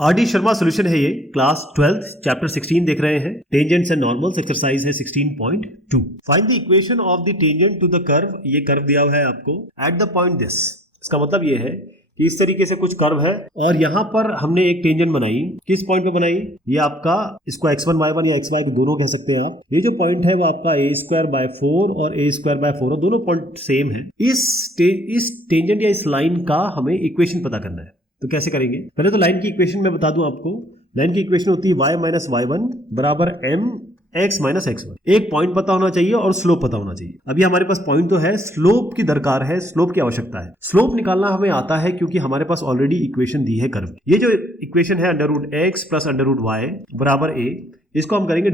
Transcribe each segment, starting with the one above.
RD. Sharma solution है ये, class 12 chapter 16 देख रहे हैं, टेंजेंट्स एंड नॉर्मल्स, एक्सरसाइज है 16.2। Find the equation of the tangent to the curve. ये कर्व दिया हुआ है आपको एट द पॉइंट दिस। इसका मतलब ये है कि इस तरीके से कुछ कर्व है और यहाँ पर हमने एक टेंजेंट बनाई। किस पॉइंट पे बनाई? ये आपका, इसको x1 y1 या xy दोनों कह सकते हैं आप। ये जो पॉइंट है वो आपका a²/4 और a²/4 दोनों पॉइंट सेम है। इस टेंजेंट या इस लाइन का हमें इक्वेशन पता करना है। तो कैसे करेंगे? पहले तो लाइन की इक्वेशन मैं बता दूं आपको। लाइन की इक्वेशन होती है y-y1 बराबर mx-x1। एक पॉइंट पता होना चाहिए और स्लोप पता होना चाहिए। अभी हमारे पास पॉइंट तो है, स्लोप की दरकार है, स्लोप की आवश्यकता है। स्लोप निकालना हमें आता है क्योंकि हमारे पास ऑलरेडी इक्वेशन दी है कर्व। ये जो इक्वेशन है √x + √y बराबर a, इसको हम करेंगे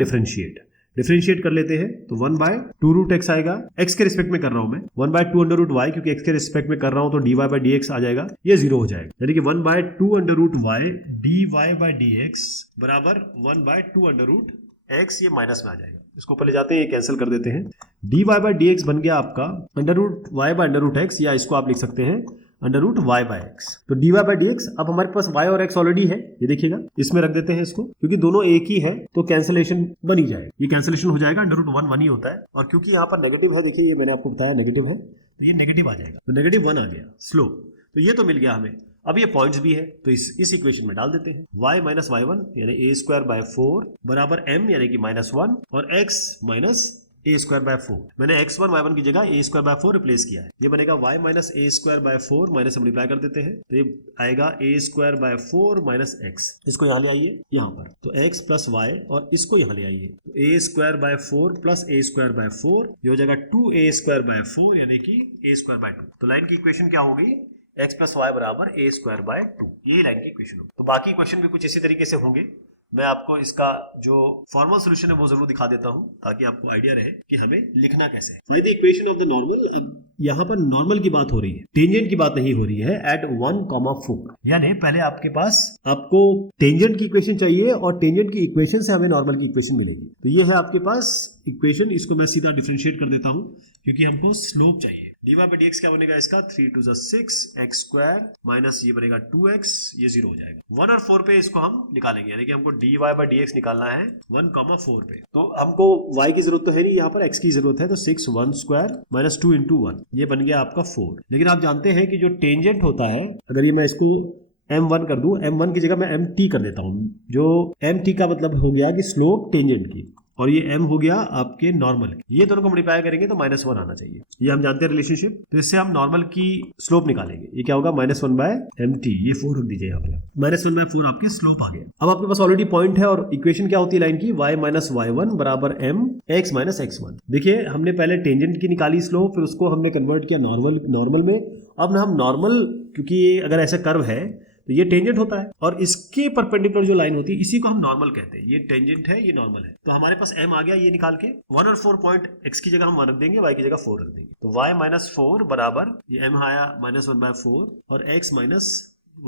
डिफरेंशिएट कर लेते हैं। तो 1/2√x आएगा। x के रिस्पेक्ट में कर रहा हूं मैं, 1/2√y, क्योंकि x के रिस्पेक्ट में कर रहा हूं तो dy/dx आ जाएगा, ये 0 हो जाएगा। यानी कि 1/2√y dy/dx बराबर 1/2√x, ये माइनस में आ जाएगा। इसको पहले जाते हैं, ये कैंसिल कर देते हैं। dy/dx बन गया आपका √y/√x, या इसको आप लिख सकते हैं √y/x। तो dy/dx, अब हमारे पास y और x ऑलरेडी है, ये देखिएगा, इसमें रख देते हैं इसको, क्योंकि दोनों एक ही है तो कैंसिलेशन बन ही जाएगा। ये कैंसिलेशन हो जाएगा, √1 1 ही होता है। और क्योंकि यहाँ पर नेगेटिव है, देखिए ये मैंने आपको बताया नेगेटिव है, तो ये नेगेटिव आ जाएगा, तो -1 आ गया स्लोप। तो ये तो मिल गया हमें। अब ये पॉइंट्स भी है तो इस इक्वेशन में डाल देते हैं। y-y1 यानी a²/4 बराबर m यानी कि -1 और x a²/4। मैंने x1 y1 की जगह a²/4 रिप्लेस किया है। ये बनेगा y a²/4 माइनस मल्टीप्लाई कर देते हैं, तो ये आएगा a²/4 - x। इसको यहाँ ले आइए, यहाँ पर तो x + y, और इसको यहाँ ले आइए तो a²/4 + a²/4, ये हो जाएगा 2a²/4 यानी कि a²/2। तो लाइन की इक्वेशन क्या होगी? x + y बराबर a²/2। यही लाइन की इक्वेशन होगी। तो बाकी क्वेश्चन भी कुछ इसी तरीके से होंगे। मैं आपको इसका जो फॉर्मल सॉल्यूशन है वो जरूर दिखा देता हूं, ताकि आपको आइडिया रहे कि हमें लिखना कैसे है। Find the equation of the normal. यहाँ पर नॉर्मल की बात हो रही है, टेंजेंट की बात नहीं हो रही है। एट 1,4, यानी पहले आपके पास आपको टेंजेंट की इक्वेशन चाहिए और टेंजेंट की इक्वेशन से हमें नॉर्मल की इक्वेशन मिलेगी। तो ये है आपके पास इक्वेशन। इसको मैं सीधा डिफरेंशिएट कर देता हूं क्योंकि हमको स्लोप चाहिए। dy/dx क्या बनेगा इसका? 3 × 6 x² माइनस ये बनेगा 2x, ये 0 हो जाएगा। 1 और 4 पे इसको हम निकालेंगे, यानी कि हमको dy/dx निकालना है 1,4 पे। तो हमको y की जरूरत तो है नहीं, यहाँ पर x की जरूरत है। तो 6 1² - 2 × 1, ये बन गया आपका 4। लेकिन आप जानते हैं कि जो टेंजेंट होता है, अगर ये मैं इसको m1 कर दूं, m1 की जगह मैं mt कर देता हूं। जो mt का मतलब हो गया कि स्लोप टेंजेंट की, और ये m हो गया आपके नॉर्मल। ये दोनों को मल्टीप्लाई करेंगे तो -1 आना चाहिए। ये हम जानते हैं रिलेशनशिप। तो इससे हम नॉर्मल की स्लोप निकालेंगे। ये क्या होगा? -1/mt। ये 4 रख दीजिए यहाँ पर, -1/4 आपकी स्लोप आ गया। अब आपके पास ऑलरेडी पॉइंट है और इक्वेशन क्या होती है लाइन की? y-y1 बराबर mx-x1। देखिए हमने पहले टेंजेंट की निकाली स्लोप, फिर उसको हमने कन्वर्ट किया नॉर्मल में। अब हम नॉर्मल, क्योंकि ये अगर ऐसा कर्व है तो ये टेंजेंट होता है और इसके परपेंडिकुलर जो लाइन होती है इसी को हम नॉर्मल कहते हैं। ये टेंजेंट है, ये नॉर्मल है। तो हमारे पास m आ गया, ये निकाल के 1 और 4 पॉइंट x की जगह हम 1 रख देंगे, y की जगह 4 रख देंगे। तो y - 4 बराबर ये m आया -1/4 और x - 1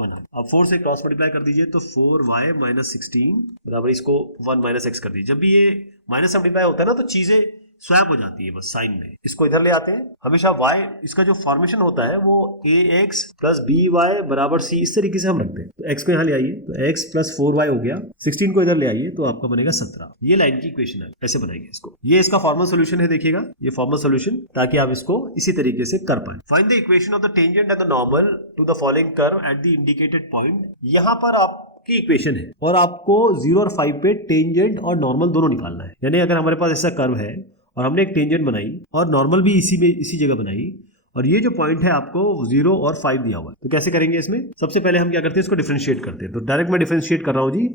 है। अब 4 से क्रॉस मल्टीप्लाई कर दीजिए तो 4y - 16 बराबर इसको 1 - x कर दीजिए। जब भी ये माइनस मल्टीप्लाई होता है ना, तो चीजें स्वैप हो जाती है बस साइन में। इसको इधर ले आते हैं। हमेशा y, इसका जो फॉर्मेशन होता है वो ax + by बराबर c, इस तरीके से हम रखते हैं। तो x को यहाँ ले आइए तो x + 4y हो गया। 16 को इधर ले आइए तो आपका बनेगा 17। ये लाइन की इक्वेशन है, ऐसे बनाएंगे इसको। ये इसका फॉर्मल सॉल्यूशन है, देखिएगा ये फॉर्मल सॉल्यूशन, ताकि आप इसको इसी तरीके से कर पाए। Find the equation of the tangent and the normal to the following curve at the indicated point. यहाँ पर आपकी इक्वेशन है और आपको 0 और 5 पे टेंजेंट और नॉर्मल दोनों निकालना है। यानी अगर हमारे पास ऐसा कर्व है और हमने एक टेंजेंट बनाई और नॉर्मल भी इसी जगह बनाई, और ये जो पॉइंट है आपको 0 और 5 दिया हुआ है, तो कैसे करेंगे इसमें? सबसे पहले हम क्या करते हैं, इसको डिफरेंशिएट करते हैं। तो डायरेक्ट मैं डिफरेंशिएट कर रहा हूँ जी,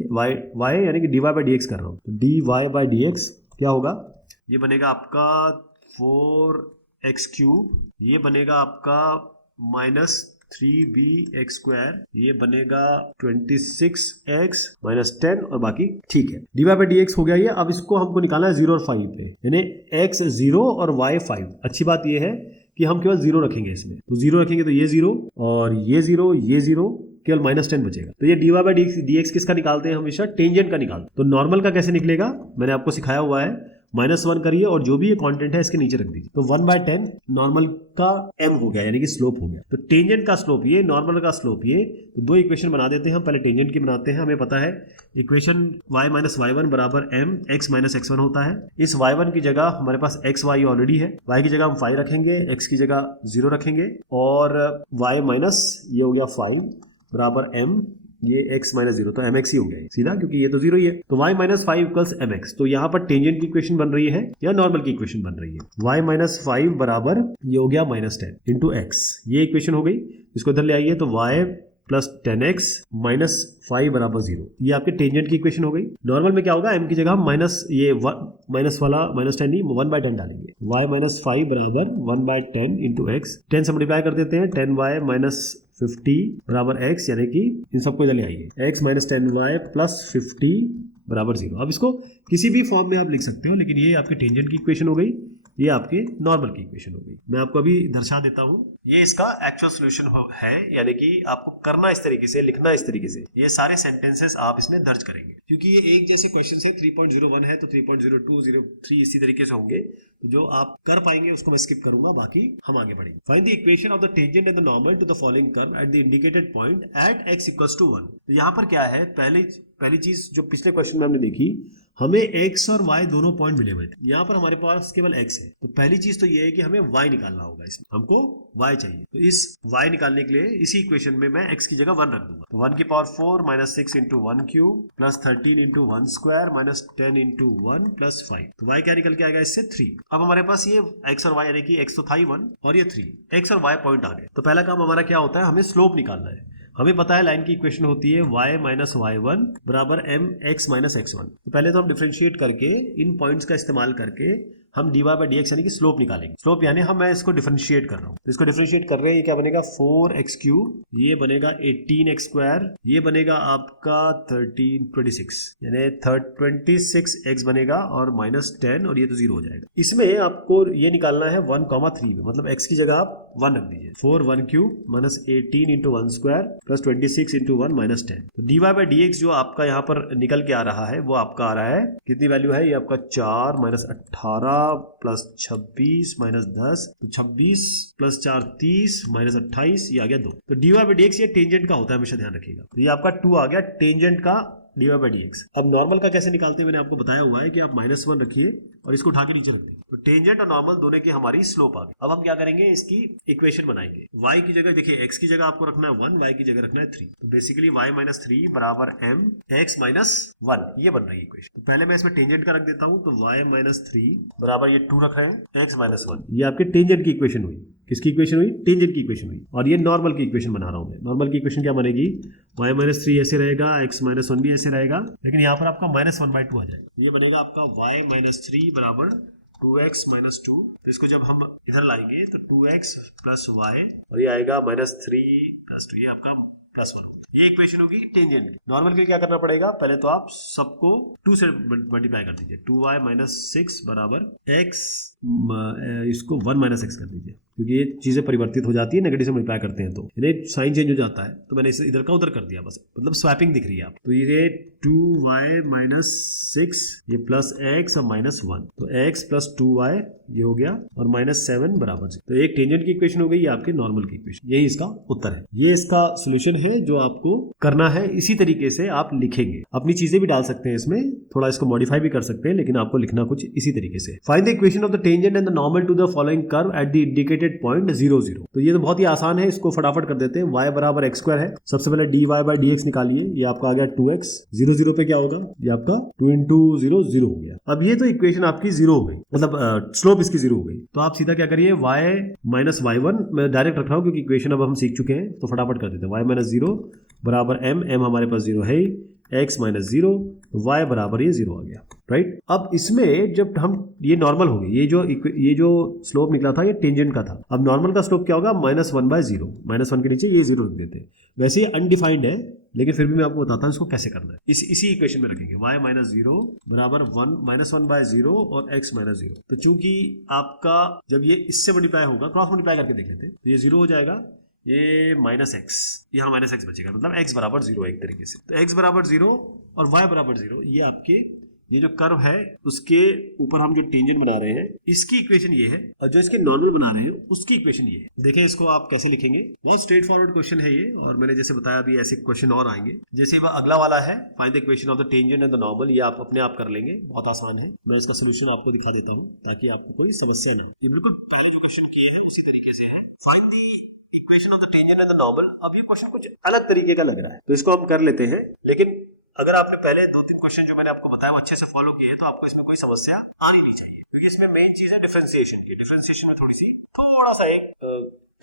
y यानी कि dy/dx कर रहा हूँ। तो dy/dx क्या होगा? ये बनेगा आपका 4x3, ये बनेगा आपका -3bx², ये बनेगा 26x - 10 और बाकी ठीक है। dy/dx हो गया ये। अब इसको हमको निकालना है 0 और 5 पे, यानी x 0 और y 5। अच्छी बात ये है कि हम केवल 0 रखेंगे इसमें, तो 0 रखेंगे तो ये 0 और ये 0, ये 0, केवल -10 बचेगा। तो ये dy/dx किसका निकालते हैं? हमेशा टेंजेंट का निकालते हैं। तो नॉर्मल का कैसे निकलेगा मैंने आपको सिखाया हुआ है। -1 करिए और जो भी ये कांस्टेंट है इसके नीचे रख दीजिए। तो 1/10 नॉर्मल का m हो गया, यानी कि स्लोप हो गया। तो टेंजेंट का स्लोप ये, नॉर्मल का स्लोप ये। तो दो इक्वेशन बना देते हैं हम, पहले टेंजेंट की बनाते हैं। हमें पता है इक्वेशन y - y1 बराबर m x - x1 होता है। इस y1 की जगह हमारे पास x y ऑलरेडी है, y की जगह हम 5 रखेंगे, x की जगह 0 रखेंगे और y माइनस ये हो गया 5 बराबर m, ये x - 0 तो mx ही हो गया सीधा, क्योंकि ये तो 0 ही है। तो y - 5 इक्वल्स mx। तो यहाँ पर टेंजेंट की इक्वेशन बन रही है या नॉर्मल की इक्वेशन बन रही है। y - 5 बराबर ये हो गया -10 इंटू x, ये इक्वेशन हो गई। इसको इधर ले आइए तो y प्लस 10x माइनस 5 बराबर 0, ये आपके टेंजेंट की इक्वेशन हो गई। नॉर्मल में क्या होगा, m की जगह हम माइनस ये माइनस वाला -10 नहीं 1/10 डालेंगे। y - 5 बराबर 1/10 इंटू एक्स, 10 से मल्टीप्लाई कर देते हैं, 10y - 50 बराबर x, यानी कि इन सबको इधर ले आइए, x - 10y प्लस 50 बराबर 0। अब इसको किसी भी फॉर्म में आप लिख सकते हो, लेकिन ये आपके टेंजेंट की इक्वेशन हो गई, ये आपके नॉर्मल की इक्वेशन हो गई। मैं आपको अभी दर्शा देता हूँ, ये इसका एक्चुअल सोल्यूशन है, यानी कि आपको करना इस तरीके से, लिखना इस तरीके से, ये सारे सेंटेंसेस आप इसमें दर्ज करेंगे। क्योंकि ये एक जैसे क्वेश्चन है, 3.01 है तो 3.02, 03 इसी तरीके से होंगे। तो जो आप कर पाएंगे उसको मैं स्किप करूंगा, बाकी हम आगे बढ़ेंगे। Find the equation of the tangent and the normal to the following curve at the indicated point at x equals to 1। तो यहाँ पर क्या है, पहली चीज जो पिछले क्वेश्चन में हमने देखी, हमें x और y दोनों पॉइंट मिले हुए थे, यहाँ पर हमारे पास केवल x है। तो पहली चीज तो ये है कि हमें y निकालना होगा, इसमें हमको y चाहिए। तो इस y निकालने के लिए इसी इक्वेशन में मैं x की जगह 1 रख दूंगा। तो 1 की power 4 minus 6 into 1 cube plus 13 into 1 square minus 10 into 1 plus 5। तो y क्या निकल के आएगा इससे 3। अब हमारे पास ये x और y, यानी कि x तो था ही 1 और ये 3, x और y पॉइंट आ गए। तो पहला काम हमारा क्या होता है, हमें स्लोप निकालना है। हमें पता है लाइन की इक्वेशन होती है y - y1 बराबर m x - x1। तो पहले तो हम डिफरेंशिएट करके इन पॉइंट्स का इस्तेमाल करके हम dy by dx यानी कि स्लोप निकालेंगे। स्लोप यानी मैं इसको डिफरेंशिएट कर रहा हूँ, तो इसको डिफरेंशिएट कर रहे हैं, ये क्या बनेगा 4x क्यूब, ये बनेगा 18x स्क्वायर, ये बनेगा आपका 26 यानी 26x बनेगा और -10 और ये तो 0 हो जाएगा। इसमें आपको ये निकालना है 1,3 में, मतलब x की जगह आप 1 रख दीजिए। 4 1 cube minus 18 into 1 square plus 26 into 1 minus 10। तो dy by dx जो आपका यहाँ पर निकल के आ रहा है वो आपका आ रहा है, कितनी वैल्यू है, ये आपका 4 माइनस 18 प्लस 26 माइनस 10, तो 26 प्लस 4 30 माइनस 28, ये आ गया 2। तो dy by dx ये टेंजेंट का होता है, हमेशा ध्यान रखिएगा। तो ये आपका 2 आ गया टेंजेंट का dy by dx। अब नॉर्मल का कैसे निकालते हैं मैंने आपको बताया हुआ है कि आप -1 रखिए और इसको उठा के नीचे रख दीजिए। तो टेंजेंट और नॉर्मल दोनों की हमारी स्लोप आ गई। अब हम क्या करेंगे, इसकी इक्वेशन बनाएंगे। y की जगह देखिए, x की जगह आपको रखना है 1, y की जगह रखना है 3। तो बेसिकली y - 3 बराबर m x - 1, ये बन रही है इक्वेशन। तो पहले मैं इसमें टेंजेंट का रख देता हूं, तो y - 3 बराबर ये 2 रख रहे हैं x - 1, ये आपके टेंजेंट की इक्वेशन हुई। किसकी इक्वेशन हुई, टेंजेंट की इक्वेशन हुई। और ये नॉर्मल की इक्वेशन बना रहा हूं मैं। नॉर्मल की इक्वेशन क्या बनेगी, y - 3 ऐसे रहेगा, x - 1 भी ऐसे रहेगा, लेकिन यहाँ पर आपका -1/2 आ जाएगा। ये बनेगा आपका y - 3 बराबर 2x - 2। तो इसको जब हम इधर लाएंगे तो 2x प्लस y और ये आएगा -3 प्लस 2, ये आपका +1 होगा। ये इक्वेशन होगी टेंजेंट की। नॉर्मल के लिए क्या करना पड़ेगा, पहले तो आप सबको 2 से मल्टीप्लाई कर दीजिए। 2y - 6 बराबर x, इसको 1 - x कर दीजिए, क्योंकि ये चीजें परिवर्तित हो जाती है, नेगेटिव से मल्टीप्लाई करते हैं तो यानी साइन चेंज हो जाता है। तो मैंने इसे इधर का उधर कर दिया, बस मतलब स्वैपिंग दिख रही है आप। तो ये 2y - 6 ये प्लस x और -1, तो x प्लस 2y ये हो गया और -7 बराबर 0। तो एक टेंजेंट की इक्वेशन हो गई, ये आपके नॉर्मल की इक्वेशन। यही इसका उत्तर है, ये इसका सोल्यूशन है जो आपको करना है। इसी तरीके से आप लिखेंगे, अपनी चीजें भी डाल सकते हैं इसमें, थोड़ा इसको मॉडिफाई भी कर सकते हैं, लेकिन आपको लिखना कुछ इसी तरीके से। Find the equation of the tangent and the normal to the following curve at the indicated point 0 0। तो ये तो बहुत ही आसान है, इसको फटाफट कर देते हैं। y बराबर x स्क्वायर है, सबसे पहले dy by dx निकालिए, ये आपका आ गया 2x। 0 0 पे क्या होगा, ये आपका 2 इंटू 0 0 हो गया। अब ये तो इक्वेशन आपकी 0 हो गई, मतलब स्लोप इसकी 0 हो गई। तो आप सीधा क्या करिए, y - y1 मैं डायरेक्ट रख रहा हूँ क्योंकि इक्वेशन अब हम सीख चुके हैं, तो फटाफट कर देते हैं। y - 0 बराबर m हमारे पास 0 है, x - 0, y बराबर ये 0 आ गया, राइट। अब इसमें जब हम ये नॉर्मल हो गई, ये जो स्लोप निकला था ये टेंजेंट का था। अब नॉर्मल का स्लोप क्या होगा, -1/0, -1 के नीचे ये 0 रख देते हैं। वैसे ये अनडिफाइंड है, लेकिन फिर भी मैं आपको बताता हूँ इसको कैसे करना है। इसी इक्वेशन में रखेंगे y - 0 बराबर 1/0 और x - 0। तो चूंकि आपका जब ये इससे मल्टीप्लाई होगा, क्रॉस मल्टीप्लाई करके देख लेते हैं, तो ये 0 हो जाएगा, ये -x, यहाँ -x बचेगा, मतलब x बराबर 0 एक तरीके से। तो x बराबर 0 और y बराबर 0, ये आपके ये जो कर्व है उसके ऊपर हम जो टेंजेंट बना रहे हैं इसकी इक्वेशन ये है और जो इसके नॉर्मल बना रहे हैं उसकी इक्वेशन ये है। देखें इसको आप कैसे लिखेंगे, बहुत स्ट्रेट फॉरवर्ड क्वेश्चन है ये, और मैंने जैसे बताया अभी ऐसे क्वेश्चन और आएंगे। जैसे वह अगला वाला है find the equation of the tangent and the normal, ये आप अपने आप कर लेंगे, बहुत आसान है। मैं उसका सोल्यूशन आपको दिखा देता हूँ ताकि आपको कोई समस्या ना। ये बिल्कुल पहले जो क्वेश्चन किए हैं उसी तरीके से है। Find the equation of the tangent and the normal. अब ये क्वेश्चन कुछ अलग तरीके का लग रहा है तो इसको हम कर लेते हैं, लेकिन अगर आपने पहले 2-3 क्वेश्चन जो मैंने आपको बताया वो अच्छे से फॉलो किए तो आपको इसमें कोई समस्या आनी नहीं चाहिए, क्योंकि इसमें मेन चीज है डिफरेंशिएशन की। डिफरेंशिएशन में थोड़ा सा एक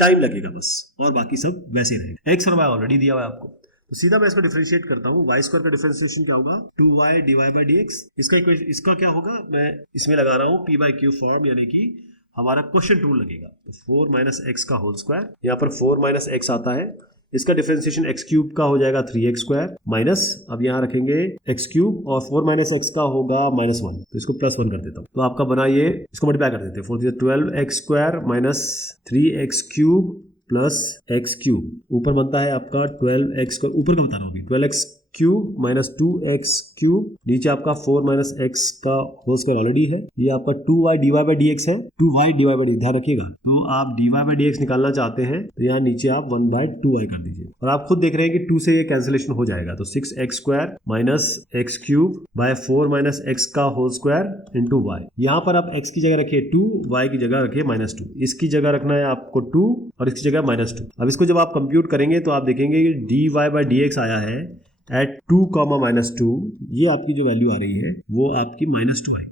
टाइम लगेगा बस, और बाकी सब वैसे ही रहेगा। एक्स और वाई ऑलरेडी दिया हुआ है आपको, तो सीधा मैं इसको डिफरेंशिएट करता हूँ। वाई स्क्वायर का डिफरेंशिएशन क्या होगा, 2y dy by dx। इसका क्या होगा, मैं इसमें लगा रहा हूँ p by q फॉर्म, यानी कि हमारा क्वेश्चन टूल लगेगा। तो 4 माइनस एक्स का होल स्क्वायर, यहाँ पर 4 माइनस एक्स आता है, इसका डिफरेंशिएशन एक्स क्यूब का हो जाएगा 3x स्क्वायर माइनस, अब यहाँ रखेंगे एक्स क्यूब और 4 माइनस एक्स का होगा -1, तो इसको +1 कर देता हूँ। तो आपका बना ये, इसको मल्टीप्लाई कर देते हैं, 4 12x square minus 3x cube plus x cube, ऊपर बनता है आपका 12x स्क्वायर, ऊपर का बता रहा हूँ अभी, 12x cube minus 2x cube, नीचे आपका 4 माइनस x का होल स्क्वायर ऑलरेडी है, ये आपका 2y dy by dx है, 2y dy by dx, ध्यान रखिएगा। तो आप dy by dx निकालना चाहते हैं तो यहाँ नीचे आप 1/2y कर दीजिए, और आप खुद देख रहे हैं कि 2 से ये कैंसिलेशन हो जाएगा, तो 6x square minus x cube by 4 minus x का होल स्क्वायर इंटू y। यहाँ पर आप x की जगह रखिए 2, y की जगह रखिए -2, इसकी जगह रखना है आपको 2 और इसकी जगह -2। अब इसको जब आप कंप्यूट करेंगे तो आप देखेंगे कि dy by dx आया है एट 2, -2, ये आपकी जो वैल्यू आ रही है वो आपकी -2 है।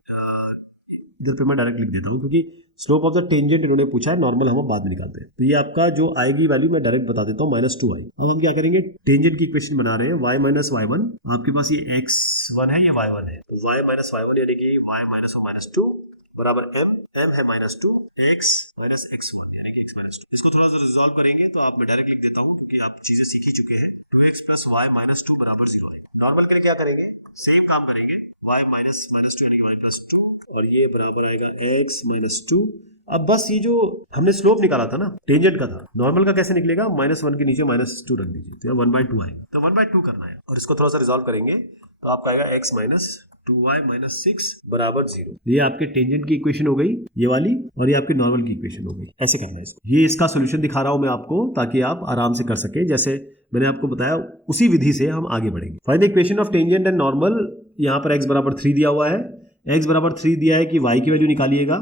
इधर पे मैं डायरेक्ट लिख देता हूँ, क्योंकि स्लोप ऑफ द टेंजेंट इन्होंने पूछा है, नॉर्मल हम बाद में निकालते हैं। तो ये आपका जो आएगी वैल्यू मैं डायरेक्ट बता देता हूँ, -2i। अब हम क्या करेंगे, टेंजेंट की इक्वेशन बना रहे हैं, y माइनस y1, आपके पास ये x1 है, ये y1 है, तो y माइनस y1 यानी कि y माइनस -2 बराबर m है -2, x माइनस x1 यानी कि x माइनस 2। इसको थोड़ा सा रिजॉल्व करेंगे तो आप डायरेक्ट लिख देता हूँ, क्योंकि आप चीजें सीख ही चुके हैं। 2x प्लस y माइनस 2 बराबर 0 है। नॉर्मल के लिए क्या करेंगे, सेम काम करेंगे, y माइनस -2 यानी कि y प्लस 2, और ये बराबर आएगा x माइनस 2। अब बस ये जो हमने स्लोप निकाला था ना, टेंजेंट का था, नॉर्मल का कैसे निकलेगा, -1 के नीचे -2 रख दीजिए, तो 1/2 आएगा, तो 1/2 करना है, और इसको थोड़ा सा रिजॉल्व करेंगे तो आपका आएगा x माइनस 2y माइनस 6 बराबर 0। ये आपके टेंजेंट की इक्वेशन हो गई ये वाली, और ये आपके नॉर्मल की इक्वेशन हो गई। ऐसे करना है इसको। ये इसका सॉल्यूशन दिखा रहा हूं मैं आपको, ताकि आप आराम से कर सके, जैसे मैंने आपको बताया उसी विधि से हम आगे बढ़ेंगे। Find the equation of tangent and normal. यहाँ पर x बराबर 3 दिया हुआ है, x बराबर 3 दिया है कि y की वैल्यू निकालिएगा।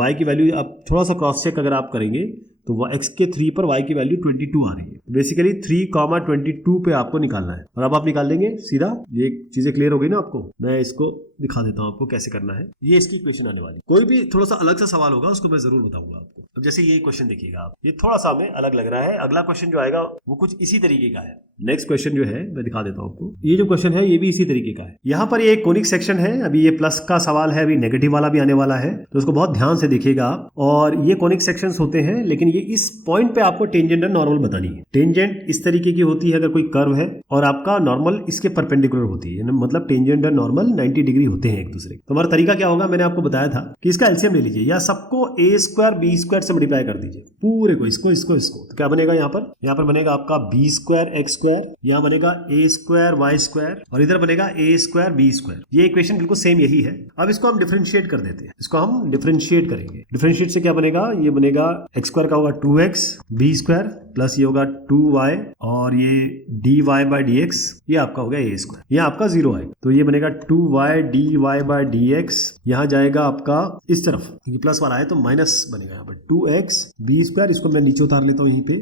y की वैल्यू आप थोड़ा सा क्रॉस चेक अगर आप करेंगे तो x के 3 पर y की वैल्यू 22 आ रही है। बेसिकली 3,22 पे आपको निकालना है, और अब आप निकाल लेंगे सीधा। ये चीजें क्लियर हो गई ना आपको, मैं इसको दिखा देता हूँ आपको कैसे करना है। ये इसकी इक्वेशन आने वाली, कोई भी थोड़ा सा अलग सा सवाल होगा उसको मैं जरूर बताऊंगा आपको। तो जैसे ये क्वेश्चन देखिएगा आप, ये थोड़ा सा हमें अलग लग रहा है, अगला क्वेश्चन जो आएगा वो कुछ इसी तरीके का है। नेक्स्ट क्वेश्चन जो है मैं दिखा देता हूँ आपको, ये जो क्वेश्चन है ये भी इसी तरीके का है। यहाँ पर ये कोनिक सेक्शन है, अभी ये प्लस का सवाल है, अभी नेगेटिव वाला भी आने वाला है, तो उसको बहुत ध्यान से देखिएगा आप। और ये कोनिक सेक्शंस होते हैं, लेकिन ये इस पॉइंट पे आपको टेंजेंट एंड नॉर्मल बतानी है। टेंजेंट इस तरीके की होती है अगर कोई कर्व है, और आपका नॉर्मल इसके परपेंडिकुलर होती है, मतलब टेंजेंट एंड नॉर्मल 90 डिग्री होते हैं एक दूसरे। तो हमारा तरीका क्या होगा, मैंने आपको बताया था कि इसका एलसीएम ले लीजिए, या सबको a स्क्वायर b स्क्वायर से मल्टीप्लाई कर दीजिए, पूरे को, इसको इसको इसको, तो क्या बनेगा यहाँ पर बनेगा आपका b स्क्वायर x स्क्वायर, यहाँ बनेगा a स्क्वायर y स्क्वायर, और इधर बनेगा a स्क्वायर b स्क्वायर। ये इक्वेशन बिल्कुल सेम यही है। अब इसको हम डिफरेंशिएट कर देते हैं, इसको हम डिफरेंशिएट करेंगे। डिफरेंशिएट से क्या बनेगा, ये बनेगा x स्क्वायर का होगा 2x b स्क्वायर प्लस ये होगा 2y, और ये dy by dx, ये आपका हो गया a स्क्वायर, ये आपका 0 है, तो ये बनेगा 2y dy by dx, यहाँ जाएगा आपका इस तरफ, ये प्लस वाला है तो माइनस बनेगा यहाँ पर 2x b स्क्वायर, इसको मैं नीचे उतार लेता हूँ यहीं पे,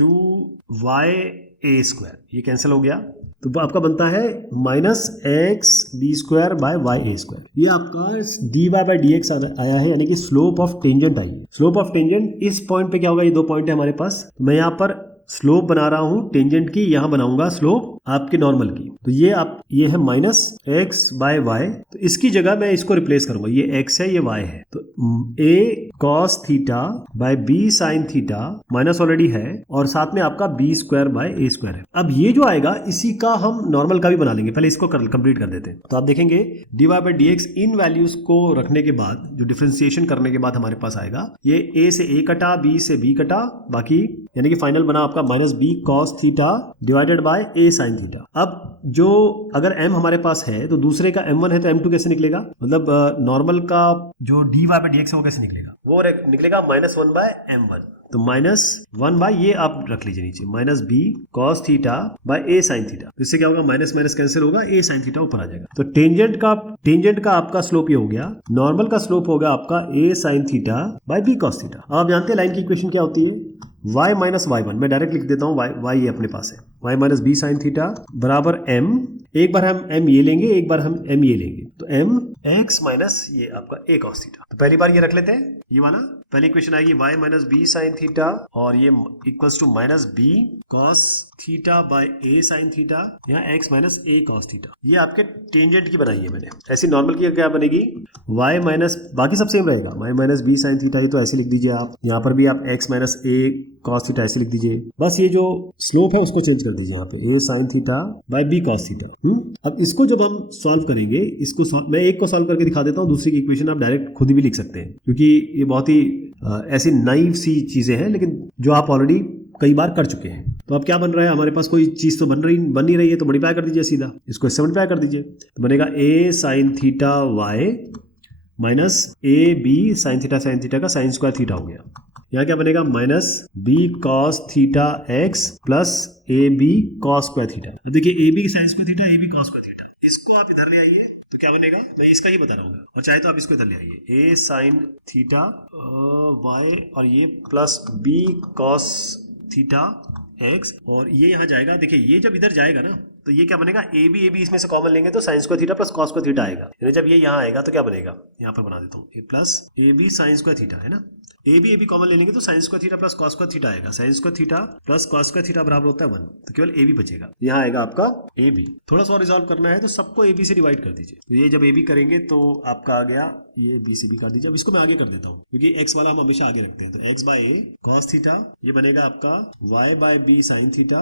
2y a स्क्वायर, ये कैंसिल हो गया, तो आपका बनता है -x b square by y a square. ये आपका dy by dx आया है, यानी कि स्लोप ऑफ टेंजेंट आई है। स्लोप ऑफ टेंजेंट इस पॉइंट पे क्या होगा, ये 2 पॉइंट है हमारे पास, तो मैं यहाँ पर स्लोप बना रहा हूं टेंजेंट की, यहां बनाऊंगा स्लोप आपके नॉर्मल की। तो ये है -x बाय y, तो इसकी जगह मैं इसको रिप्लेस करूंगा, ये x है ये y है, तो a cos theta by b sine theta minus already है और साथ में आपका b square by a square है। अब ये जो आएगा इसी का हम नॉर्मल का भी बना लेंगे, पहले इसको कंप्लीट कर देते हैं। तो आप देखेंगे dy by dx in values को रखने के बाद जो डिफरेंशिएशन करने के बाद हमारे पास आएगा ये a से a कटा, b से b कटा, बाकी यानी कि फाइनल बना आपका minus b cos theta divided by a sine theta. अब जो अगर m हमारे पास है तो दूसरे का m1 है तो m2 कैसे निकलेगा, मतलब नॉर्मल का जो dy बाय dx है वो कैसे निकलेगा, वो निकलेगा -1 बाय m1। तो -1 बाय ये आप रख लीजिए नीचे minus b cos theta by a sine theta. तो इससे क्या होगा, माइनस माइनस कैंसिल होगा, ए साइन थीटा ऊपर आ जाएगा। तो टेंजेंट का आपका स्लोप ये हो गया, नॉर्मल का स्लोप होगा आपका a sine theta by b cos theta. अब आप जानते हैं लाइन की इक्वेशन क्या होती है, y माइनस y1, मैं डायरेक्ट लिख देता हूँ, y ये अपने पास है, y minus b sine theta बराबर m, एक बार हम m ये लेंगे, एक बार हम m ये लेंगे, तो m x माइनस ये आपका a cos थीटा। तो पहली बार ये रख लेते हैं, ये वाला पहली इक्वेशन आएगी y minus b sine theta और ये equals to minus b cos theta by a sine theta, यहाँ x minus a cos theta. ये आपके टेंजेंट की बनाई है मैंने। ऐसी नॉर्मल की क्या बनेगी, y माइनस, बाकी सब सेम रहेगा, y minus b sine theta, ये तो ऐसे लिख दीजिए आप, यहाँ पर भी आप x minus a cos theta ऐसे लिख दीजिए, बस ये जो स्लोप है उसको चेंज कर दीजिए यहाँ पे a sine theta bye b cos theta. अब इसको जब हम सॉल्व करेंगे, इसको मैं एक को सॉल्व करके दिखा देता हूँ, दूसरी की इक्वेशन आप डायरेक्ट खुद भी लिख सकते हैं, क्योंकि ये बहुत ही ऐसी नाइव सी चीजें हैं लेकिन जो आप ऑलरेडी कई बार कर चुके हैं। तो अब क्या बन रहा है, हमारे पास कोई चीज तो बन नहीं रही है, तो मल्टीप्लाई कर दीजिए सीधा, इसको इससे मल्टीप्लाई कर दीजिए, तो बनेगा a sine theta y minus a b sine theta का साइन स्क्वायर थीटा हो गया। यहाँ क्या बनेगा, minus b cos theta x plus a b cos square theta. तो देखिए a b sine square theta, a b cos square theta, इसको आप इधर ले आइए तो क्या बनेगा, मैं इसका ही बता रहा हूँ, और चाहे तो आप इसको इधर ले आइए, ए साइन थीटा वाई और ये plus b cos theta x, और ये यहाँ जाएगा, देखिए ये जब इधर जाएगा ना तो ये क्या बनेगा, ए बी इसमें से कॉमन लेंगे तो sine square theta plus cos square theta आएगा, यानी जब ये यहाँ आएगा तो क्या बनेगा, यहाँ पर बना देता हूँ, a plus a b sine square theta है ना, ए बी कॉमन ले लेंगे तो sine square theta plus cos square theta आएगा, sine square theta plus cos square theta बराबर होता है 1, तो केवल ए बी बचेगा, यहाँ आएगा आपका ए बी। थोड़ा सा रिजॉल्व करना है तो सबको ए बी से डिवाइड कर दीजिए, तो ये जब ए बी करेंगे तो आपका आ गया ये बी से बी कर दीजिए। अब इसको मैं आगे कर देता हूँ क्योंकि एक्स वाला हम हमेशा आगे रखते हैं, तो x by a cos theta, ये बनेगा आपका y by b sine theta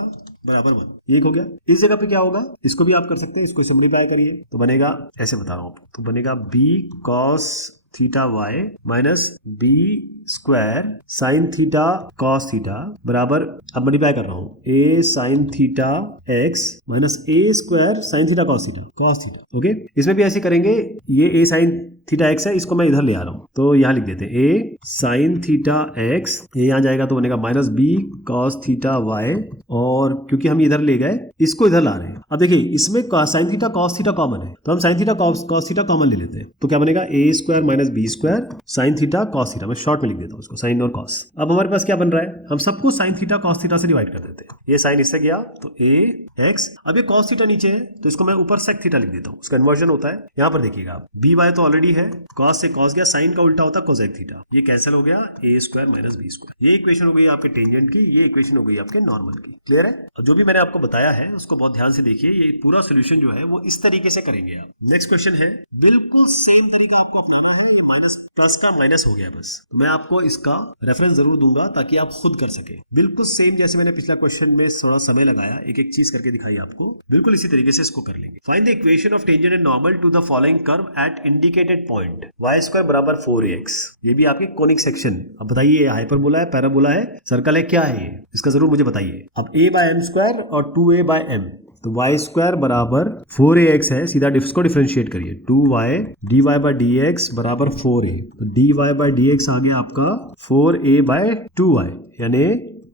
बराबर 1, ये हो गया। इस जगह पे क्या होगा, इसको भी आप कर सकते हैं, इसको सिम्प्लीफाई करिए तो बनेगा, ऐसे बता रहा हूँ, तो बनेगा b cos theta y minus b square sine theta cos theta बराबर, अब मल्टीप्लाई कर रहा हूँ, a sine theta x minus a square sine theta cos theta. Okay, इसमें भी ऐसे करेंगे, ये ए साइन थीटा एक्स है, इसको मैं इधर ले आ रहा हूँ, तो यहाँ लिख देते हैं ए साइन थीटा एक्स, ये यहाँ जाएगा तो बनेगा minus b cos theta y, और क्योंकि हम इधर ले गए इसको इधर ला रहे हैं। अब देखिए इसमें sine theta cos theta common है, तो हम sine theta cos theta common ले लेते हैं, तो क्या बनेगा, a square minus b square sine theta cos theta, मैं शॉर्ट में लिख देता हूँ उसको, साइन और कॉस। अब हमारे पास क्या बन रहा है, हम सबको साइन थीटा कॉस थीटा से डिवाइड कर देते हैं, ये साइन इससे गया तो ए एक्स, अब ये कॉस थीटा नीचे है तो इसको मैं ऊपर सेक थीटा लिख देता हूँ, उसका कन्वर्जन होता है। यहाँ पर देखिएगा आप, बी वाई तो ऑलरेडी है, कॉस से कॉस गया, साइन का उल्टा होता है कोसेक थीटा, ये कैंसिल हो गया, ए स्क्वायर माइनस बी स्क्वायर। ये इक्वेशन हो गई आपके टेंजेंट की, ये इक्वेशन हो गई आपके नॉर्मल की। क्लियर है, और जो भी मैंने आपको बताया है उसको बहुत ध्यान से देखिए, ये पूरा सोल्यूशन जो है वो इस तरीके से करेंगे आप। नेक्स्ट क्वेश्चन है, बिल्कुल सेम तरीका आपको अपनाना है, माइनस प्लस का माइनस हो गया बस, तो मैं आपको इसका रेफरेंस जरूर दूंगा ताकि आप खुद कर सके, बिल्कुल सेम जैसे मैंने पिछला क्वेश्चन में थोड़ा समय लगाया, एक एक चीज करके दिखाई आपको, बिल्कुल इसी तरीके से इसको कर लेंगे। Find the equation of tangent and normal to the following curve at indicated point, y square बराबर 4ax, ये भी आपके कोनिक सेक्शन। अब बताइए हाइपरबोला है, पैराबोला है, सर्कल है, क्या है ये, इसका जरूर मुझे बताइए। अब a बाय एम स्क्वायर और 2a बाय एम, तो वाई स्क्वायर बराबर 4ax है, सीधा इसको डिफरेंशिएट करिए, 2y dy बाय dx बराबर 4a, तो dy बाय dx आ गया आपका 4a बाय 2y, यानी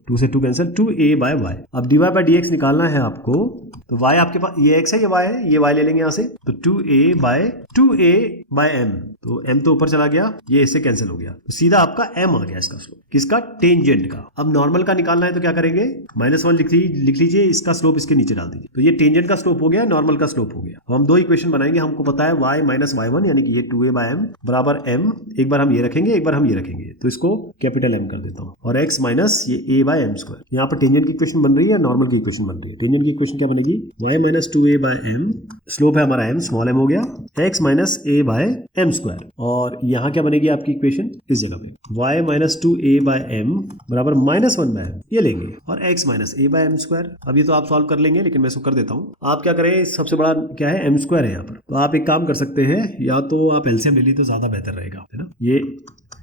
2 से 2 कैंसिल, 2a बाय y। अब dy बाय dx निकालना है आपको, तो y आपके पास ये x है, ये y है, ये y ले लेंगे यहाँ से, तो 2a बाय m, तो m तो ऊपर चला गया, ये इससे कैंसिल हो गया, तो सीधा आपका m आ गया इसका स्लोप, किसका, टेंजेंट का। अब नॉर्मल का निकालना है तो क्या करेंगे, -1 लिख लीजिए, इसका स्लोप इसके नीचे डाल दीजिए, तो ये टेंजेंट का स्लोप हो गया, नॉर्मल का स्लोप हो गया। अब हम दो इक्वेशन बनाएंगे, हमको पता है y माइनस y1 यानी कि ये 2a बाय m बराबर m, एक बार हम ये रखेंगे, एक बार हम ये रखेंगे, तो इसको कैपिटल M कर देता हूँ, और x माइनस ये a बाय एम स्क्वायर। यहाँ पर टेंजेंट की इक्वेशन बन रही है, नॉर्मल की इक्वेशन बन रही है। टेंजेंट की इक्वेशन क्या बनेगी, y minus 2a by m, slope है हमारा m, स्मॉल m हो गया, x minus a by m square. और यहाँ क्या बनेगी आपकी इक्वेशन, इस जगह पे y minus 2a by m बराबर माइनस 1 बाय एम, ये लेंगे, और x minus a by m square. अब ये तो आप सॉल्व कर लेंगे, लेकिन मैं इसको कर देता हूँ। आप क्या करें, सबसे बड़ा क्या है, एम स्क्वायर है यहाँ पर, तो आप एक काम कर सकते हैं, या तो आप एलसीएम ले ली तो ज्यादा बेहतर रहेगा, है ना। ये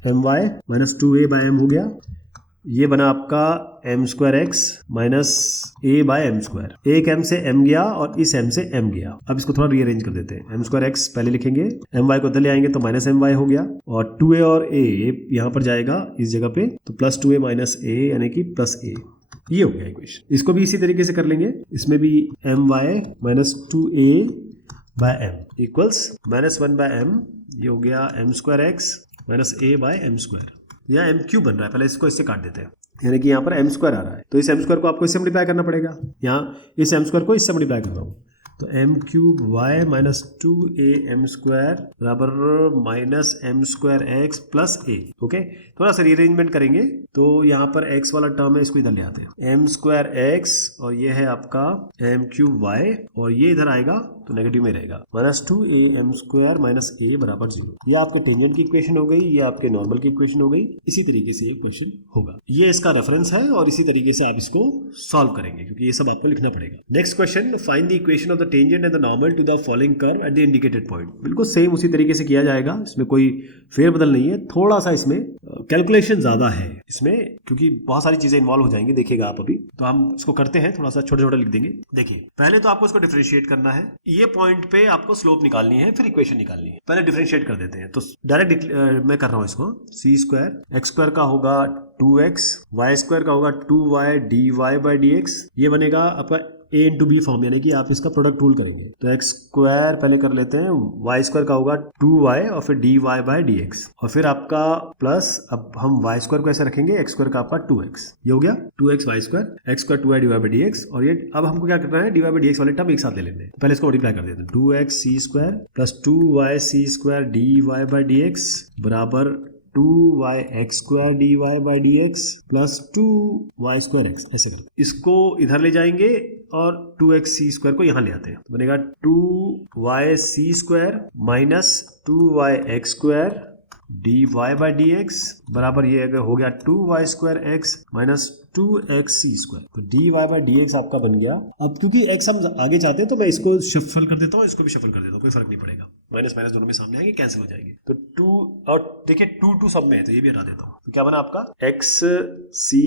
m y minus 2a by m हो गया, ये बना आपका m square x minus a by m square. एक एम से एम गया और इस एम से एम गया। अब इसको थोड़ा रीअरेंज कर देते हैं। एम स्क्वायर एक्स पहले लिखेंगे, एम वाई को उधर ले आएंगे तो माइनस एम वाई हो गया, और 2a और a यहाँ पर जाएगा इस जगह पे, तो प्लस 2a माइनस a यानी कि प्लस a, ये हो गया इक्वेशन। इसको भी इसी तरीके से कर लेंगे, इसमें भी m y minus 2a by m equals minus 1 by m, ये हो गया m square x minus a by m square. यहाँ एम क्यूब बन रहा है, पहले इसको इससे काट देते हैं, यानी कि यहाँ पर एम स्क्वायर आ रहा है, तो इस एम स्क्वायर को आपको इससे मल्टीप्लाई करना पड़ेगा। यहाँ इस एम स्क्वायर को इससे मल्टीप्लाई कर रहा हूँ, तो m cube y minus 2a m square बराबर minus m square x plus a। Okay, थोड़ा सा रीअरेंजमेंट करेंगे, तो यहाँ पर x वाला टर्म है, इसको इधर ले आते हैं, एम स्क्वायर एक्स, और ये है आपका एम क्यूब वाई, और ये इधर आएगा तो नेगेटिव में रहेगा, minus 2a m square minus a बराबर 0। ये आपके टेंजेंट की इक्वेशन हो गई, ये आपके नॉर्मल की इक्वेशन हो गई। इसी तरीके से ये क्वेश्चन होगा, ये इसका रेफरेंस है, और इसी तरीके से आप इसको सॉल्व करेंगे, क्योंकि ये सब आपको लिखना पड़ेगा। Next question, find the equation of the tangent and the normal to the following curve at the indicated point. बिल्कुल सेम उसी तरीके से किया जाएगा, इसमें कोई फेरबदल नहीं है, थोड़ा सा इसमें कैलकुलेशन ज्यादा है इसमें, क्योंकि बहुत सारी चीजें इन्वॉल्व हो जाएंगी, देखिएगा आप अभी। तो हम इसको करते हैं, थोड़ा सा छोटा छोटा लिख देंगे। देखिए, पहले तो आपको इसको डिफरेंशिएट करना है, ये पॉइंट पे आपको स्लोप निकालनी है, फिर इक्वेशन निकालनी है। पहले डिफरेंशिएट कर देते हैं, तो डायरेक्ट मैं कर रहा हूं इसको, सी स्क्वायर एक्स स्क्वायर का होगा 2x, वाई स्क्वायर का होगा 2y dy बाई dx, ये बनेगा आपका a इंटू बी फॉर्म, यानी कि आप इसका प्रोडक्ट रूल करेंगे। तो एक्स स्क्वायर पहले कर लेते हैं, वाई स्क्वायर का होगा 2y और फिर dy बाई dx, और फिर आपका प्लस, अब हम वाई स्क्वायर को ऐसे रखेंगे, एक्स स्क्वायर का आपका 2x, ये हो गया 2x y square, x square 2y dy by dx, और ये अब हमको क्या करना है, dy बाई dx वाले टर्म एक साथ ले लेते हैं। पहले इसको मल्टीप्लाई कर देते हैं, 2x c square plus 2y c square dy by dx बराबर 2y x square dy by dx plus 2y square x, ऐसे करते इसको इधर ले जाएंगे, और 2x सी स्क्वायर को यहाँ ले आते हैं, तो बनेगा 2y c square minus 2y x square dy by dx बराबर, ये अगर हो गया 2y square x minus 2x c square, तो dy बाई dx आपका बन गया। अब क्योंकि x हम आगे चाहते हैं, तो मैं इसको शफल कर देता हूँ, इसको भी शफल कर देता हूँ, कोई फर्क नहीं पड़ेगा, माइनस माइनस दोनों में सामने आएंगे, कैंसिल हो जाएंगे। तो 2, और देखिए 2 सब में है, तो ये भी हटा देता हूँ, तो क्या बना आपका x सी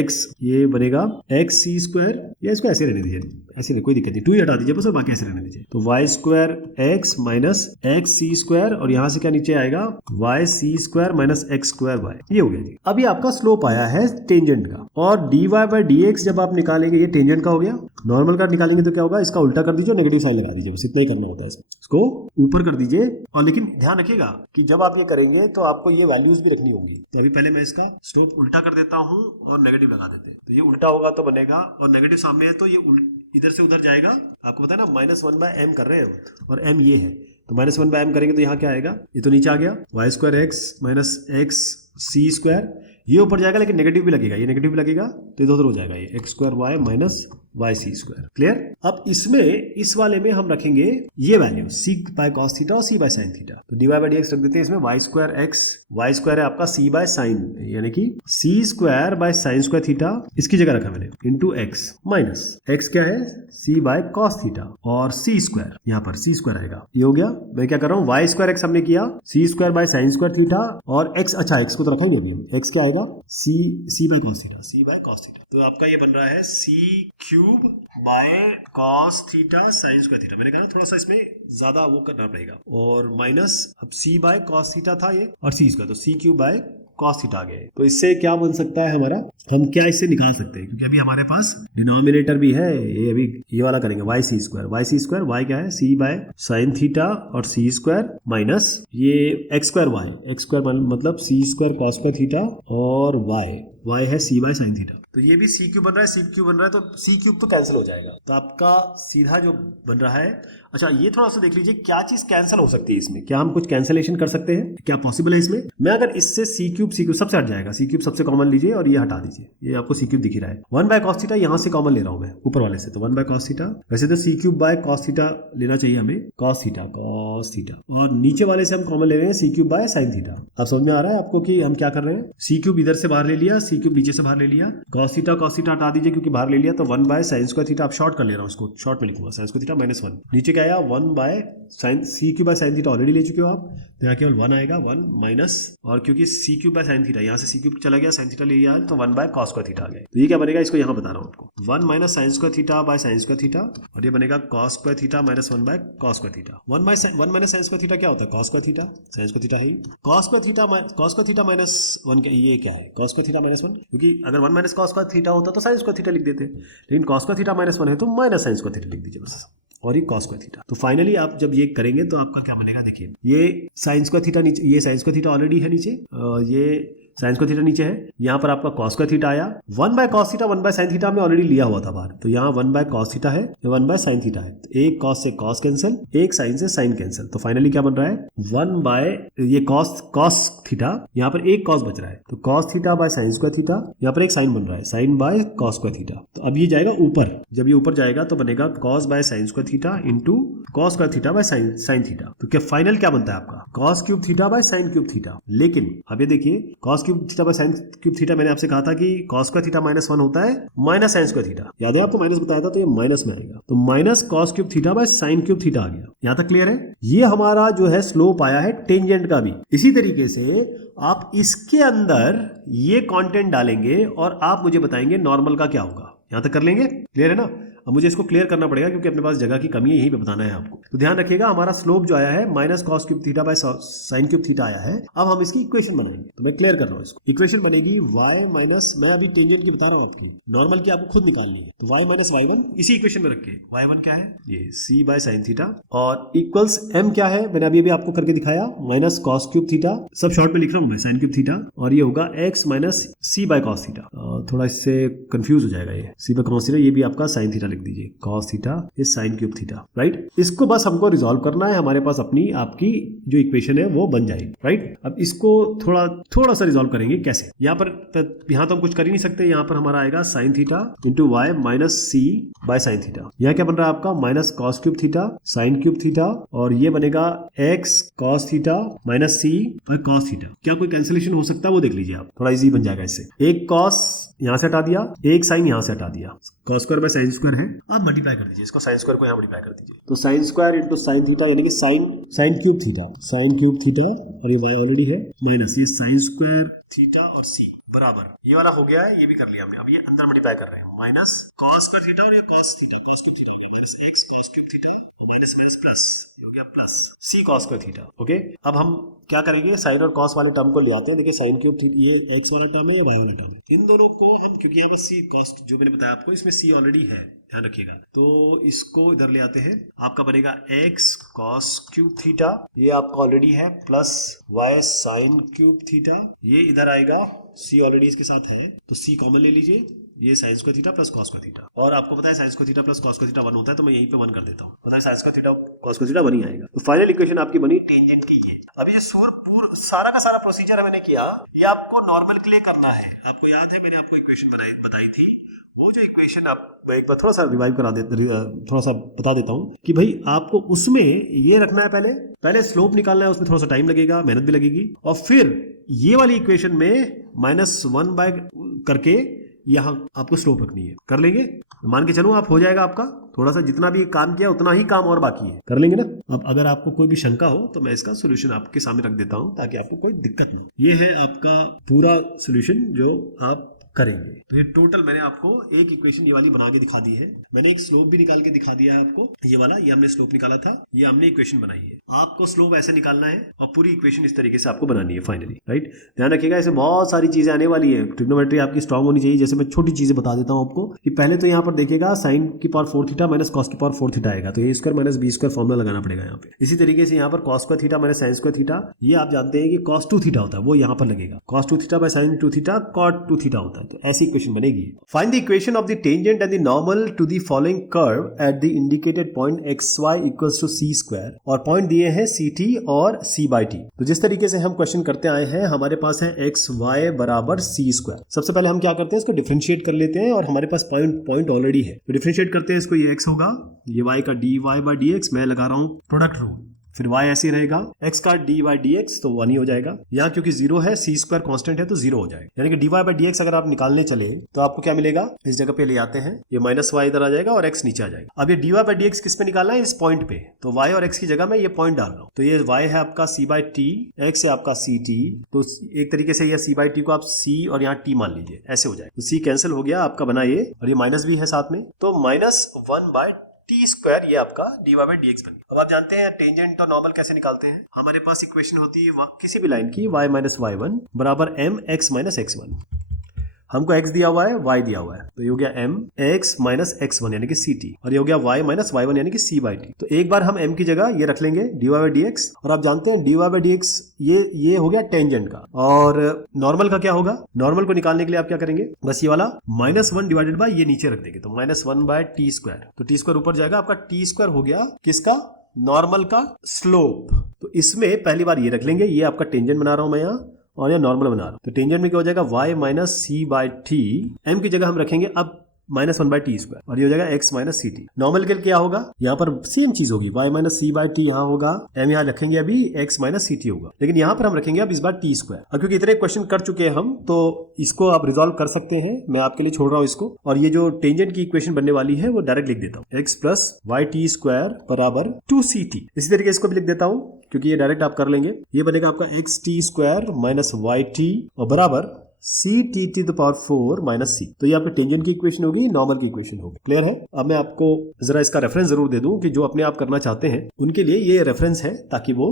x, ये बनेगा x सी स्क्वायर, या इसको ऐसे रहने दीजिए, ऐसे नहीं, कोई दिक्कत नहीं, 2 हटा दीजिए बस, और बाकी ऐसे रहने दीजिए। तो y square x minus x c square, और यहाँ से क्या नीचे आएगा y c square minus x square y, ये हो गया जी। अभी आपका स्लोप आया है टेंजेंट का, और dy बाई dx जब आप निकालेंगे, ये टेंजेंट का हो गया, नॉर्मल का निकालेंगे तो क्या होगा, इसका उल्टा कर दीजिए, नेगेटिव साइन लगा दीजिए, बस इतना ही करना होता है इसको ऊपर कर दीजिए। और लेकिन ध्यान रखिएगा कि जब आप ये करेंगे तो आपको ये वैल्यूज भी रखनी होंगी, तो अभी पहले मैं इसका स्लोप उल्टा कर देता हूँ और नेगेटिव लगा देते हैं, तो ये उल्टा होगा तो बनेगा, और नेगेटिव सामने है तो ये इधर से उधर जाएगा। आपको पता है ना, माइनस 1 बाय एम कर रहे हैं, और m ये है, तो माइनस 1 बाय एम करेंगे तो यहाँ क्या आएगा, ये तो नीचे आ गया, y square x minus x c square, ये ऊपर जाएगा, लेकिन नेगेटिव भी लगेगा, ये नेगेटिव भी लगेगा, तो इधर हो जाएगा ये x square y minus y c square. Clear. अब इसमें, इस वाले में हम रखेंगे ये value c by cos theta और सी बाय साइन थीटा, तो d y by d x रख देते हैं इसमें, y square x, y square है आपका सी बाय साइन, यानी कि c square by sine square theta, इसकी जगह रखा मैंने, इंटू एक्स, माइनस एक्स क्या है, सी बाय कॉस थीटा, और सी स्क्वायर, यहाँ पर सी स्क्वायर आएगा, ये हो गया। मैं क्या कर रहा हूँ, वाई स्क्वायर एक्स हमने किया, c square by sine square theta, और एक्स, अच्छा एक्स को तो रखा ही नहीं अभी, एक्स क्या आएगा, c by cos theta, c by cos theta, तो आपका ये बन रहा है c cube by cos theta sine square theta. मैंने कहा ना थोड़ा सा इसमें ज्यादा वो करना पड़ेगा, और माइनस, अब सी बाय कॉस थीटा था ये, और सी स्क्वायर, तो सी क्यूब बाय कॉस थीटा आ गया है। तो इससे क्या बन सकता है हमारा, हम क्या इससे निकाल सकते हैं, क्योंकि अभी हमारे पास डिनोमिनेटर भी है, ये अभी ये वाला करेंगे, y c square, y c square, y क्या है, सी बाय साइन थीटा और सी स्क्वायर, माइनस ये x square y, x square मतलब c square cos square theta, और वाई y है c बाय साइन थीटा। तो ये भी c क्यूब बन रहा है, c क्यूब बन रहा है, तो c क्यूब तो कैंसिल हो जाएगा। तो आपका सीधा जो बन रहा है, अच्छा ये थोड़ा सा देख लीजिए क्या चीज कैंसिल हो सकती है इसमें, क्या हम कुछ कैंसिलेशन कर सकते हैं, क्या पॉसिबल है इसमें? मैं अगर इससे c क्यूब सबसे हट जाएगा, c क्यूब सबसे कॉमन लीजिए और ये हटा दीजिए, ये आपको c क्यूब दिख ही रहा है। 1 बाय कॉस थीटा यहाँ से कॉमन ले रहा हूं मैं ऊपर वाले से, तो 1 बाय कॉस थीटा, वैसे तो c cube by cos theta लेना चाहिए हमें, कॉस थीटा, और नीचे वाले से हम कॉमन ले रहे हैं c cube by sine theta. अब समझ में आ रहा है आपको कि हम क्या कर रहे हैं? c क्यूब इधर से बाहर ले लिया, c क्यूब नीचे से बाहर ले लिया, कॉस थीटा हटा दीजिए क्योंकि बाहर ले लिया, तो 1 बाय साइन स्क्वायर थीटा। अब शॉर्ट कर ले रहा हूं उसको, शॉर्ट में लिखूंगा साइन स्क्वायर थीटा माइनस 1, नीचे क्या आया 1 by sine, c cube by sine theta already ले चुके हो आप, तो यहाँ केवल 1 आएगा, 1 माइनस, और क्योंकि c cube by sine theta यहाँ से c क्यूब चला गया, साइन थीटा ले लिया, तो 1 बाय कॉस स्क्वायर थीटा आ गया। तो ये क्या बनेगा, इसको यहाँ बता रहा हूँ आपको, 1 minus sine square theta by sine square theta, और ये बनेगा cos square theta minus 1 bye cos square theta. 1 minus sine square theta क्या होता है? Cos square theta, sine square theta है, कॉस स्क्वायर थीटा माइनस 1, ये क्या है? कॉस स्क्वायर थीटा माइनस 1, क्योंकि अगर 1 माइनस कॉस स्क्वायर थीटा होता तो साइन स्क्वायर थीटा लिख देते, लेकिन कॉस स्क्वायर थीटा माइनस 1 है तो माइनस साइन स्क्वायर थीटा लिख दीजिए बस, और ये कॉस स्क्वायर थीटा। तो फाइनली आप जब ये करेंगे तो आपका क्या बनेगा, देखिए ये साइन स्क्वायर थीटा नीचे, ये साइन स्क्वायर थीटा ऑलरेडी है नीचे, ये साइन स्क्वायर थीटा नीचे है, यहाँ पर आपका कॉस स्क्वायर थीटा आया, 1 bye cos theta 1 bye sine theta हमने ऑलरेडी लिया हुआ था बाहर, तो यहाँ 1 बाय कॉस थीटा है, 1 बाय साइन थीटा है, तो एक कॉस से कॉस कैंसिल, एक साइन से साइन कैंसिल, तो फाइनली क्या बन रहा है 1 बाय ये कॉस थीटा, यहाँ पर एक कॉस बच रहा है, तो cos theta by sine square theta, यहाँ पर एक साइन बन रहा है, sine by cos square theta. तो अब ये जाएगा ऊपर, जब ये ऊपर जाएगा तो बनेगा cos bye sine square theta into cos square theta by sine theta. तो क्या फाइनल क्या बनता है आपका? Cos cube theta by sine cube theta. लेकिन अब ये देखिए cos cube theta by sine cube theta, मैंने आपसे कहा था कि कॉस स्क्वायर थीटा माइनस 1 होता है माइनस साइन स्क्वायर थीटा, याद है आपको माइनस बताया था, तो ये माइनस में आएगा, तो minus cos cube theta by sine cube theta आ गया। यहां तक क्लियर है? ये हमारा जो है स्लोप आया है टेंजेंट का भी। इसी तरीके से आप इसके अंदर ये कंटेंट डालेंगे और आप मुझे बताएंगे नॉर्मल का क्या होगा। यहां तक कर लेंगे? क्लियर है ना? अब मुझे इसको क्लियर करना पड़ेगा क्योंकि अपने पास जगह की कमी है, यहीं पे बताना है आपको। तो ध्यान रखिएगा हमारा स्लोप जो आया है minus cos cube theta by sine cube theta आया है। अब हम इसकी इक्वेशन बनाएंगे, तो मैं क्लियर कर रहा हूँ इसको। इक्वेशन बनेगी y माइनस, मैं अभी टेंजेंट की बता रहा हूँ आपकी, नॉर्मल की आपको खुद निकालनी है, तो y माइनस y1 इसी इक्वेशन में रखिए। y1 क्या है? ये c बाय साइन थीटा, और इक्वल्स m क्या है मैंने अभी आपको करके दिखाया, माइनस कॉस क्यूब थीटा, सब शॉर्ट में लिख रहा हूँ मैं, साइन क्यूब थीटा, और ये होगा x minus c bye cos theta. थोड़ा इससे कंफ्यूज हो जाएगा, ये c बाय कॉस थीटा, ये भी आपका साइन थीटा लिख दीजिए, cos theta is sine cube theta, right. इसको बस हमको रिजॉल्व करना है, हमारे पास अपनी आपकी जो इक्वेशन है वो बन जाएगी, राइट। अब इसको थोड़ा सा रिजॉल्व करेंगे कैसे। यहाँ तो हम कुछ कर ही नहीं सकते, यहाँ पर हमारा आएगा sine theta into y minus c by sine theta. यहाँ क्या बन रहा है आपका minus cos cube theta sine cube theta, और ये बनेगा x cos theta minus c by cos theta. क्या कोई कैंसिलेशन हो सकता है वो देख लीजिए आप, थोड़ा इजी बन जाएगा इससे। एक कॉस यहाँ से हटा दिया, एक साइन यहाँ से हटा दिया, cos square by sine square है, आप मल्टीप्लाई कर दीजिए इसको, साइन स्क्वायर को यहाँ मल्टीप्लाई कर दीजिए, तो sine square into sine theta यानी कि साइन क्यूब थीटा, और ये y ऑलरेडी है, माइनस ये साइन स्क्वायर थीटा और c बराबर, ये वाला हो गया है, ये भी कर लिया हमने। अब ये अंदर मल्टीप्लाई कर रहे हैं, माइनस कॉस स्क्वायर थीटा और ये कॉस क्यूब थीटा हो गया, minus x cos cube theta और माइनस माइनस प्लस, ये हो गया plus c cos square theta. Okay, अब हम क्या करेंगे, साइन और कॉस वाले टर्म को ले आते हैं। देखिए साइन क्यूब ये x वाला टर्म है या y वाला टर्म है, इन दोनों को हम, क्योंकि यहाँ पर c कॉस जो मैंने बताया आपको, इसमें c ऑलरेडी है, ध्यान रखिएगा, तो इसको इधर ले आते हैं। आपका बनेगा x cos क्यूब थीटा, ये आपका ऑलरेडी है, plus y sin cube theta, ये इधर आएगा, c ऑलरेडी इसके साथ है तो c कॉमन ले लीजिए, ये sin square theta plus cos square theta, और आपको पता है sin square theta plus cos square theta 1 होता है, तो मैं यहीं पे 1 कर देता हूँ, पता है sin square theta cos square theta 1 ही आएगा। तो फाइनल इक्वेशन आपकी बनी टेंजेंट की ये। अब ये सारा का सारा प्रोसीजर मैंने किया, ये आपको नॉर्मल के लिए करना है। आपको याद है मैंने आपको इक्वेशन बताई थी, वो जो इक्वेशन आप, मैं एक बार थोड़ा सा रिवाइव थोड़ा सा बता देता हूँ कि भाई आपको उसमें ये रखना है, पहले स्लोप निकालना है, उसमें थोड़ा सा टाइम लगेगा, मेहनत भी लगेगी, और फिर ये वाली इक्वेशन में -1 बाय करके यहाँ आपको स्लोप रखनी है। कर लेंगे, मान के चलो आप हो जाएगा आपका, थोड़ा सा जितना भी काम किया उतना ही काम और बाकी है, कर लेंगे ना। अब अगर आपको कोई भी शंका हो तो मैं इसका सोल्यूशन आपके सामने रख देता हूँ ताकि आपको कोई दिक्कत ना हो। ये है आपका पूरा सोल्यूशन जो आप करेंगे। तो ये टोटल मैंने आपको एक इक्वेशन ये वाली बना के दिखा दी है। मैंने एक स्लोप भी निकाल के दिखा दिया है आपको, ये वाला, ये हमने स्लोप निकाला था, ये हमने इक्वेशन बनाई है। आपको स्लोप ऐसे निकालना है और पूरी इक्वेशन इस तरीके से आपको बनानी है फाइनली, राइट। ध्यान रखिएगा, ऐसे बहुत सारी चीजें आने वाली है। ट्रिग्नोमेट्री आपकी स्ट्रांग होनी चाहिए। जैसे मैं छोटी चीजें बता देता हूं आपको कि पहले तो यहाँ पर देखिएगा साइन की पावर 4 थीटा माइनस कॉस की पावर 4 थीटा आएगा, तो a square minus b square formula लगाना पड़ेगा यहाँ पे। इसी तरीके से यहाँ पर cos square theta minus sine square theta, ये आप जानते हैं कि कॉस 2 थीटा होता है, वो यहाँ पर लगेगा। Cos 2 theta by sine 2 theta cot 2 theta होता है। तो ऐसी इक्वेशन बनेगी। Find the equation of the tangent and the normal to the following curve at the indicated point xy equals to c square, और पॉइंट दिए हैं ct और c/t। तो जिस तरीके से हम क्वेश्चन करते आए हैं, हमारे पास है xy बराबर c स्क्वायर। सबसे पहले हम क्या करते हैं, इसको डिफरेंशिएट कर लेते हैं, और हमारे पास पॉइंट ऑलरेडी है, तो डिफरेंशिएट करते हैं इसको। ये x होगा, ये y का dy बाय dx, मैं लगा रहा हूं प्रोडक्ट रूल, फिर y ऐसे रहेगा, x का dy बाई dx तो 1 ही हो जाएगा। यहाँ क्योंकि 0 है, c स्क्वायर कांस्टेंट है तो 0 हो जाएगा। यानी कि dy बाई dx अगर आप निकालने चले तो आपको क्या मिलेगा, इस जगह पे ले आते हैं, ये माइनस y इधर आ जाएगा और x नीचे आ जाएगा। अब ये dy बाई dx किस पे निकालना है, इस पॉइंट पे, तो y और x की जगह मैं ये पॉइंट डाल रहा हूँ। तो ये y है आपका c बाई t, x है आपका ct, तो एक तरीके से ये c बाई t को आप c और यहाँ t मान लीजिए, ऐसे हो जाएगा। तो c कैंसिल हो गया आपका, बना ये, और ये माइनस भी है साथ में, तो -1 बाय टी स्क्वायर, ये आपका dy बाई dx बन गया। अब आप जानते हैं टेंजेंट और नॉर्मल कैसे निकालते हैं। हमारे पास इक्वेशन होती है किसी भी लाइन की, y माइनस y1 बराबर mx माइनस x1। हमको x दिया हुआ है, y दिया हुआ है, तो ये हो गया mx माइनस x1 यानी कि ct, और ये हो गया y माइनस y1 यानी कि c/t। तो एक बार हम m की जगह ये रख लेंगे dy बाई dx, और आप जानते हैं dy बाई dx ये हो गया टेंजेंट का। और नॉर्मल का क्या होगा, नॉर्मल को निकालने के लिए आप क्या करेंगे, बस ये वाला -1 डिवाइडेड बाय ये नीचे रख देंगे, तो -1 बाय टी स्क्वायर, तो टी स्क्वायर ऊपर जाएगा, आपका टी स्क्वायर हो गया किसका, नॉर्मल का स्लोप। तो इसमें पहली बार ये रख लेंगे, ये आपका टेंजेंट बना रहा हूं मैं यहाँ, और ये नॉर्मल बना रहा हूं। तो टेंजेंट में क्या हो जाएगा, y minus c by t, m की जगह हम रखेंगे अब -1 बाई टी स्क्वायर, और ये हो जाएगा x minus c t. Normal के लिए क्या होगा, यहाँ पर सेम चीज होगी, y minus c by t यहाँ होगा, m यहाँ रखेंगे अभी x माइनस सी टी होगा, लेकिन यहाँ पर हम रखेंगे अब इस बार टी स्क्वायर। और क्योंकि इतने क्वेश्चन कर चुके हैं हम, तो इसको आप रिजॉल्व कर सकते हैं, मैं आपके लिए छोड़ रहा हूँ इसको। और ये जो टेंजेंट की इक्वेशन बनने वाली है वो डायरेक्ट लिख देता हूँ, x plus y t square बराबर 2ct। इसी तरीके इसको भी लिख देता हूँ, क्योंकि ये डायरेक्ट आप कर लेंगे। ये बनेगा आपका x t square minus y t और बराबर c t t the power 4 minus c. तो ये आपके टेंजेंट की इक्वेशन होगी, नॉर्मल की इक्वेशन होगी। क्लियर है। अब मैं आपको जरा इसका रेफरेंस जरूर दे दूं कि जो अपने आप करना चाहते हैं उनके लिए ये रेफरेंस है, ताकि वो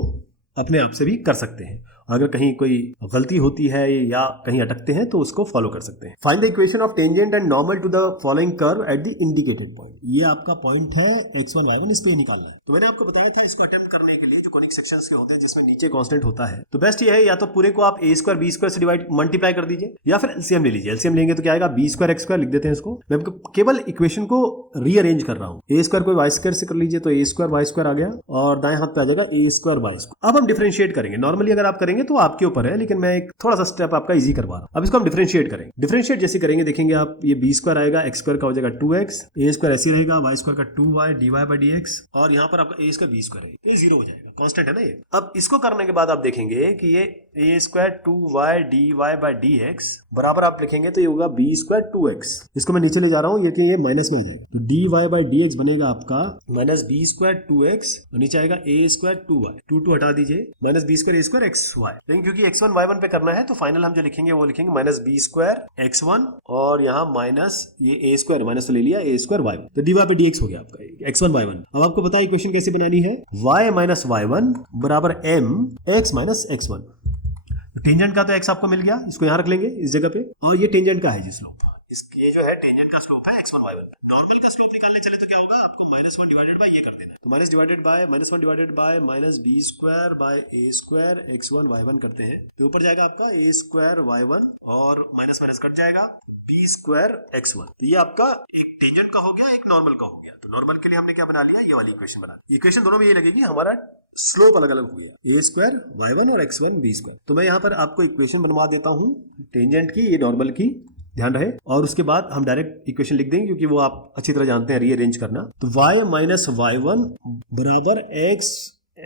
अपने आप से भी कर सकते हैं। अगर कहीं कोई गलती होती है या कहीं अटकते हैं तो उसको फॉलो कर सकते हैं। Find the equation of tangent and normal to the following curve at the indicated point. ये आपका पॉइंट है x1 y1, इस पे निकालना है। तो मैंने आपको बताया था इसको अटेम्प्ट करने के लिए जो कोनिक सेक्शंस के होते हैं जिसमें नीचे कांस्टेंट होता है, तो बेस्ट ये है या तो पूरे को आप a स्क्वायर b स्क्वायर से डिवाइड मल्टीप्लाई कर दीजिए, या फिर एलसीएम ले लीजिए। एलसीएम लेंगे तो क्या आएगा, b स्क्वायर x स्क्वायर लिख देते हैं इसको। मैं केवल इक्वेशन को रीअरेंज कर रहा हूँ। a स्क्वायर को y स्क्वायर से कर लीजिए तो a स्क्वायर y स्क्वायर आ गया, और दाएं हाथ पे आ जाएगा a स्क्वायर y स्क्वायर। अब हम डिफरेंशिएट करेंगे। नॉर्मली अगर आप करेंगे तो आपके ऊपर है, लेकिन मैं एक थोड़ा सा स्टेप आपका इजी करवा रहा हूं। अब इसको हम डिफरेंशिएट करेंगे। डिफरेंशिएट जैसे करेंगे देखेंगे आप, ये b स्क्वायर आएगा, x स्क्वायर का हो जाएगा 2x, a स्क्वायर ऐसे रहेगा, y स्क्वायर का 2y dy बाई dx, और यहाँ पर आपका a स्क्वायर b स्क्वायर है, ये 0 हो जाएगा, कांस्टेंट है ना ये। अब इसको करने के बाद आप देखेंगे कि ये a square 2y dy by dx बराबर आप लिखेंगे तो ये होगा b स्क्वायर 2x। इसको मैं नीचे ले जा रहा हूँ, ये माइनस में आ जाएगा, तो dy बाई dx बनेगा आपका माइनस b स्क्वायर 2x, और नीचे आएगा a स्क्वायर 2y, 2 हटा दीजिए, minus b square a square xy। लेकिन क्योंकि x1 y1 पे करना है तो फाइनल हम जो लिखेंगे वो लिखेंगे माइनस b स्क्वायर x1, और यहाँ माइनस ये a स्क्वायर, माइनस तो ले लिया, a स्क्वायर y1, तो dy बाई dx हो गया आपका x1 y1। अब आपको पता है इक्वेशन कैसे बनानी है, y माइनस y1 बराबर m x minus x1। Tangent का तो x आपको मिल गया, इसको यहाँ रख लेंगे इस जगह पे, और ये टेंजेंट का है जी स्लोप, ये जो है टेंजेंट का स्लोप है x1 y1। नॉर्मल का स्लोप निकालने चले तो क्या होगा, आपको -1 डिवाइडेड बाय ये कर देना है, तो -1 divided by minus b square by a square x1 y1 करते हैं, तो ऊपर जाएगा आपका a स्क्वायर y1 और माइनस माइनस कट जाएगा b स्क्वायर x1। तो ये आपका एक टेंजेंट का हो गया, एक नॉर्मल का हो गया। तो नॉर्मल के लिए हमने क्या बना लिया, ये वाली इक्वेशन बना। इक्वेशन दोनों में ये लगेगी, हमारा स्लोप अलग अलग हो गया, a स्क्वायर y1 और x1 b स्क्वायर। तो मैं यहाँ पर आपको इक्वेशन बनवा देता हूँ टेंजेंट की, ये नॉर्मल की, ध्यान रहे, और उसके बाद हम डायरेक्ट इक्वेशन लिख देंगे क्योंकि वो आप अच्छी तरह जानते हैं रीअरेंज करना। तो y माइनस y1 बराबर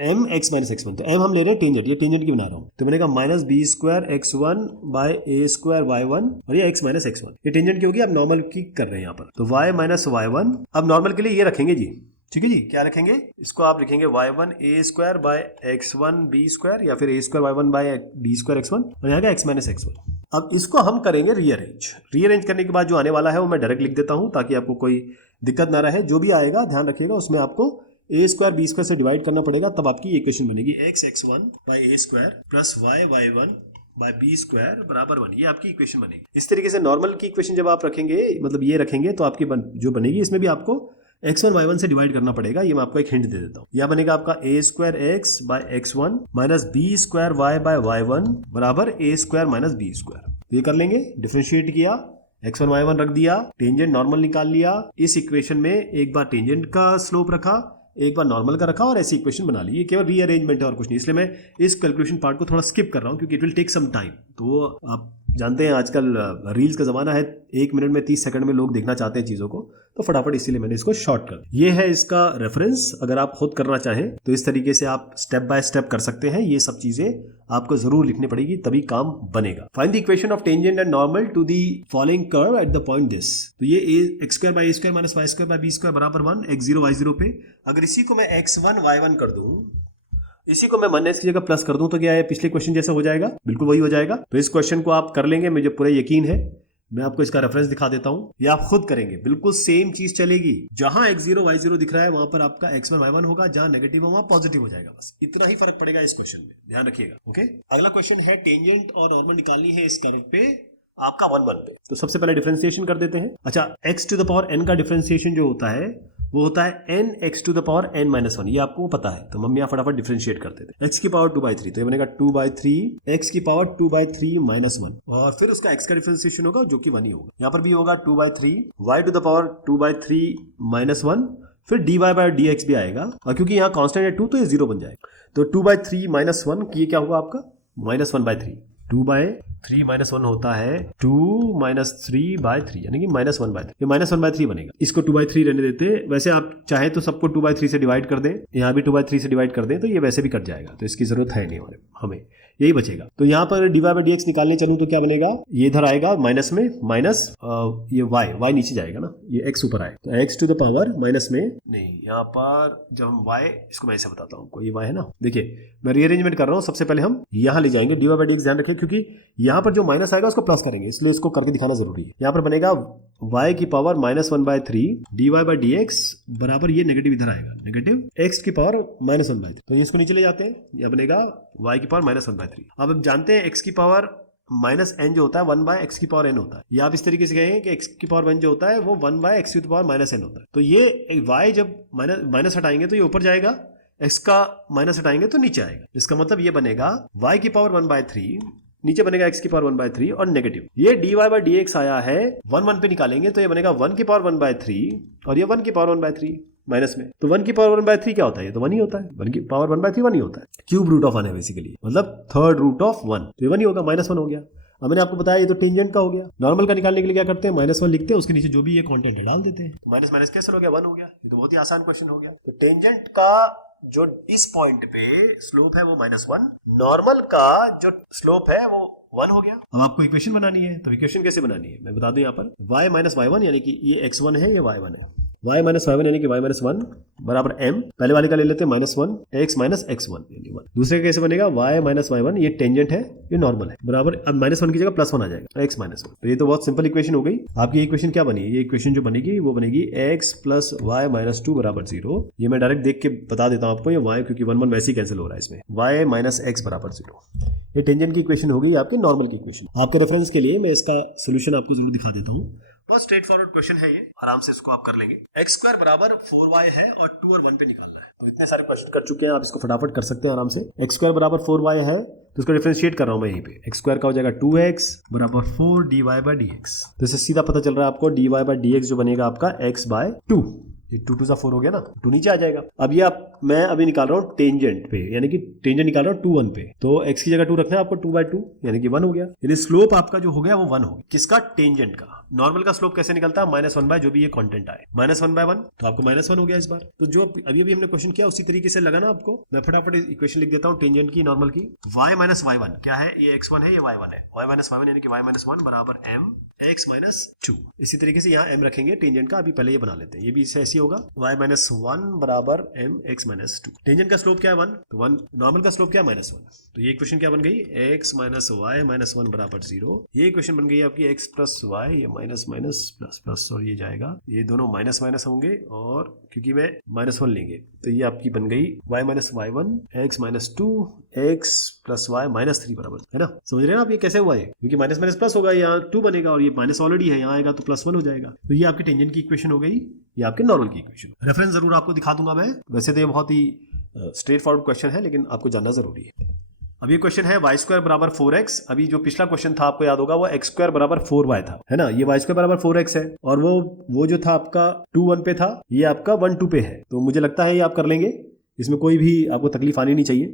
m x माइनस x1। तो m हम ले रहे हैं टेंजेंट, ये टेंजेंट की बना रहा हूँ, तो मैंने कहा minus b square x1 by a square y1, और ये x माइनस x1, ये टेंजेंट की होगी। अब नॉर्मल की कर रहे हैं यहाँ पर, तो y माइनस y1। अब नॉर्मल के लिए ये रखेंगे जी, ठीक है जी, क्या रखेंगे, इसको आप लिखेंगे y1 a square by x1 b square, या फिर a square y1 by b square x1, और यहाँ का x माइनस x1। अब इसको हम करेंगे रीअरेंज करने के बाद जो आने वाला है वो मैं डायरेक्ट लिख देता हूं ताकि आपको कोई दिक्कत ना रहे। जो भी आएगा ध्यान रखिएगा उसमें आपको a स्क्वायर b स्क्वायर से डिवाइड करना पड़ेगा, तब आपकी इक्वेशन बनेगी x1 by a square plus y1 by b square बराबर 1। ये आपकी इक्वेशन बनेगी। इस तरीके से नॉर्मल की इक्वेशन जब आप रखेंगे, मतलब ये रखेंगे, तो आपकी जो बनेगी इसमें भी आपको x1 y1 से डिवाइड करना पड़ेगा। ये मैं आपको एक हिंट दे देता हूँ। यह बनेगा आपका a square x by x1 minus b square y by y1 बराबर a स्क्वायर माइनस बी स्क्वायर। ये कर लेंगे, डिफरेंशिएट किया, x1 y1 रख दिया, टेंजेंट नॉर्मल निकाल लिया। इस इक्वेशन में एक बार टेंजेंट का स्लोप रखा, एक बार नॉर्मल का रखा और ऐसी इक्वेशन बना ली। ये केवल रीअरेंजमेंट है और कुछ नहीं, इसलिए मैं इस कैलकुलेशन पार्ट को थोड़ा स्किप कर रहा हूँ क्योंकि it will take some time. तो आप जानते हैं आजकल रील्स का जमाना है, 1 मिनट में 30 सेकंड में लोग देखना चाहते हैं चीज़ों को, तो फटाफट इसीलिए मैंने इसको शॉर्ट कर दिया। ये है इसका रेफरेंस। अगर आप खुद करना चाहें तो इस तरीके से आप स्टेप बाय स्टेप कर सकते हैं। ये सब चीजें आपको जरूर लिखनी पड़ेगी, तभी काम बनेगा। Find the equation of tangent and normal to the following curve at the point this. तो ये x square by a square minus y square by b square बराबर 1 x0 y0 पे। अगर इसी को मैं x1 y1 कर दूं, इसी को मैं माइनस की जगह प्लस कर दूं, तो क्या है, पिछले क्वेश्चन जैसा हो जाएगा, बिल्कुल वही हो जाएगा। तो इस क्वेश्चन को आप कर लेंगे, मुझे पूरा यकीन है। मैं आपको इसका रेफरेंस दिखा देता हूं, ये आप खुद करेंगे, बिल्कुल सेम चीज चलेगी। जहां x0 y0 दिख रहा है वहां पर आपका x1 y1 होगा, जहां नेगेटिव है वहां पॉजिटिव हो जाएगा। बस इतना ही फर्क पड़ेगा इस क्वेश्चन में, ध्यान रखिएगा। ओके, अगला क्वेश्चन है टेंजेंट और नॉर्मल निकालनी है इस कर्व पे आपका 1 1 पे। तो सबसे पहले डिफरेंशिएशन कर देते हैं। अच्छा, x to the power n का डिफरेंशिएशन जो होता है वो होता है n x to the power n minus 1। ये आपको पता है, तो हम यहाँ फटाफट डिफरेंशिएट करते थे। x की पावर 2/3, तो ये बनेगा 2/3 x की पावर 2/3 माइनस 1, और फिर उसका x का डिफरेंशिएशन होगा जो कि 1 ही होगा। यहाँ पर भी होगा 2/3 y to the power 2/3 minus 1, फिर dy बाय dx भी आएगा, और क्योंकि यहाँ कांस्टेंट है 2 तो ये 0 बन जाएगा। तो 2/3 माइनस 1 ये क्या होगा आपका माइनस 1/3। 2/3 माइनस 1 होता है 2 माइनस 3/3, यानी कि माइनस 1/3। ये माइनस 1/3 बनेगा। इसको 2/3 रहने देते। वैसे आप चाहे तो सबको 2/3 से डिवाइड कर दें, यहाँ भी 2/3 से डिवाइड कर दें, तो ये वैसे भी कट जाएगा, तो इसकी जरूरत है नहीं हमें, यही बचेगा। तो यहाँ पर dy बाय dx निकालने चलूं तो क्या बनेगा, ये इधर आएगा माइनस में, माइनस ये y नीचे जाएगा ना, ये x ऊपर आएगा, तो x to the power minus में नहीं, यहाँ पर जब हम y, इसको मैं ऐसे बताता हूँ, ये y है ना, देखिए मैं रीअरेंजमेंट कर रहा हूँ। सबसे पहले हम यहाँ ले जाएंगे dy बाय dx, ध्यान रखें क्योंकि यहाँ पर जो माइनस आएगा उसको प्लस करेंगे, इसलिए इसको करके दिखाना जरूरी है। यहाँ पर बनेगा y की power minus 1/3 dy by dx बराबर, ये नेगेटिव इधर आएगा, नेगेटिव x की पावर माइनस 1/3, तो इसको नीचे ले जाते हैं, यह बनेगा y की पावर माइनस 1/3। अब हम जानते हैं x की पावर माइनस n जो होता है 1/x की पावर n होता है, या आप इस तरीके से कहें कि x की पावर 1 जो होता है वो 1/x की पावर माइनस n होता है। तो ये y जब माइनस हटाएंगे तो ये ऊपर जाएगा, x का माइनस हटाएंगे तो नीचे आएगा। इसका मतलब ये बनेगा y की पावर 1/3, नीचे बनेगा x की पावर 1/3 और नेगेटिव। ये dy बाय dx आया है 1 1 पे निकालेंगे तो ये बनेगा 1 की पावर 1/3 और ये 1 की पावर 1/3 माइनस में। तो 1 की पावर 1/3 क्या होता है, ये तो 1 ही होता है। 1 की पावर 1/3 1 ही होता है, क्यूब रूट ऑफ 1 है बेसिकली, मतलब थर्ड रूट ऑफ 1, तो ये 1 ही होगा, माइनस 1 हो गया। अब मैंने आपको बताया ये तो टेंजेंट का हो गया। नॉर्मल का निकालने के लिए क्या करते हैं, माइनस 1 लिखते हैं, उसके नीचे जो भी ये कंटेंट है डाल देते हैं, माइनस माइनस कैंसिल हो गया, 1 हो गया। ये तो बहुत ही आसान क्वेश्चन हो गया। तो टेंजेंट का जो इस पॉइंट पे स्लोप है वो -1, नॉर्मल का जो स्लोप है वो 1 हो गया। अब आपको इक्वेशन बनानी है, तो इक्वेशन कैसे बनानी है मैं बता दूं। यहाँ पर y माइनस y1 यानी कि ये x1 है, ये y1 है, y माइनस y1 यानी कि y माइनस 1 बराबर m, पहले वाले का ले लेते हैं -1 x माइनस x1 यानी 1। दूसरे का कैसे बनेगा, y माइनस y1, ये टेंजेंट है, ये नॉर्मल है, बराबर अब -1 की जगह +1 आ जाएगा, x माइनस 1। तो ये तो बहुत सिंपल इक्वेशन हो गई। आपकी इक्वेशन क्या बनी, ये इक्वेशन जो बनेगी वो बनेगी x प्लस y माइनस 2 बराबर 0। ये मैं डायरेक्ट देख के बता देता हूँ आपको, ये y क्योंकि 1 1 वैसे ही कैंसिल हो रहा है इसमें, y माइनस x बराबर 0। ये टेंजेंट की इक्वेशन हो गई आपकी नॉर्मल की इक्वेशन। आपके रेफरेंस के लिए मैं इसका सोल्यूशन आपको जरूर दिखा देता हूँ। बहुत स्ट्रेट फॉरवर्ड क्वेश्चन है ये, आराम से इसको आप कर लेंगे। x स्क्वायर बराबर 4y है और 2 और 1 पे निकालना है। तो इतने सारे क्वेश्चन कर चुके हैं, आप इसको फटाफट कर सकते हैं आराम से। x स्क्वायर बराबर 4y है तो इसको डिफरेंशिएट कर रहा हूं मैं यहीं पे। x स्क्वायर का हो जाएगा 2x बराबर 4 dy बाय dx। तो इससे सीधा पता चल रहा है आपको dy बाय dx जो बनेगा आपका x बाय 2। ये 2 2 सा 4 हो गया ना, 2 नीचे आ जाएगा। अब ये मैं अभी निकाल रहा हूँ टेंजेंट पे, यानी कि टेंजेंट निकाल रहा हूँ 2 1 पे, तो x की जगह 2 रखना है आपको, 2/2 यानी कि 1 हो गया। यानी स्लोप आपका जो हो गया वो 1 हो गया। किसका, टेंजेंट का। नॉर्मल का स्लोप कैसे निकलता है, -1 बाय जो भी ये कंटेंट आए, -1/1, तो आपको -1 हो गया इस बार। तो जो अभी हमने क्वेश्चन किया उसी तरीके से लगा ना आपको। मैं फटाफट इक्वेशन लिख देता हूँ टेंजेंट की, नॉर्मल की। y माइनस y1 क्या है, ये x1 है, ये y1 है, y माइनस y1 यानी कि y माइनस 1 बराबर m x माइनस 2। इसी तरीके से यहाँ m रखेंगे टेंजेंट का, अभी पहले ये बना लेते हैं, ये भी इससे ऐसी होगा y माइनस 1 बराबर m x माइनस 2। टेंजेंट का स्लोप क्या है 1, तो 1, नॉर्मल का स्लोप क्या है -1, तो ये इक्वेशन क्या बन गई x माइनस y माइनस 1 बराबर 0। ये इक्वेशन बन गई आपकी x प्लस y, ये माइनस माइनस प्लस प्लस और ये जाएगा, ये दोनों माइनस माइनस होंगे और क्योंकि मैं -1 लेंगे तो ये आपकी बन गई y minus y1 x minus 2 x plus y minus 3 बराबर, है ना। समझ रहे हैं आप ये कैसे हुआ है, क्योंकि माइनस माइनस प्लस होगा, यहाँ 2 बनेगा और ये माइनस ऑलरेडी है, यहाँ आएगा तो +1 हो जाएगा। तो ये आपकी टेंजेंट की इक्वेशन हो गई, ये आपके नॉर्मल की इक्वेशन। रेफरेंस जरूर आपको दिखा दूंगा मैं, वैसे तो ये बहुत ही स्ट्रेट फॉरवर्ड क्वेश्चन है लेकिन आपको जानना जरूरी है। अब ये क्वेश्चन है y स्क्वायर बराबर 4x। अभी जो पिछला क्वेश्चन था आपको याद होगा वो x स्क्वायर बराबर 4y था, है ना। ये y स्क्वायर बराबर 4x है और वो जो था आपका 2 1 पे था, ये आपका 1 2 पे है। तो मुझे लगता है ये आप कर लेंगे, इसमें कोई भी आपको तकलीफ आनी नहीं चाहिए।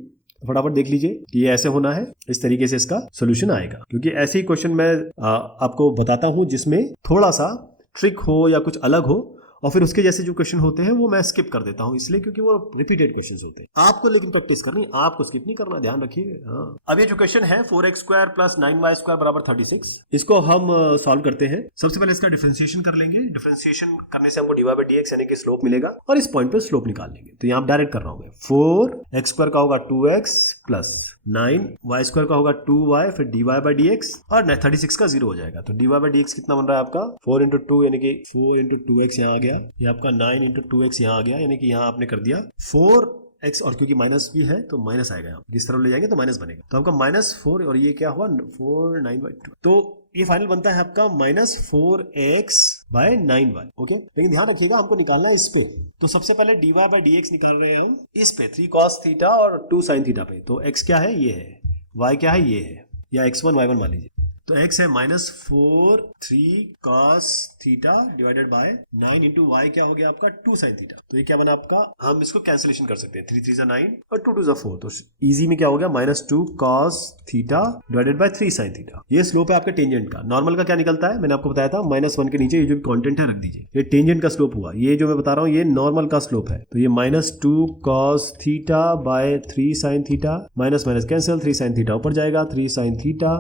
फटाफट देख लीजिए कि ये ऐसे होना है, इस तरीके से इसका सोल्यूशन आएगा, क्योंकि ऐसे ही क्वेश्चन मैं आपको बताता हूं जिसमें थोड़ा सा ट्रिक हो या कुछ अलग हो, और फिर उसके जैसे जो क्वेश्चन होते हैं वो मैं स्किप कर देता हूं, इसलिए क्योंकि वो रिपीटेड क्वेश्चंस होते हैं। आपको लेकिन प्रैक्टिस करनी, आपको स्किप नहीं करना, ध्यान रखिए। हाँ, अब ये जो क्वेश्चन है 4x square plus 9y square बराबर 36, इसको हम सॉल्व करते हैं। सबसे पहले इसका डिफरेंशिएशन कर लेंगे। डिफरेंशिएशन करने से हमको dy by dx यानी कि स्लोप मिलेगा और इस पॉइंट पे स्लोप निकाल लेंगे। तो यहाँ डायरेक्ट कर रहा हूं मैं, 4x स्क्वायर का होगा 2x प्लस 9y स्क्वायर का होगा 2y, फिर dy by dx और 36 का 0 हो जाएगा। तो dy by dx कितना बन रहा है आपका 4 into 2 यानी कि 4 into 2x यहाँ आ गया, ये आपका 9 into 2x यहाँ आ गया, यानी कि यहाँ आपने कर दिया 4x और क्योंकि माइनस भी है तो माइनस आएगा, यहाँ जिस तरफ ले जाएंगे तो माइनस बनेगा। तो आपका -4 और ये क्या हुआ 4 9/2, तो ये फाइनल बनता है आपका -4x बाय 9y। ओके, लेकिन ध्यान रखिएगा हमको निकालना है इस पे, तो सबसे पहले dy by dx निकाल रहे हैं हम इस पे 3 cos थीटा और 2 sin थीटा पे। तो x क्या है, ये है, y क्या है, ये है, या x1 y1 मान लीजिए। तो x है -4 3 cos theta divided bye 9 into y क्या हो गया आपका 2 sin थीटा। तो ये क्या बना आपका, हम इसको कैंसिलेशन कर सकते हैं, 3 3 9 और 2 2 4, तो इजी में क्या हो गया -2 cos theta divided bye 3 sin theta. ये स्लोप है आपके टेंजेंट का। नॉर्मल का क्या निकलता है, मैंने आपको बताया था -1 के नीचे ये जो कंटेंट है रख दीजिए, ये टेंजेंट का स्लोप हुआ। ये जो मैं बता रहा हूँ ये नॉर्मल का स्लोप है, तो ये -2 cos theta by 3 sin theta, minus minus cancel, 3 sin theta ऊपर जाएगा, 3 sin theta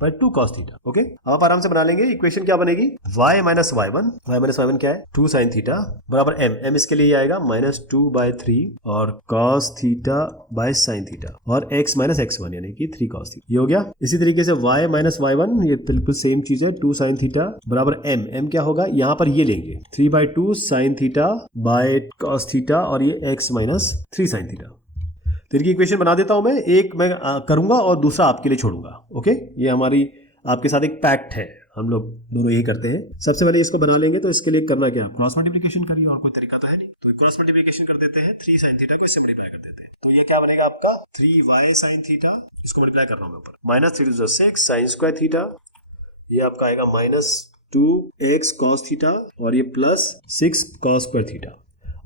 by 2 cos theta. Okay, अब आप आराम से बना लेंगे। इक्वेशन क्या बनेगी, y माइनस y1 क्या है 2 sin थीटा बराबर m इसके लिए आएगा -2/3 और cos theta by sin theta और x माइनस x1 यानी कि 3 cos थीटा। ये हो गया। इसी तरीके से y माइनस y1 ये बिल्कुल सेम चीज है, 2 sin थीटा बराबर m क्या होगा, यहाँ पर ये लेंगे 3/2 sin theta by cos theta और ये x माइनस 3 sin थीटा। तो इनकी इक्वेशन बना देता हूं मैं, एक मैं करूंगा और दूसरा आपके लिए छोड़ूंगा। ओके, ये हमारी आपके साथ एक पैक्ट है, हम लोग दोनों यही करते हैं। सबसे पहले इसको बना लेंगे, तो इसके लिए करना क्या, क्रॉस मल्टीप्लिकेशन करिए, और कोई तरीका तो है नहीं। तो क्रॉस मल्टीप्लिकेशन कर देते हैं, 3 sin थीटा को इससे मल्टीप्लाई कर देते हैं। तो ये क्या बनेगा आपका 3y sin थीटा, इसको मल्टीप्लाई कर रहा हूं मैं ऊपर, -3 to 6 sin स्क्वायर थीटा, ये आपका आएगा -2x cos थीटा और ये +6 cos स्क्वायर थीटा।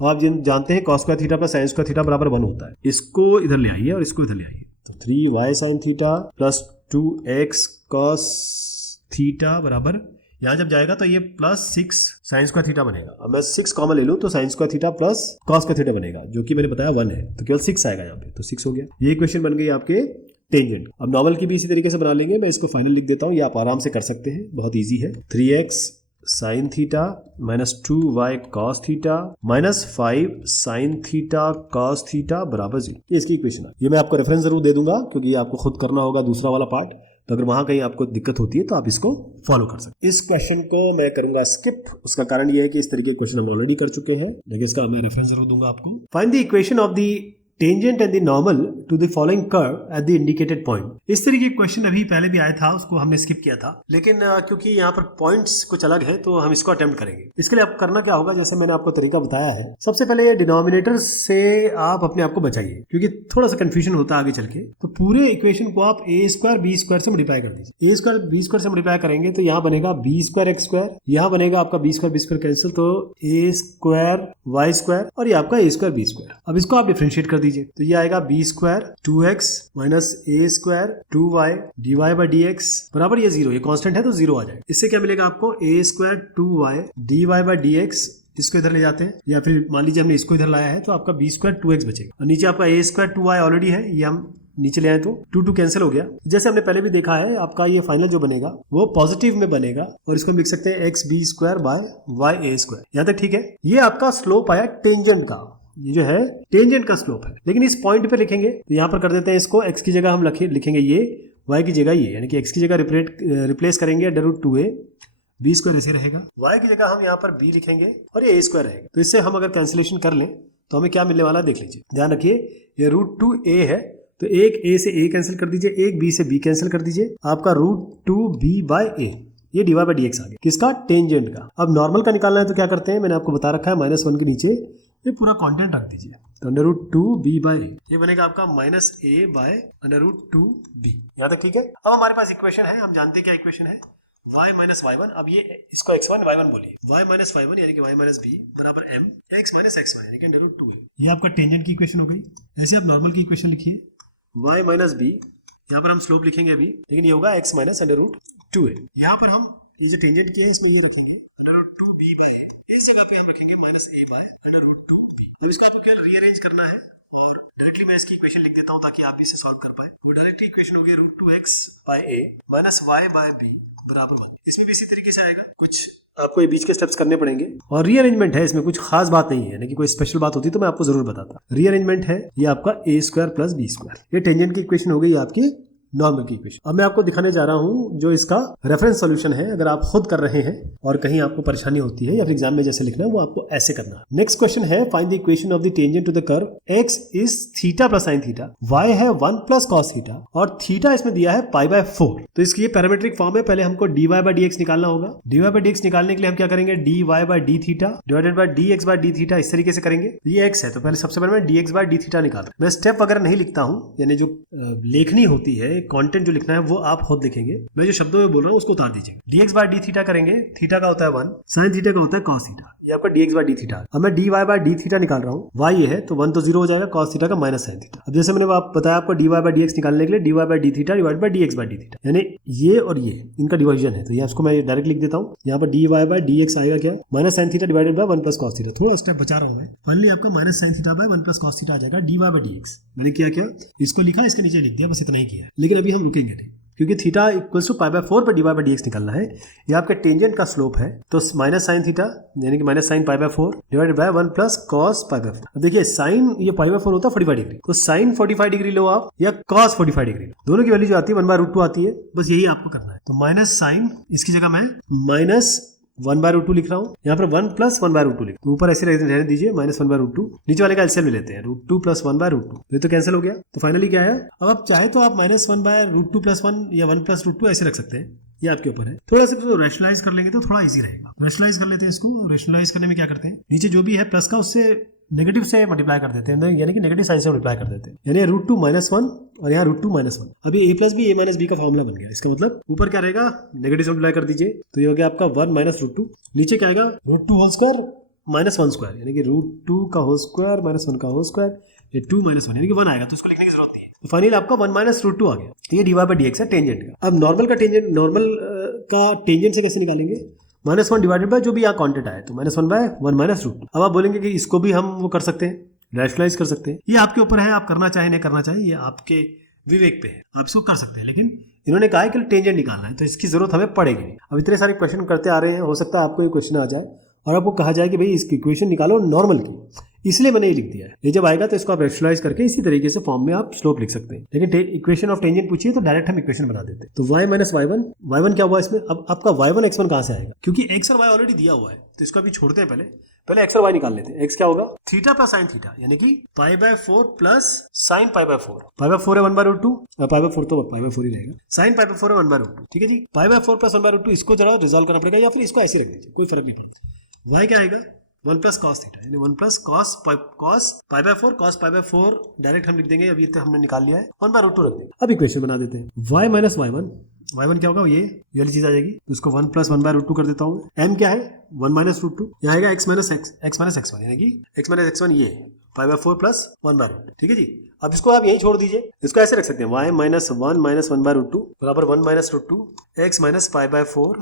आप जानते हैं cos square theta plus sin square theta बराबर 1 होता है। इसको इधर ले आइए और इसको इधर ले आइए, तो 3y sin theta plus 2x cos theta बराबर, यहाँ जब जाएगा तो ये +6 sin स्क्वायर थीटा बनेगा। अब मैं 6 कॉमन ले लूँ तो sin square theta plus cos square theta बनेगा, जो कि मैंने बताया 1 है, तो केवल 6 आएगा यहाँ पे, तो 6 हो गया। ये इक्वेशन बन गई आपके टेंजेंट। अब नॉर्मल की भी इसी तरीके से बना लेंगे, मैं इसको फाइनल लिख देता हूँ, ये आप आराम से कर सकते हैं, बहुत ईजी है। 3x sin theta -2y cos theta -5 sin theta cos theta बराबर 0। ये इसकी इक्वेशन है। ये मैं आपको रेफरेंस जरूर दे दूंगा क्योंकि ये आपको खुद करना होगा दूसरा वाला पार्ट, तो अगर वहां कहीं आपको दिक्कत होती है तो आप इसको फॉलो कर सकते हैं। इस क्वेश्चन को मैं करूंगा स्किप, उसका कारण ये है कि इस तरीके के क्वेश्चन हम ऑलरेडी कर चुके हैं, लेकिन इसका मैं रेफरेंस जरूर दूंगा आपको। Find the equation of the tangent and the normal to the following curve at the indicated point. इस तरीके का क्वेश्चन अभी पहले भी आया था, उसको हमने स्किप किया था, लेकिन क्योंकि यहाँ पर पॉइंट्स कुछ अलग है तो हम इसको अटेम्प्ट करेंगे। इसके लिए आप करना क्या होगा, जैसे मैंने आपको तरीका बताया है, सबसे पहले ये डिनोमिनेटर से आप अपने आप को बचाइए क्योंकि थोड़ा सा कंफ्यूजन होता है आगे चल के। तो पूरे इक्वेशन को आप a स्क्वायर b स्क्वायर से मल्टीप्लाई कर दीजिए। a स्क्वायर b स्क्वायर से मल्टीप्लाई करेंगे तो यहाँ बनेगा b स्क्वायर x स्क्वायर, यहाँ बनेगा आपका b स्क्वायर कैंसिल, तो a स्क्वायर y स्क्वायर और ये आपका a स्क्वायर b स्क्वायर। अब इसको आप डिफरेंशिएट कर दीजिए, तो ये आएगा b square 2x minus a square 2y dy by dx बराबर ये 0, ये कांस्टेंट है तो 0 आ जाएगा। इससे क्या मिलेगा आपको a square 2y dy by dx, इसको इधर ले जाते हैं या फिर मान लीजिए हमने इसको इधर लाया है तो आपका b स्क्वायर 2x बचेगा और नीचे आपका a स्क्वायर 2y ऑलरेडी है, ये हम नीचे ले आए तो 2 कैंसिल हो गया। जैसे हमने पहले भी देखा है आपका ये फाइनल जो बनेगा वो पॉजिटिव में बनेगा और इसको हम लिख सकते हैं xb² बाय ya²। यहाँ तक ठीक है। ये आपका स्लोप आया टेंजेंट का, ये जो है टेंजेंट का स्लोप है। लेकिन इस पॉइंट पे लिखेंगे तो यहाँ पर कर देते हैं इसको x की जगह हम लिखेंगे ये, y की जगह ये, यानी कि x की जगह रिप्लेस करेंगे √2a, b² ऐसे रहेगा, y की जगह हम यहाँ पर b लिखेंगे और ये a² रहेगा। तो इससे हम अगर कैंसिलेशन कर लें तो हमें क्या मिलने वाला देख लीजिए। ध्यान रखिए ये √2a है तो एक a से a कैंसिल कर दीजिए, एक b से b कैंसिल कर दीजिए, आपका √2b बाय a, ये dy बाय dx आ गया किसका, टेंजेंट का। अब नॉर्मल का निकालना है तो क्या करते हैं, मैंने आपको बता रखा है -1 के नीचे ये पूरा कंटेंट रख दीजिए, तो √2b बाय a ये बनेगा आपका -a बाय √2b। यहाँ तक ठीक है। अब हमारे पास इक्वेशन है, हम जानते हैं क्या इक्वेशन है, y - y1। अब ये इसको x1 y1 बोलिए, y - y1 यानी कि y - b बराबर m x - x1 यानी कि √2a। ये आपका टेंजेंट की इक्वेशन हो गई। ऐसे आप नॉर्मल की इक्वेशन लिखिए, y - b, यहाँ पर हम स्लोप लिखेंगे अभी, लेकिन ये होगा x - √2a। यहाँ पर हम ये जो टेंजेंट किया है इसमें ये रखेंगे √2b बाय a, इस जगह पे हम रखेंगे -a बाय √2b। अब इसको आपको केवल रीअरेंज करना है और डायरेक्टली मैं इसकी इक्वेशन लिख देता हूँ ताकि आप भी इसे सॉल्व कर पाए। तो डायरेक्टली इक्वेशन हो गई √2x by a -y by b बराबर हो। इसमें भी इसी तरीके से आएगा, कुछ आपको ये बीच के स्टेप्स करने पड़ेंगे और रीअरेंजमेंट है, इसमें कुछ खास बात नहीं है, यानी कि कोई स्पेशल बात होती तो मैं आपको जरूर बताता। रीअरेंजमेंट है ये आपका a² + b²। ये टेंजेंट की इक्वेशन हो गई आपकी नॉर्मल की इक्वेशन। अब मैं आपको दिखाने जा रहा हूं जो इसका रेफरेंस सॉल्यूशन है, अगर आप खुद कर रहे हैं और कहीं आपको परेशानी होती है या फिर एग्जाम में जैसे लिखना है वो आपको ऐसे करना है। नेक्स्ट क्वेश्चन है, find the equation of the tangent to the curve x is theta plus sine theta, y है 1 प्लस कॉस थीटा और थीटा इसमें दिया है π/4। तो इसकी ये पैरामीट्रिक फॉर्म है। पहले हमको dy बाय dx निकालना होगा। dy बाय dx निकालने के लिए हम क्या करेंगे, dy by d theta divided by dx by d theta, इस तरीके से करेंगे। ये x है तो पहले सबसे पहले मैं dx बाय d थीटा निकाल रहा हूं। मैं स्टेप वगैरह नहीं लिखता हूं, यानी जो लेखनी होती है, कंटेंट जो लिखना है वो आप खुद लिखेंगे। मैं जो शब्दों में बोल रहा हूँ उसको उतार दीजिएगा। dx बाय d थीटा करेंगे, थीटा का होता है 1, साइन थीटा का होता है cos थीटा, ये आपका dx बाय d थीटा। अब मैं dy बाय d थीटा निकाल रहा हूँ, y ये है तो 1 तो 0 हो जाएगा, cos थीटा का माइनस साइन थीटा। अब जैसे मैंने बताया आपको dy बाय dx निकालने के लिए dy by d theta divide by dx by d theta, यानी ये और ये इनका डिवीजन है, तो ये इसको मैं डायरेक्ट लिख देता हूँ। यहाँ पर dy बाय dx आएगा क्या, minus sine theta divided by 1 plus cos theta. थोड़ा स्टेप बचा रहा हूँ मैं, फाइनली आपका minus sine theta by 1 plus cos theta आ जाएगा dy बाय dx। मैंने क्या इसको लिखा, इसके नीचे लिख दिया, बस इतना ही किया। लेकिन अभी हम रुकेंगे नहीं, क्योंकि थीटा इक्वल्स टू π/4 पर dy बाय dx निकालना है। ये आपके टेंजेंट का स्लोप है, तो माइनस साइन थीटा यानी कि minus sine π/4 divided by 1 plus cos π/4। अब देखिए साइन ये π/4 होता है 45 डिग्री, तो साइन 45 डिग्री लो आप या cos 45 डिग्री, दोनों की वैल्यू जो आती है 1/√2 आती है। बस यही आपको करना है। तो माइनस साइन, इसकी जगह मैं माइनस 1/√2 लिख रहा हूँ, यहाँ पर 1 प्लस 1/√2 लिख, तो ऊपर ऐसे रहने दीजिए -1/√2, नीचे वाले का एलसीएम ले लेते हैं, √2 प्लस 1/√2, ये तो कैंसिल हो गया। तो फाइनली क्या है, अब आप चाहे तो आप -1/√2 प्लस 1 या 1 प्लस √2 ऐसे रख सकते हैं, ये आपके ऊपर है। थोड़ा सा तो रैशनलाइज कर लेंगे तो थोड़ा इजी रहेगा। रैशनलाइज कर लेते हैं इसको। रैशनलाइज करने में क्या करते हैं, नीचे जो भी है प्लस का उससे नेगेटिव से मल्टीप्लाई कर देते हैं, यानी कि नेगेटिव साइन से मल्टीप्लाई कर देते हैं, यानी √2 -1 और यहाँ √2 -1। अभी a plus b a minus b का फॉर्मूला बन गया। इसका मतलब ऊपर क्या रहेगा, नेगेटिव से मल्टीप्लाई कर दीजिए, तो ये हो गया आपका 1 - √2। नीचे क्या आएगा, √2 होल स्क्वायर -1 यानी कि √2 का होल स्क्वायर -1 का होल स्क्वायर, ये 2 - 1 यानी कि 1 आएगा, तो इसको लिखने की जरूरत नहीं है। तो फाइनली आपका 1 - √2 आ गया। तो ये dy बाय dx है टेंजेंट का। अब नॉर्मल का टेंजेंट से कैसे निकालेंगे, -1 डिवाइडेड बाय जो भी यहाँ कांटेंट आया, तो -1/1 -√2। अब आप बोलेंगे कि इसको भी हम वो कर सकते हैं, रैशनलाइज कर सकते हैं। ये आपके ऊपर है, आप करना चाहे नहीं करना चाहे, ये आपके विवेक पे है, आप इसको कर सकते हैं। लेकिन इन्होंने कहा है कि टेंजेंट निकालना है, तो इसकी जरूरत हमें पड़ेगी नहीं। अब इतने सारे क्वेश्चन करते आ रहे हैं, हो सकता है आपको ये क्वेश्चन आ जाए और आपको कहा जाए कि भाई इसकी इक्वेशन निकालो नॉर्मल की, इसलिए मैंने ये लिख दिया है। ये जब आएगा तो इसको आप रैशनलाइज करके इसी तरीके से फॉर्म में आप स्लोप लिख सकते हैं। लेकिन इक्वेशन ऑफ टेंजेंट पूछिए तो डायरेक्ट हम इक्वेशन बना देते हैं। तो y - y1 क्या हुआ इसमें, अब आपका y1 x1 कहां से आएगा, क्योंकि x और y ऑलरेडी दिया हुआ है, तो इसको अभी छोड़ते हैं। पहले x और y निकाल लेते हैं। x क्या होगा, थीटा प्लस साइन थीटा, यानी कि π/4 प्लस साइन π/4। π/4 है 1/√2, π/4 तो π/4 ही रहेगा, साइन π/4 है 1/√2। ठीक है जी, π/4 प्लस 1/√2, इसको जरा रिजॉल्व करना पड़ेगा या फिर इसको ऐसे रख दीजिए, कोई फर्क नहीं पड़ता। y क्या आएगा, 1 प्लस cos थीटा, यानी 1 प्लस cos π/4 cos π/4 डायरेक्ट हम लिख देंगे, अभी तक हमने निकाल लिया है, 1/√2 रख देंगे। अब इक्वेशन बना देते हैं, y - y1 क्या होगा, ये वाली चीज आ जाएगी, तो इसको 1 प्लस 1/√2 कर देता हूँ। m क्या है, 1 - √2, यहाँ आएगा x - x1, यानी कि x - x1 ये π/4 प्लस 1/√2। ठीक है जी, अब इसको आप यही छोड़ दीजिए, इसको ऐसे रख सकते हैं, y - 1 - 1/√2 बराबर 1 - √2 x - π/4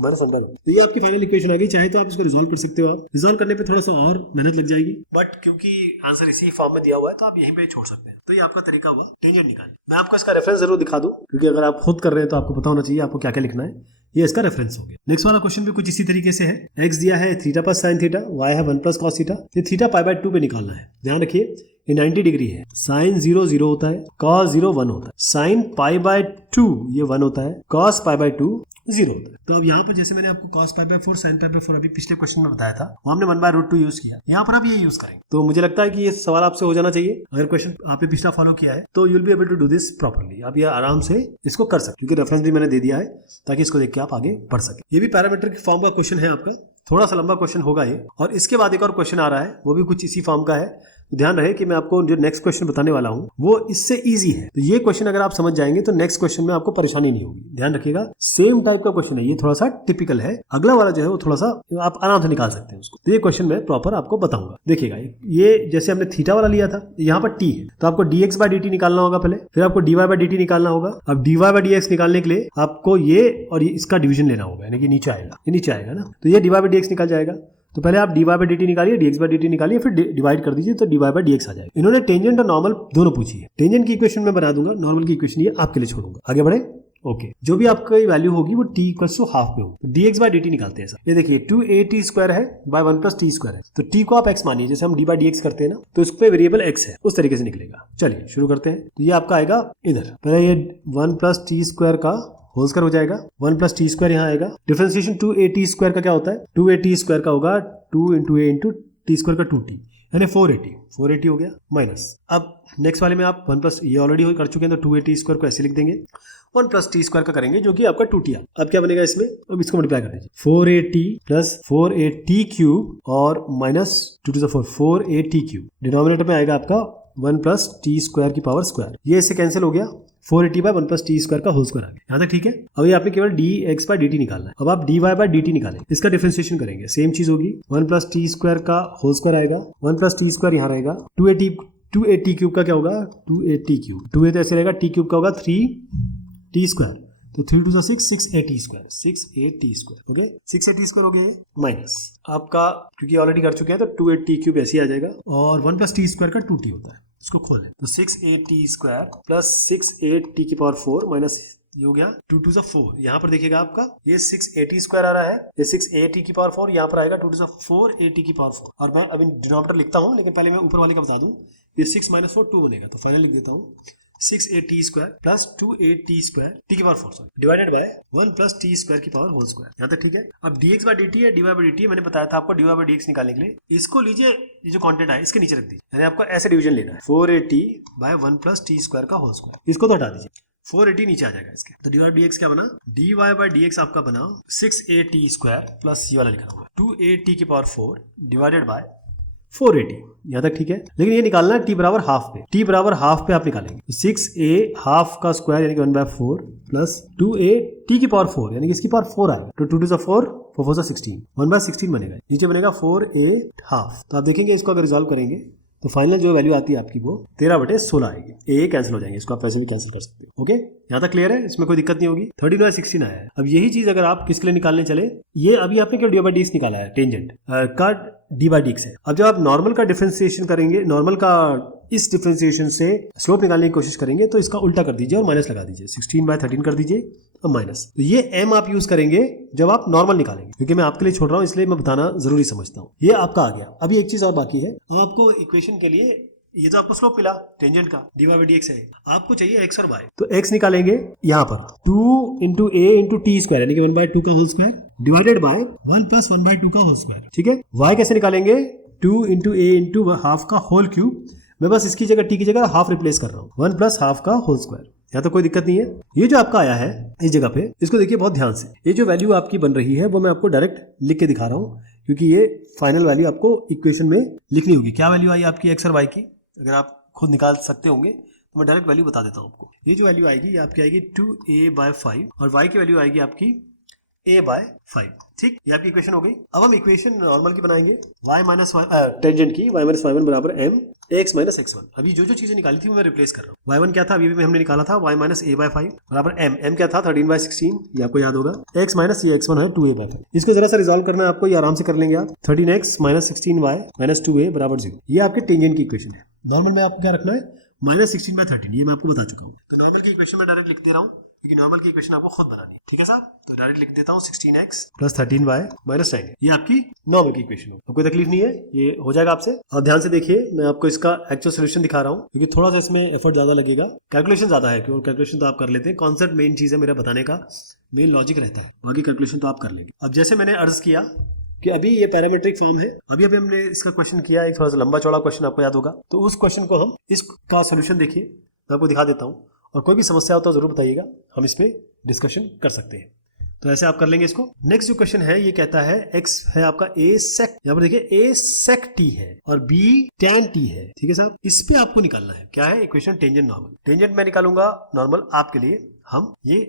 माइनस अंडर रूट। तो ये आपकी फाइनल इक्वेशन आ गई। चाहे तो आप इसको रिजॉल्व कर सकते हो। आप रिजॉल्व करने पे थोड़ा सा और मेहनत लग जाएगी, बट क्योंकि आंसर इसी फॉर्म में दिया हुआ है तो आप यहीं पे छोड़ सकते हैं। तो ये आपका तरीका हुआ टेंजेंट निकालने। मैं आपको इसका रेफरेंस जरूर दिखा दूं, क्योंकि अगर आप खुद कर रहे हैं तो आपको पता होना चाहिए आपको क्या क्या लिखना है। ये इसका रेफरेंस हो गया। नेक्स्ट वाला क्वेश्चन भी कुछ इसी तरीके से है। एक्स दिया है theta plus sine theta, y है 1 प्लस कॉस थीटा। ये थीटा π/2 पे निकालना है। ध्यान रखिए ये 90 डिग्री है। साइन 0 0 होता है, कॉस 0 1 होता है, साइन π/2 ये 1 होता है, कॉस π/2 0 होता है। तो अब यहाँ पर जैसे मैंने आपको cos π/4 sin π/4 अभी पिछले क्वेश्चन में बताया था, वो हमने 1/√2 यूज किया। यहाँ पर आप ये यूज करेंगे। तो मुझे लगता है कि ये सवाल आपसे हो जाना चाहिए। अगर क्वेश्चन आपने पिछला फॉलो किया है तो you will be able to do this properly. आप ये आराम से इसको कर सकते, क्योंकि रेफरेंस भी मैंने दे दिया है ताकि इसको देख के आप आगे बढ़ सके। ये भी पैरामीट्रिक फॉर्म का क्वेश्चन है आपका, थोड़ा सा लंबा क्वेश्चन होगा ये। और इसके बाद एक और क्वेश्चन आ रहा है, वो भी कुछ इसी फॉर्म का है। तो ध्यान रहे कि मैं आपको जो नेक्स्ट क्वेश्चन बताने वाला हूं वो इससे इजी है। तो ये क्वेश्चन अगर आप समझ जाएंगे तो नेक्स्ट क्वेश्चन में आपको परेशानी नहीं होगी। ध्यान रखिएगा, सेम टाइप का क्वेश्चन है ये, थोड़ा सा टिपिकल है। अगला वाला जो है वो थोड़ा सा आप आराम से निकाल सकते हैं उसको। तो ये क्वेश्चन मैं प्रॉपर आपको बताऊंगा। देखिएगा, ये जैसे हमने थीटा वाला लिया था, यहाँ पर टी है तो आपको dx/dt निकालना होगा पहले, फिर आपको dy/dt निकालना होगा। अब dy/dx निकालने के लिए आपको ये और इसका डिवीजन लेना होगा, यानी कि नीचे आएगा, ये नीचे आएगा ना, तो ये dy/dx निकल जाएगा। तो पहले आप dy/dt निकालिए, dx/dt निकालिए, फिर डिवाइड कर दीजिए तो dy/dx आ जाएगा। इन्होंने टेंजेंट और नॉर्मल दोनों पूछी है। टेंजेंट की इक्वेशन मैं बना दूंगा, नॉर्मल की इक्वेशन ये आपके लिए छोड़ूंगा। आगे बढ़े। ओके, जो भी आपकी वैल्यू होगी वो t = हाफ पे होगी। तो dx/dt निकालते हैं। ये देखिए 2at² है बाय 1 + t² है। तो t को आप x मानिए, जैसे हम d/dx करते हैं ना, तो इस पे वेरिएबल x है, उस तरीके से निकलेगा। चलिए शुरू करते हैं। तो ये आपका आएगा इधर, पहले ये 1 + t² का होल स्क्वायर हो जाएगा, 1 + t² यहाँ आएगा। डिफरेंशिएशन 2at² का क्या होता है, 2at² का होगा 2 × a × t² का 2t, यानी 480 हो गया माइनस। अब नेक्स्ट वाले में आप 1+ ये ऑलरेडी कर चुके हैं तो 2at² को ऐसे लिख देंगे, 1 + t² का करेंगे जो कि आपका 2t। अब क्या बनेगा इसमें, अब इसको मल्टीप्लाई कर दीजिए, 4at + 4at³ और -2 to the 4 4at³। डिनोमिनेटर में आएगा आपका 1 + t² की पावर स्क्वायर। ये इससे कैंसिल हो गया, 480/1 + t² का होल स्क्वायर आ गया। यहाँ तक ठीक है। अब ये आपने केवल dx/dt निकालना है। अब आप dy/dt निकालें, इसका डिफरेंशिएशन करेंगे, सेम चीज होगी, 1 + t² का होल स्क्वायर आएगा, 1 + t² यहाँ रहेगा, 2at³ का क्या होगा, 2at³, 2a तो ऐसे रहेगा, t³ का होगा 3t², तो 3 × 2 = 6 6at², 6at²। ओके, 6at² हो गया माइनस आपका, क्योंकि ऑलरेडी कर चुके हैं तो 2at³ ऐसे ही आ जाएगा, और 1 + t² का 2t होता है। इसको खोलें तो 6at² + 6at⁴ माइनस ये हो गया 2 × 2 = 4। यहाँ पर देखिएगा आपका ये 6at² आ रहा है, ये 6at⁴ यहाँ पर आएगा 2 × 2 = 4at⁴। और मैं अभी डिनोमिनेटर लिखता हूँ, लेकिन पहले मैं ऊपर वाले का बता दूं, ये 6 - 4 2 बनेगा। तो फाइनल लिख देता हूँ, 6at² + 2at² t⁴ divided by 1 + t² की पावर होल स्क्वायर। यहाँ तक ठीक है। अब dx/dt है, dy/dt मैंने बताया था आपको dy/dx निकालने के लिए, इसको लीजिए, ये जो कांटेंट है इसके नीचे रख दीजिए, यानी आपको ऐसे डिवीजन लेना है, 4at/1 + t² का होल स्क्वायर। इसको तो हटा दीजिए, 480 नीचे आ जाएगा इसके। तो dy/dx क्या बना, dy/dx आपका बना 6at² प्लस ये वाला लिखा हुआ 2at⁴ डिवाइडेड बाय 480। यहाँ तक ठीक है। लेकिन ये निकालना है t = हाफ पे, t = हाफ पे आप निकालेंगे, 6a हाफ का स्क्वायर यानी कि 1/4 प्लस 2at⁴ यानी कि इसकी पावर 4 आएगा, तो 2 × 2 = 4 4 × 4 = 16, 1/16 बनेगा, नीचे बनेगा 4a½ तो आप देखेंगे इसको अगर रिजॉल्व करेंगे तो फाइनल जो वैल्यू आती है आपकी वो 13/16 आएगी। ए कैंसिल हो जाएंगे, इसको आप वैसे भी कैंसिल कर सकते हो। ओके, यहाँ तक क्लियर है, इसमें कोई दिक्कत नहीं होगी। 13/16 आया है। अब यही चीज अगर आप किसके लिए निकालने चले, ये अभी आपने क्या dy/dx निकाला है, टेंजेंट का dy/dx है। अब जब आप नॉर्मल का डिफरेंशिएशन करेंगे, नॉर्मल का इस डिफरेंशिएशन से स्लोप निकालने की कोशिश करेंगे तो इसका उल्टा कर दीजिए और माइनस लगा दीजिए, 16/13 कर दीजिए और माइनस। तो ये m आप यूज करेंगे जब आप नॉर्मल निकालेंगे, क्योंकि मैं आपके लिए छोड़ रहा हूं इसलिए मैं बताना जरूरी समझता हूं। ये आपका आ गया। अभी एक चीज और बाकी है, अब आपको इक्वेशन के लिए ये तो आपको स्लोप मिला टेंजेंट का, dy/dx है, आपको चाहिए x और y। तो x निकालेंगे यहाँ पर 2 × a × t² यानी कि 1/2 का होल स्क्वायर डिवाइडेड बाय 1 + 1/2 का होल स्क्वायर। ठीक है, y कैसे निकालेंगे, 2 × a × हाफ का होल क्यूब। मैं बस इसकी जगह t की जगह हाफ रिप्लेस कर रहा हूँ, 1 + हाफ का होल स्क्वायर। यहाँ तो कोई दिक्कत नहीं है। ये जो आपका आया है इस जगह पे, इसको देखिए बहुत ध्यान से, ये जो वैल्यू आपकी बन रही है वो मैं आपको डायरेक्ट लिख के दिखा रहा हूँ, क्योंकि ये फाइनल वैल्यू आपको इक्वेशन में लिखनी होगी। क्या वैल्यू आई आपकी x और y की, अगर आप खुद निकाल सकते होंगे तो मैं डायरेक्ट वैल्यू बता देता हूँ आपको। ये जो वैल्यू आएगी ये आपकी आएगी 2a/5 और y की वैल्यू आएगी आपकी a बाय 5। ठीक, ये आपकी इक्वेशन हो गई। अब हम इक्वेशन नॉर्मल की बनाएंगे, y माइनस टेंजेंट की y माइनस y1 बराबर m x माइनस x1। अभी जो जो चीजें निकाली थी वो मैं रिप्लेस कर रहा हूँ। y1 क्या था, अभी भी हमने निकाला था y माइनस a बाय 5 बराबर m क्या था 13/16, ये आपको याद होगा। x माइनस ये x1 है 2a बाय 5। इसको जरा सा रिजॉल्व करना है आपको, ये आराम से कर लेंगे आप। 13x minus 16y minus 2a बराबर 0, ये आपके टेंजेंट की इक्वेशन है। नॉर्मल में आपको क्या रखना है, माइनस 16/13, ये मैं आपको बता चुका हूँ। तो नॉर्मल की इक्वेशन में डायरेक्ट लिख दे रहा हूँ, क्योंकि नॉर्मल की इक्वेशन आपको खुद बनानी है। ठीक है साहब, तो डायरेक्ट लिख देता हूँ 16x प्लस 13y माइनस 9, ये आपकी नॉर्मल की इक्वेशन हो। कोई तकलीफ नहीं है, ये हो जाएगा आपसे। और ध्यान से देखिए, मैं आपको इसका एक्चुअल सोल्यूशन दिखा रहा हूँ, क्योंकि थोड़ा सा इसमें एफर्ट ज्यादा लगेगा, कैलकुलेशन ज्यादा है। क्योंकि कैलकुलेशन तो आप कर लेते हैं, कॉन्सेप्ट मेन चीज है मेरा बताने का, मेन लॉजिक रहता है, बाकी कैलकुलेशन तो आप कर लेंगे। अब जैसे मैंने अर्ज किया कि अभी ये पैरामीट्रिक फॉर्म है, अभी हमने इसका क्वेश्चन किया, एक थोड़ा सा लंबा चौड़ा क्वेश्चन आपको याद होगा। तो उस क्वेश्चन को हम इसका सोल्यूशन देखिए, मैं आपको दिखा देता हूँ, और कोई भी समस्या हो तो जरूर बताइएगा, हम इसमें डिस्कशन कर सकते हैं। तो ऐसे आप कर लेंगे इसको। नेक्स्ट जो क्वेश्चन है ये कहता है x है आपका a sec, यहाँ पर देखिए a sec t है और b tan t है। ठीक है साहब, इस पे आपको निकालना है, क्या है इक्वेशन टेंजेंट नॉर्मल। टेंजेंट मैं निकालूंगा नॉर्मल, आपके लिए हम ये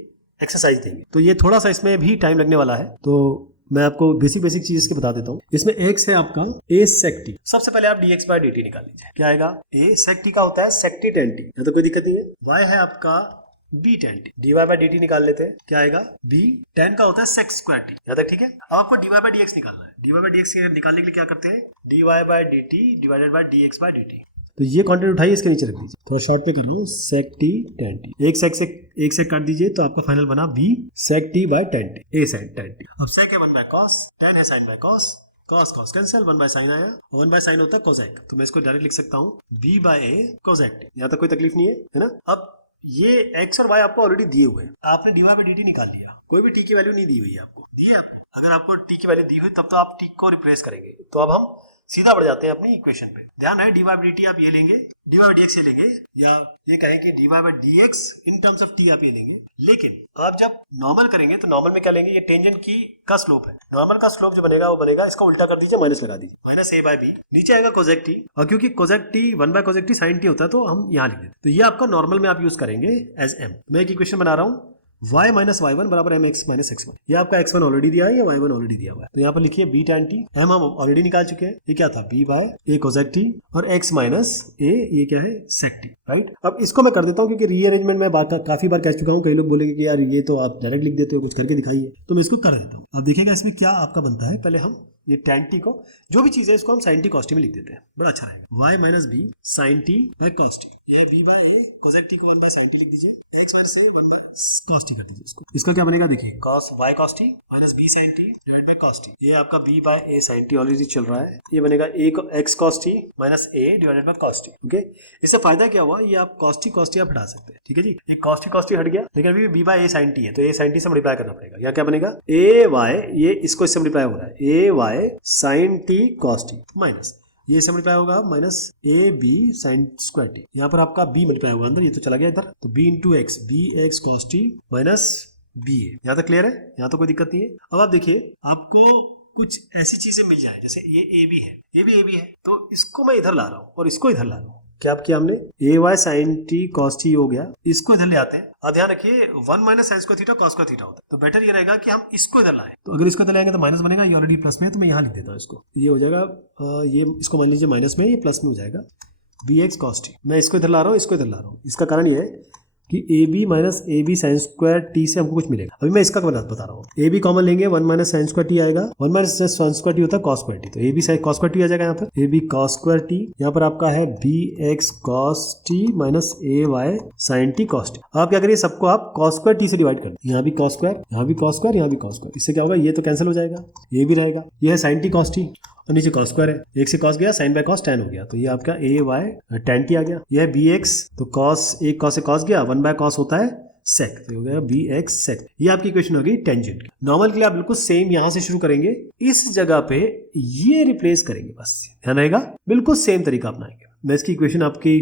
एक्सरसाइज देंगे। तो ये थोड़ा सा इसमें भी टाइम लगने वाला है, तो मैं आपको बेसिक बेसिक चीज इसके बता देता हूँ। इसमें x है आपका a sec t। सबसे पहले आप dx बाय dt निकाल लीजिए, क्या आएगा, a sec t का होता है sec t tan t, यहाँ तो कोई दिक्कत नहीं है। y है आपका b tan t, dy by dt निकाल लेते हैं, क्या आएगा, b tan का होता है sec square t, यहाँ तक ठीक है। अब आपको dy बाय dx निकालना है। dy बाय dx निकालने के लिए क्या करते हैं, dy by dt divided by dx by dt। तो ये क्वांटिटी उठाइए, इसके नीचे रख दीजिए, थोड़ा शॉर्ट पे कर लो, sec t tan t, एक sec काट दीजिए, तो आपका फाइनल बना b sec t by tan t, a sin tan t। अब sec है 1 बाय cos, tan है sin by cos, cos cancel, 1 by sin आया, 1 बाय sin होता है cosec, तो मैं इसको डायरेक्ट लिख सकता हूँ b by a cosec t। यहाँ तक कोई तकलीफ नहीं है ना। अब ये x और y आपको ऑलरेडी दिए हुए हैं, आपने dy बाय dt निकाल लिया, कोई भी t की वैल्यू नहीं दी हुई है आपको, दी है आपको। अगर आपको t की वैल्यू दी हुई तब तो आप t को रिप्लेस करेंगे। तो अब हम सीधा बढ़ जाते हैं अपनी इक्वेशन पे। ध्यान है, dy बाय dt आप ये लेंगे, dy बाय dx ये लेंगे, या ये कहें कि dy by dx in terms of t आप ये लेंगे। लेकिन आप जब नॉर्मल करेंगे तो नॉर्मल में क्या लेंगे, ये टेंजेंट की का स्लोप है, नॉर्मल का स्लोप जो बनेगा वो बनेगा, इसका उल्टा कर दीजिए, माइनस लगा दीजिए, माइनस a बाय b, नीचे आएगा cosec t, और क्योंकि cosec t 1 by cosec t sin t होता है तो हम यहाँ लिख देते। तो ये आपका नॉर्मल में आप यूज करेंगे एज m। मैं एक इक्वेशन बना रहा हूँ, y माइनस y1 बराबर mx माइनस x1। ये आपका x1 ऑलरेडी दिया है, या y1 ऑलरेडी दिया हुआ है, तो यहाँ पर लिखिए b tan t, m हम ऑलरेडी निकाल चुके हैं, ये क्या था b by a cosec t, और x माइनस a ये क्या है sec t, राइट। अब इसको मैं कर देता हूँ, क्योंकि रीअरेंजमेंट में काफी बार कह चुका हूँ, कई लोग बोलेंगे कि यार ये तो आप डायरेक्ट लिख देते हो, कुछ करके दिखाइए, तो मैं इसको कर देता हूँ। अब देखिएगा इसमें क्या आपका बनता है, पहले हम ये tan t को, जो भी चीज है इसको हम sin t cos t में लिख देते हैं, बड़ा अच्छा रहेगा। y minus b sin t by cos t, ये b by a cosec t को 1 बाय sin t लिख दीजिए, x minus a 1 by cos t कर दीजिए इसको। इसका क्या बनेगा देखिए, cos y cos t minus b sin t divide by cos t, ये आपका b by a sin t already चल रहा है, ये बनेगा a x cos t minus a divided by cos t। Okay, इससे फायदा क्या हुआ, ये आप cos t आप हटा सकते हैं। ठीक है जी, ये cos t हट गया, लेकिन अभी b by a sin t है, तो a sin t से मल्टीप्लाई करना पड़ेगा। यहाँ क्या बनेगा, a y, ये इसको इससे मल्टीप्लाई हो रहा है, a y sin t cos t minus ये इससे मल्टीप्लाई होगा minus a b sine square t, यहाँ पर आपका b मल्टीप्लाई होगा अंदर, ये तो चला गया इधर, तो b into x, b x cos t minus b a. यहाँ तक क्लियर है, यहाँ तो कोई दिक्कत नहीं है। अब आप देखिए, आपको कुछ ऐसी चीजें मिल जाए, जैसे ये ए बी है, ये भी ए बी है, तो इसको मैं इधर ला रहा हूँ और इसको इधर ला रहा हूँ। क्या किया हमने, a y sine t cos t हो गया, इसको इधर ले आते हैं। अब ध्यान रखिए 1 minus sine square theta cos square theta होता है, तो बेटर ये रहेगा कि हम इसको इधर लाएं। तो अगर इसको इधर लाएंगे तो माइनस बनेगा, ये ऑलरेडी प्लस में है, तो मैं यहाँ लिख देता हूँ इसको, ये हो जाएगा, ये इसको मान लीजिए माइनस में, ये प्लस में हो जाएगा, बी एक्स कॉस टी। मैं इसको इधर ला रहा हूँ, इसको इधर ला रहा हूँ। इसका कारण ये है कि a b minus a b sine square t से हमको कुछ मिलेगा। अभी मैं इसका बता रहा हूँ, ए बी कॉमन लेंगे, 1 माइनस साइन स्क्वायर टी आएगा, 1 माइनस साइन स्क्वायर टी होता है कॉस स्क्वायर टी, तो a b sine cos square t आ जाएगा यहाँ पर, a b cos square t, यहाँ पर आपका है b x cos t minus a y sine t cos t. आप क्या करिए, सबको आप कॉस स्क्वायर टी से डिवाइड कर दीजिए, यहाँ भी कॉस स्क्वायर, यहाँ भी कॉस स्क्वायर, यहाँ भी कॉस स्क्वायर। इससे क्या होगा, ये तो कैंसिल हो जाएगा, ये भी रहेगा, ये है साइन टी कॉस टी, और नीचे कॉस स्क्वायर है, एक से कॉस गया, साइन बाय कॉस टैन हो गया, तो ये आपका ए वाई टैन टी आ गया। यह है बी एक्स, तो कॉस, एक कॉस से कॉस गया, 1 बाय कॉस होता है सेक, तो हो गया बी एक्स सेक। ये आपकी इक्वेशन होगी टेंजेंट की। नॉर्मल के लिए आप बिल्कुल सेम यहां से शुरू करेंगे, इस जगह पे ये रिप्लेस करेंगे, बस ध्यान रहेगा, बिल्कुल सेम तरीका अपनाएंगे। मैं इसकी इक्वेशन आपकी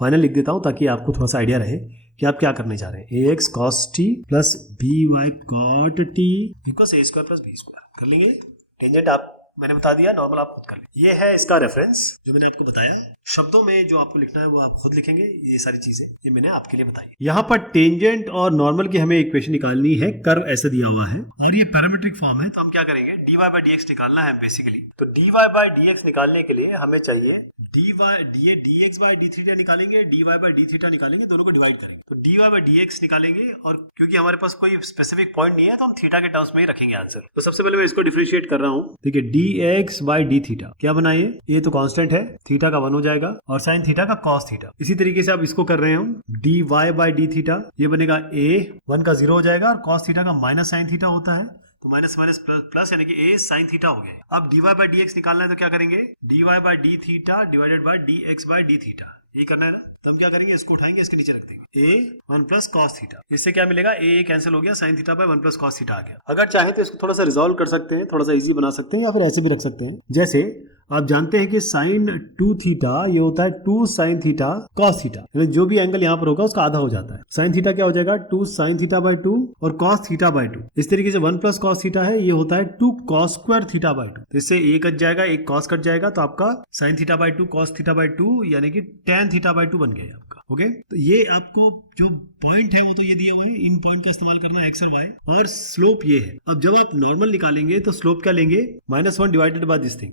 फाइनल लिख देता हूं, ताकि आपको थोड़ा सा आइडिया रहे कि आप क्या करने जा रहे हैं। A x cos t plus b y cot t equals a square plus b square कर लेंगे। टेंजेंट आप मैंने बता दिया, नॉर्मल आप खुद कर लें। ये है इसका रेफरेंस जो मैंने आपको बताया। शब्दों में जो आपको लिखना है वो आप खुद लिखेंगे। ये सारी चीजें ये मैंने आपके लिए बताई। यहाँ पर टेंजेंट और नॉर्मल की हमें इक्वेशन निकालनी है। कर्व ऐसे दिया हुआ है और ये पैरामीट्रिक फॉर्म है, तो हम क्या करेंगे, dy बाई dx निकालना है बेसिकली। तो dy बाई dx निकालने के लिए हमें चाहिए dx बाई d थीटा निकालेंगे, dy बाई d थीटा निकालेंगे, दोनों को डिवाइड करेंगे तो dy बाई dx निकालेंगे। और क्योंकि हमारे पास कोई स्पेसिफिक पॉइंट नहीं है तो हम थीटा के टर्म्स में ही रखेंगे आंसर। तो सबसे पहले मैं इसको डिफरेंशिएट कर रहा हूँ। देखिए dx बाई d थीटा क्या बना, ये तो कांस्टेंट है, थीटा का 1 हो जाएगा और साइन थीटा का cos थीटा। इसी तरीके से आप इसको कर रहे हो dy बाई d थीटा, ये बनेगा a 1 का 0 हो जाएगा और cos थीटा का माइनस साइन थीटा होता है, तो माइनस माइनस प्लस यानी कि a साइन थीटा हो गया। अब dy बाई dx निकालना है तो क्या करेंगे, dy by d theta divided by dx by d theta, ये करना है ना। तो हम क्या करेंगे, इसको उठाएंगे, इसके नीचे रख देंगे a 1 प्लस कॉस थीटा। इससे क्या मिलेगा, a कैंसिल हो गया, sine theta by 1 plus cos theta आ गया। अगर चाहे तो इसको थोड़ा सा रिजॉल्व कर सकते हैं, थोड़ा सा इजी बना सकते हैं, या फिर ऐसे भी रख सकते हैं। जैसे आप जानते हैं कि साइन 2 थीटा ये होता है 2 साइन थीटा कॉस थीटा, यानी जो भी एंगल यहाँ पर होगा उसका आधा हो जाता है। साइन थीटा क्या हो जाएगा, 2 साइन थीटा बाई 2 और कॉस थीटा बाई 2। इस तरीके से 1 प्लस कॉस थीटा है, ये होता है 2 कॉस स्क्वायर थीटा बाई 2। तो इससे a कट जाएगा, एक कॉस कट जाएगा, तो आपका sign theta by 2 cos theta by 2 यानी कि tan थीटा बाई 2 बन गया आपका। ओके, तो ये आपको जो पॉइंट है वो तो ये दिया हुआ है, इन पॉइंट का इस्तेमाल करना है x और y, और स्लोप ये है। अब जब आप नॉर्मल निकालेंगे तो स्लोप क्या लेंगे, -1 डिवाइडेड बाय दिस थिंग,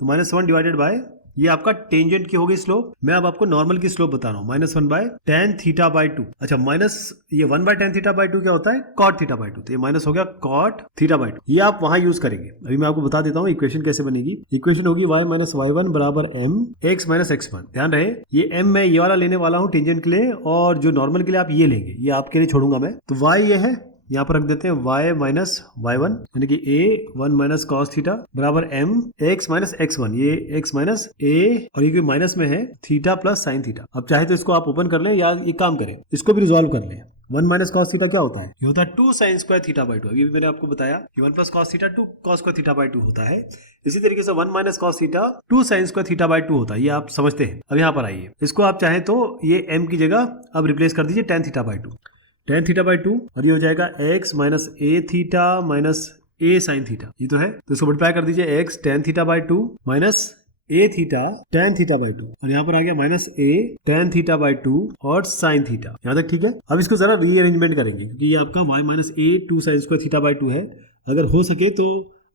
तो -1 डिवाइडेड बाय ये आपका टेंजेंट की होगी स्लोप। मैं अब आपको नॉर्मल की स्लोप बता रहा हूँ, -1 बाय tan थीटा बाई 2। अच्छा, माइनस ये 1 बाय tan थीटा बाई 2 क्या होता है, cot थीटा बाई 2, तो ये माइनस हो गया cot थीटा बाई 2। ये आप वहां यूज करेंगे। अभी मैं आपको बता देता हूँ इक्वेशन कैसे बनेगी। इक्वेशन होगी y माइनस y1 बराबर m x माइनस x1। ध्यान रहे, ये m मैं ये वाला लेने वाला हूँ टेंजेंट के लिए, और जो नॉर्मल के लिए आप ये लेंगे, ये आपके लिए छोड़ूंगा मैं। तो y ये है, यहाँ पर रख देते हैं y माइनस y1 यानी कि a 1 माइनस कॉस थीटा बराबर m x माइनस x1, ये x माइनस a और ये माइनस में है थीटा प्लस साइन थीटा। अब चाहे तो इसको आप ओपन कर लें या एक काम करें, इसको भी रिजॉल्व कर लें। 1 माइनस कॉस थीटा क्या होता है, ये होता है 2 साइन स्क्वायर थीटा बाई 2। अभी मैंने आपको बताया कि 1 plus cos theta 2 cos square theta by 2 होता है। इसी तरीके से 1 minus cos theta 2 sign square theta by 2 होता है, ये आप समझते हैं। अब यहाँ पर आइए, इसको आप चाहें तो ये m की जगह अब रिप्लेस कर दीजिए tan theta by 2, tan theta by 2, और ये हो जाएगा x minus a theta minus a sine theta, ये तो है। तो इसको मल्टीप्लाई कर दीजिए, x tan theta by 2 minus a theta tan theta by 2, और यहाँ पर आ गया minus a tan theta by 2 और साइन थीटा। यहाँ तक ठीक है। अब इसको जरा रीअरेंजमेंट करेंगे, क्योंकि ये आपका y minus a 2 sign square theta by 2 है। अगर हो सके तो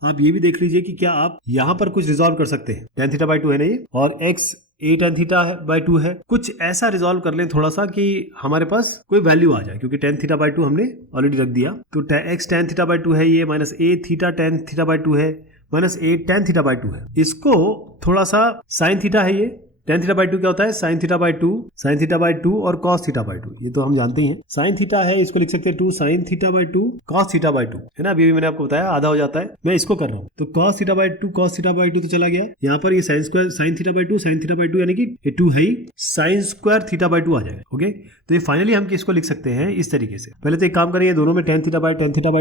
आप ये भी देख लीजिए कि क्या आप यहाँ पर कुछ रिजॉल्व कर सकते हैं। tan थीटा बाई 2 है ना ये, और x a tan theta by 2 है। कुछ ऐसा रिजॉल्व कर लें थोड़ा सा कि हमारे पास कोई वैल्यू आ जाए, क्योंकि tan थीटा बाई 2 हमने ऑलरेडी रख दिया। तो x tan थीटा बाई 2 है ये, minus a theta tan theta by 2 है, minus a tan theta by 2 है। इसको थोड़ा सा साइन थीटा है, ये tan थीटा बाई 2 क्या होता है, sign theta by 2, sign theta by 2 और cos थीटा बाई 2, ये तो हम जानते ही हैं। साइन थीटा है, इसको लिख सकते हैं 2 sign theta by 2 cos theta by 2, है ना। अभी मैंने आपको बताया आधा हो जाता है, मैं इसको कर रहा हूँ। तो cos theta by 2 cos theta by 2 तो चला गया। यहाँ पर ये sine square sine theta by 2 sign theta by 2 यानी कि ये 2 है ही, साइन स्क्वायर थीटा बाई 2 आ जाएगा। ओके, तो ये फाइनली हम किसको लिख सकते हैं इस तरीके से। पहले तो एक काम करिए, दोनों में tan थीटा बाई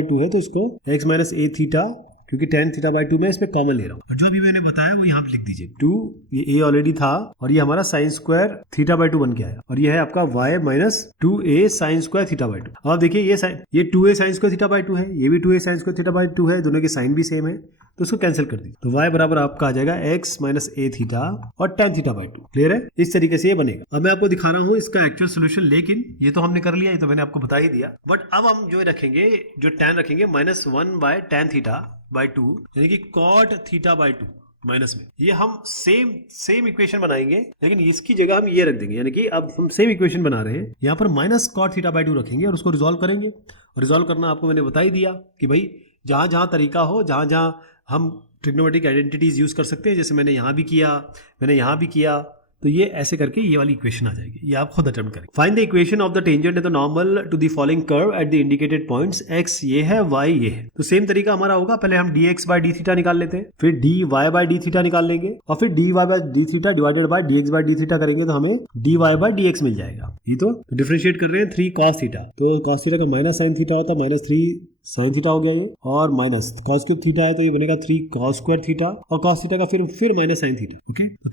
2 है, तो इसको x माइनस a थीटा, क्योंकि tan थीटा बाई 2 में इसमें कॉमन ले रहा हूँ, और जो भी मैंने बताया वो यहाँ पे लिख दीजिए। 2 ये a ऑलरेडी था, और ये हमारा साइन स्क्वायर थीटा बाई 2 बन के आया, और ये है आपका y minus 2a sign square theta by 2। अब आप देखिए ये 2a sign square theta by 2 है, ये भी 2a sign square theta by 2 है, दोनों के साइन भी सेम है, तो इसको कैंसिल कर दीजिए। तो y बराबर आपका आ जाएगा x माइनस a थीटा और tan थीटा बाई 2। क्लियर है, इस तरीके से ये बनेगा। अब मैं आपको दिखा रहा हूँ इसका एक्चुअल सोल्यूशन, लेकिन ये तो हमने कर लिया, ये तो मैंने आपको बता ही दिया। बट अब हम जो रखेंगे, जो tan रखेंगे -1 बाय tan थीटा बाई 2 यानी कि cot थीटा बाई 2 माइनस में, ये हम सेम इक्वेशन बनाएंगे, लेकिन इसकी जगह हम ये रख देंगे, यानी कि अब हम सेम इक्वेशन बना रहे हैं, यहाँ पर माइनस cot थीटा बाई 2 रखेंगे और उसको रिजॉल्व करेंगे। और रिजॉल्व करना आपको मैंने बता ही दिया कि भाई जहाँ जहाँ तरीका हो, जहाँ जहाँ हम ट्रिग्नोमेट्रिक आइडेंटिटीज यूज कर सकते हैं, जैसे मैंने यहाँ भी किया, मैंने यहाँ भी किया, तो ये ऐसे करके ये वाली इक्वेशन आ जाएगी, ये आप खुद अटेम्प्ट करें। Find the equation of the tangent and the normal to the following curve at the indicated points, x ये है, y ये है। तो सेम तरीका हमारा होगा, पहले हम dx बाई डी थीटा निकाल लेते हैं, फिर dy बाई डी थीटा निकाल लेंगे, और फिर dy by D theta divided by dx by D theta करेंगे, तो हमें dy बाई dx मिल जाएगा। ये तो डिफरेंशिएट कर रहे हैं 3 cos थीटा, तो cos थीटा का माइनस साइन थीटा होता है, -3 साइन थीटा हो गया ये, और माइनस cos क्यूब थीटा है, तो ये बनेगा 3 cos स्क्वायर थीटा, और cos थीटा का फिर माइनस साइन थीटा। ओके, तो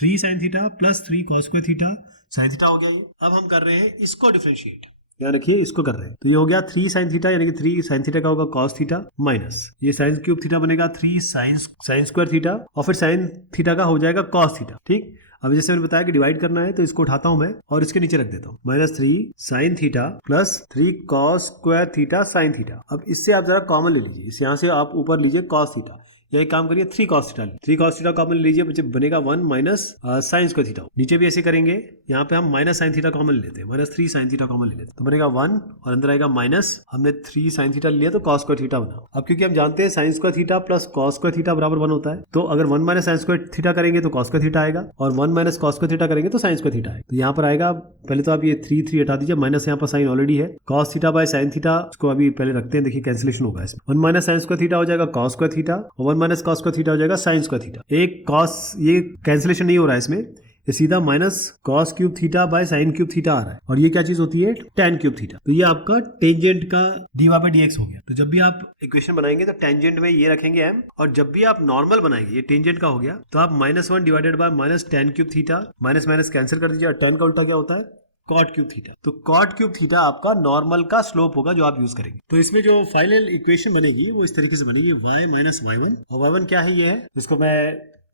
3 sine theta plus 3 cos square theta sine theta हो गया ये। अब हम कर रहे हैं इसको डिफरेंशिएट, ध्यान रखिए इसको कर रहे हैं। तो ये हो गया 3 साइन थीटा, यानी कि 3 साइन थीटा का होगा कॉस थीटा माइनस ये साइन क्यूब थीटा बनेगा 3 साइन स्क्वायर थीटा और फिर साइन थीटा का हो जाएगा कॉस थीटा। ठीक, अब जैसे मैंने बताया कि डिवाइड करना है तो इसको उठाता हूं मैं और इसके नीचे रख देता हूं -3 sine theta plus 3 cos square theta sine theta. अब इससे आप जरा कॉमन ले लीजिए, इस यहां से आप ऊपर लीजिए कॉस थीटा, या एक काम करिए 3 cos theta, 3 cos theta common लीजिए, बच्चे बनेगा 1 माइनस साइन स्क्वायर थीटा। नीचे भी ऐसे करेंगे, यहाँ पे हम माइनस साइन थीटा कॉमन लेते हैं, -3 साइन थीटा कॉमन ले लेते हैं तो बनेगा 1 और अंदर आएगा माइनस, हमने 3 साइन थीटा लिया तो cos स्क्वायर थीटा बना। अब क्योंकि हम जानते हैं sign square theta plus cos square theta बराबर 1 होता है, तो अगर 1 माइनस साइन स्क्वायर थीटा करेंगे तो cos स्क्वायर थीटा आएगा और 1 माइनस cos स्क्वायर थीटा करेंगे तो साइन स्क्वायर थीटा आएगा। तो यहाँ पर आएगा, पहले तो आप ये 3 हटा दीजिए, माइनस यहाँ पर साइन ऑलरेडी है, cos theta by sine theta को अभी पहले रखते हैं, देखिए कैंसिलेशन होगा इसमें। 1 माइनस साइन स्क्वायर थीटा हो जाएगा cos स्क्वायर थीटा और 1 माइनस cos स्क्वायर थीटा हो जाएगा साइन स्क्वायर थीटा। एक cos, ये कैंसिलेशन नहीं हो रहा है इसमें, ये सीधा minus cos cube theta by sine cube theta आ रहा है और ये क्या चीज होती है tan क्यूब थीटा। तो ये आपका टेंजेंट का dy बाय dx हो गया। तो जब भी आप इक्वेशन बनाएंगे तो टेंजेंट में ये रखेंगे m, और जब भी आप नॉर्मल बनाएंगे, ये टेंजेंट का हो गया, तो आप -1 divided by minus tan cube theta, minus minus cancel कर दीजिए और tan का उल्टा क्या होता है कॉट क्यूब थीटा। तो कॉट क्यूब थीटा आपका नॉर्मल का स्लोप होगा जो आप यूज करेंगे। तो इसमें जो फाइनल इक्वेशन बनेगी वो इस तरीके से बनेगी, y माइनस y1 और y1 क्या है, ये है जिसको मैं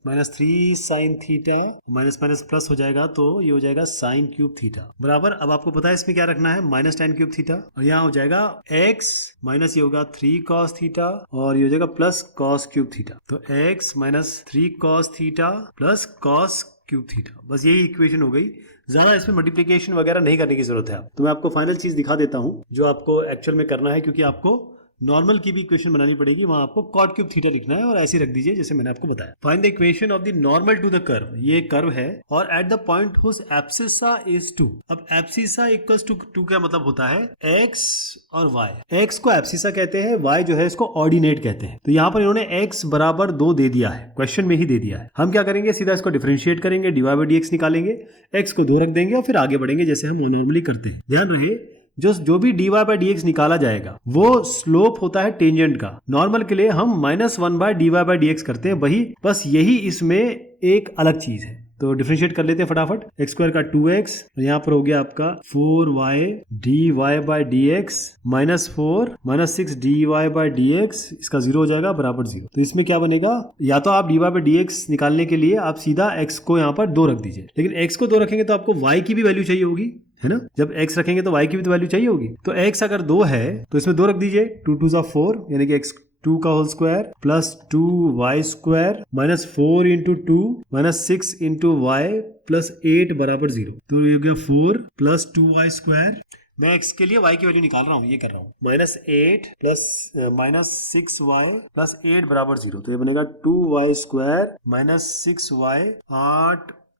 -3 sign theta minus minus plus हो जाएगा तो ये हो जाएगा साइन क्यूब थीटा बराबर। अब आपको पता है इसमें क्या रखना है, माइनस tan क्यूब थीटा और यहाँ हो जाएगा x माइनस ये होगा 3 cos थीटा और ये हो जाएगा प्लस cos क्यूब थीटा। तो x minus 3 cos theta plus cos cube theta, बस यही इक्वेशन हो गई। ज्यादा इसमें मल्टीप्लिकेशन वगैरह नहीं करने की जरूरत है। तो मैं आपको फाइनल चीज दिखा देता हूं जो आपको एक्चुअल में करना है, क्योंकि आपको नॉर्मल की भी इक्वेशन बनानी पड़ेगी, वहां आपको कॉट क्यूब थीटा लिखना है और ऐसे रख दीजिए जैसे मैंने आपको बताया। Find the equation of the normal to the curve, ये कर्व है और at the point whose abscissa is 2। अब एब्सिसा इक्वल्स टू 2 क्या मतलब होता है, x और y। x को एब्सिसा कहते हैं, y जो है इसको ऑर्डिनेट कहते हैं। तो यहाँ पर इन्होंने x बराबर 2 दे दिया है, क्वेश्चन में ही दे दिया है। हम क्या करेंगे, सीधा इसको डिफरेंशिएट करेंगे, dy बाय dx निकालेंगे, x को 2 रख देंगे और फिर आगे बढ़ेंगे जैसे हम नॉर्मली करते हैं। ध्यान रहे जो भी dy बाय dx निकाला जाएगा वो स्लोप होता है टेंजेंट का। नॉर्मल के लिए हम -1 बाय dy बाय dx करते हैं, वही बस यही इसमें एक अलग चीज है। तो डिफरेंशिएट कर लेते हैं फटाफट, x स्क्वायर का 2x और यहाँ पर हो गया आपका 4y dy by dx -4 -6 dy by dx, इसका 0 हो जाएगा बराबर 0। तो इसमें क्या बनेगा, या तो आप dy बाय dx निकालने के लिए आप सीधा x को यहाँ पर 2 रख दीजिए, लेकिन x को 2 रखेंगे तो आपको y की भी वैल्यू चाहिए होगी, है ना। जब x रखेंगे तो y की भी तो वैल्यू चाहिए होगी। तो x अगर 2 है तो इसमें 2 रख दीजिए, 2 2 जा 4 यानी कि x 2 का whole square plus 2y square minus 4 into 2 minus 6 into y plus 8 बराबर 0। तो ये हो गया 4 प्लस 2y स्क्वायर, मैं x के लिए y की वैल्यू निकाल रहा हूँ, ये कर रहा हूँ, -8 प्लस -6y प्लस 8 बराबर 0। तो ये बनेगा 2y स्क्वायर माइनस 6y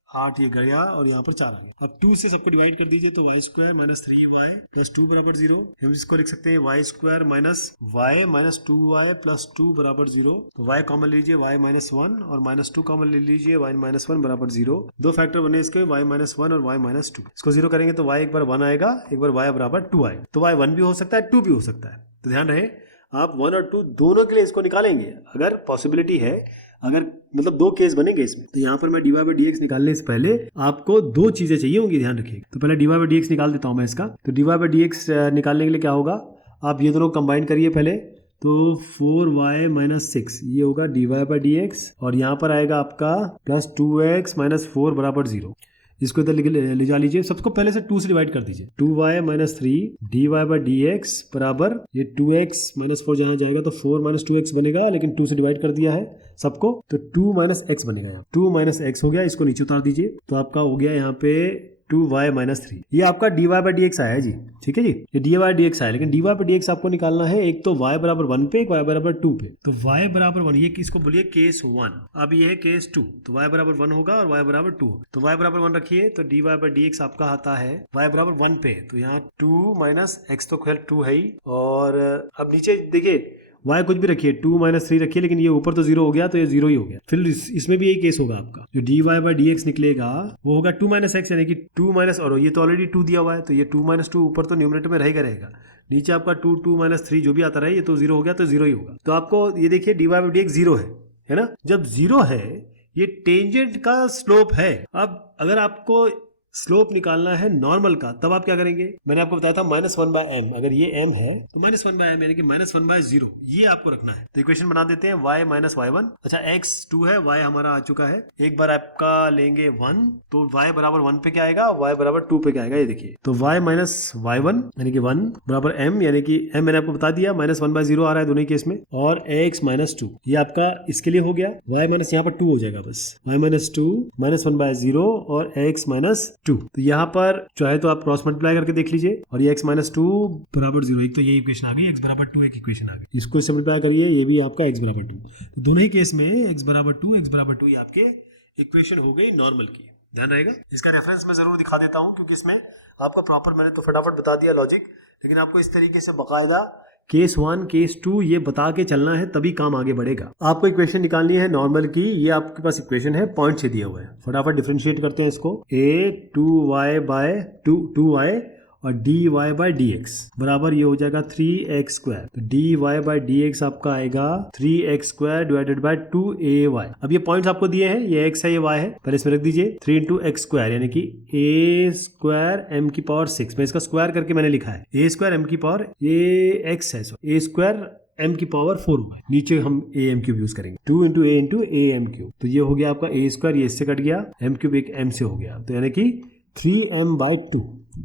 8 ये गया और यहाँ पर 4 आ गया। अब 2 से सबको डिवाइड कर दीजिए तो y square minus 3y plus 2 बराबर 0। हम इसको लिख सकते हैं y square minus y minus 2y plus 2 बराबर 0। तो y कॉमन लीजिए, y माइनस 1 और माइनस 2 कॉमन ले लीजिए, y माइनस 1 बराबर 0। दो फैक्टर बने इसके, y माइनस 1 और y माइनस 2। इसको 0 करेंगे तो y एक बार 1 आएगा, एक बार y बराबर 2 आएगा। तो y 1 भी हो सकता है, 2 भी हो सकता है। तो ध्यान रहे आप 1 और 2 दोनों के लिए इसको निकालेंगे अगर पॉसिबिलिटी है, अगर मतलब 2 केस बनेंगे इसमें। तो यहाँ पर मैं dy बाय dx निकालने से पहले आपको 2 चीजें चाहिए होंगी, ध्यान रखिए। तो पहले dy बाय dx निकाल देता हूँ मैं इसका। तो dy बाय dx निकालने के लिए क्या होगा, आप ये दोनों कंबाइन करिए पहले। तो 4y माइनस 6 ये होगा dy बाय dx और यहाँ पर आएगा आपका प्लस 2x माइनस 4 बराबर 0। इसको इधर ले जा लीजिए, सबको पहले से 2 से डिवाइड कर दीजिए। 2y minus 3 dy by dx बराबर ये 2x माइनस 4 जहाँ जाएगा तो 4 माइनस 2x बनेगा, लेकिन 2 से डिवाइड कर दिया है सबको तो 2 माइनस x बनेगा। यहाँ 2 माइनस x हो गया, इसको नीचे उतार दीजिए तो आपका हो गया यहाँ पे 2y माइनस 3। ये आपका dy बाय dx आया है जी, ठीक है जी, ये dy बाय dx आया। लेकिन dy बाय dx आपको निकालना है एक तो y बराबर 1 पे, एक y बराबर 2 पे। तो y बराबर 1 ये किसको बोलिए, केस 1। अब ये है केस 2, तो y बराबर 1 होगा और y बराबर 2। तो y बराबर 1 रखिए तो dy बाय dx आपका आता है y बराबर 1 पे। तो यहाँ 2 माइनस x तो खैर 2 है ही, और अब नीचे देखिए y कुछ भी रखिए, 2 माइनस 3 रखिए, लेकिन ये ऊपर तो 0 हो गया तो ये 0 ही हो गया। फिर इसमें भी यही केस होगा आपका, जो dy बाय dx निकलेगा वो होगा 2 माइनस x, यानी कि 2 माइनस, और ये तो ऑलरेडी 2 दिया हुआ है तो ये 2 माइनस 2 ऊपर तो न्यूमरेटर में रहेगा, नीचे आपका 2 माइनस 3 जो भी आता रहे ये तो 0 हो गया तो 0 ही होगा। तो आपको ये देखिए dy बाय dx 0 है ना। जब 0 है ये टेंजेंट का स्लोप है। अब अगर आपको स्लोप निकालना है नॉर्मल का, तब आप क्या करेंगे, मैंने आपको बताया था -1/m, अगर ये m है तो -1/m यानी कि -1/0 ये आपको रखना है। तो इक्वेशन बना देते हैं y - y1। अच्छा x 2 है, y हमारा आ चुका है, एक बार आपका लेंगे 1 तो y बराबर 1 पे क्या आएगा, y बराबर 2 पे क्या आएगा, ये देखिए। तो y - y1 यानी कि 1 बराबर m, यानी कि m मैंने आपको बता दिया -1/0 आ रहा है दोनों केस में, और x - 2 ये आपका इसके लिए हो गया, y माइनस यहाँ पर 2 हो जाएगा बस, y - 2 -1/0 और x - 2। तो यहाँ पर चाहे तो आप क्रॉस मल्टीप्लाई करके देख लीजिए, और ये x - 2 बराबर 0, एक तो ये इक्वेशन आ गई, x बराबर 2 एक इक्वेशन आ गई, इसको सिंपलीफाई करिए, ये भी आपका x बराबर 2। तो दोनों ही केस में x बराबर 2 ये आपके इक्वेशन हो गई नॉर्मल की, ध्यान रहेगा। इसका रेफरेंस मैं जरूर दिखा देता हूँ, क्योंकि इसमें आपका प्रॉपर मैंने तो फटाफट बता दिया लॉजिक, लेकिन आपको इस तरीके से बकायदा केस 1 केस 2 ये बता के चलना है, तभी काम आगे बढ़ेगा। आपको इक्वेशन निकालनी है नॉर्मल की, ये आपके पास इक्वेशन है, पॉइंट से दिया हुआ है, फटाफट डिफरेंशिएट करते हैं इसको। a 2y और dy/dx बराबर ये हो जाएगा 3x स्क्वायर। तो dy/dx आपका आएगा 3x square divided by 2ay। अब ये पॉइंट्स आपको दिए हैं, ये x है ये y है, पहले इसमें रख दीजिए 3 × x स्क्वायर यानी कि a स्क्वायर m⁶। मैं इसका स्क्वायर करके मैंने लिखा है a स्क्वायर m⁴, ये x है, a स्क्वायर m⁴ हुआ है, नीचे हम am³ यूज करेंगे, 2 × a × am³। तो ये हो गया आपका a स्क्वायर, ये इससे कट गया, m³ एक m से हो गया, तो यानी कि 3m/2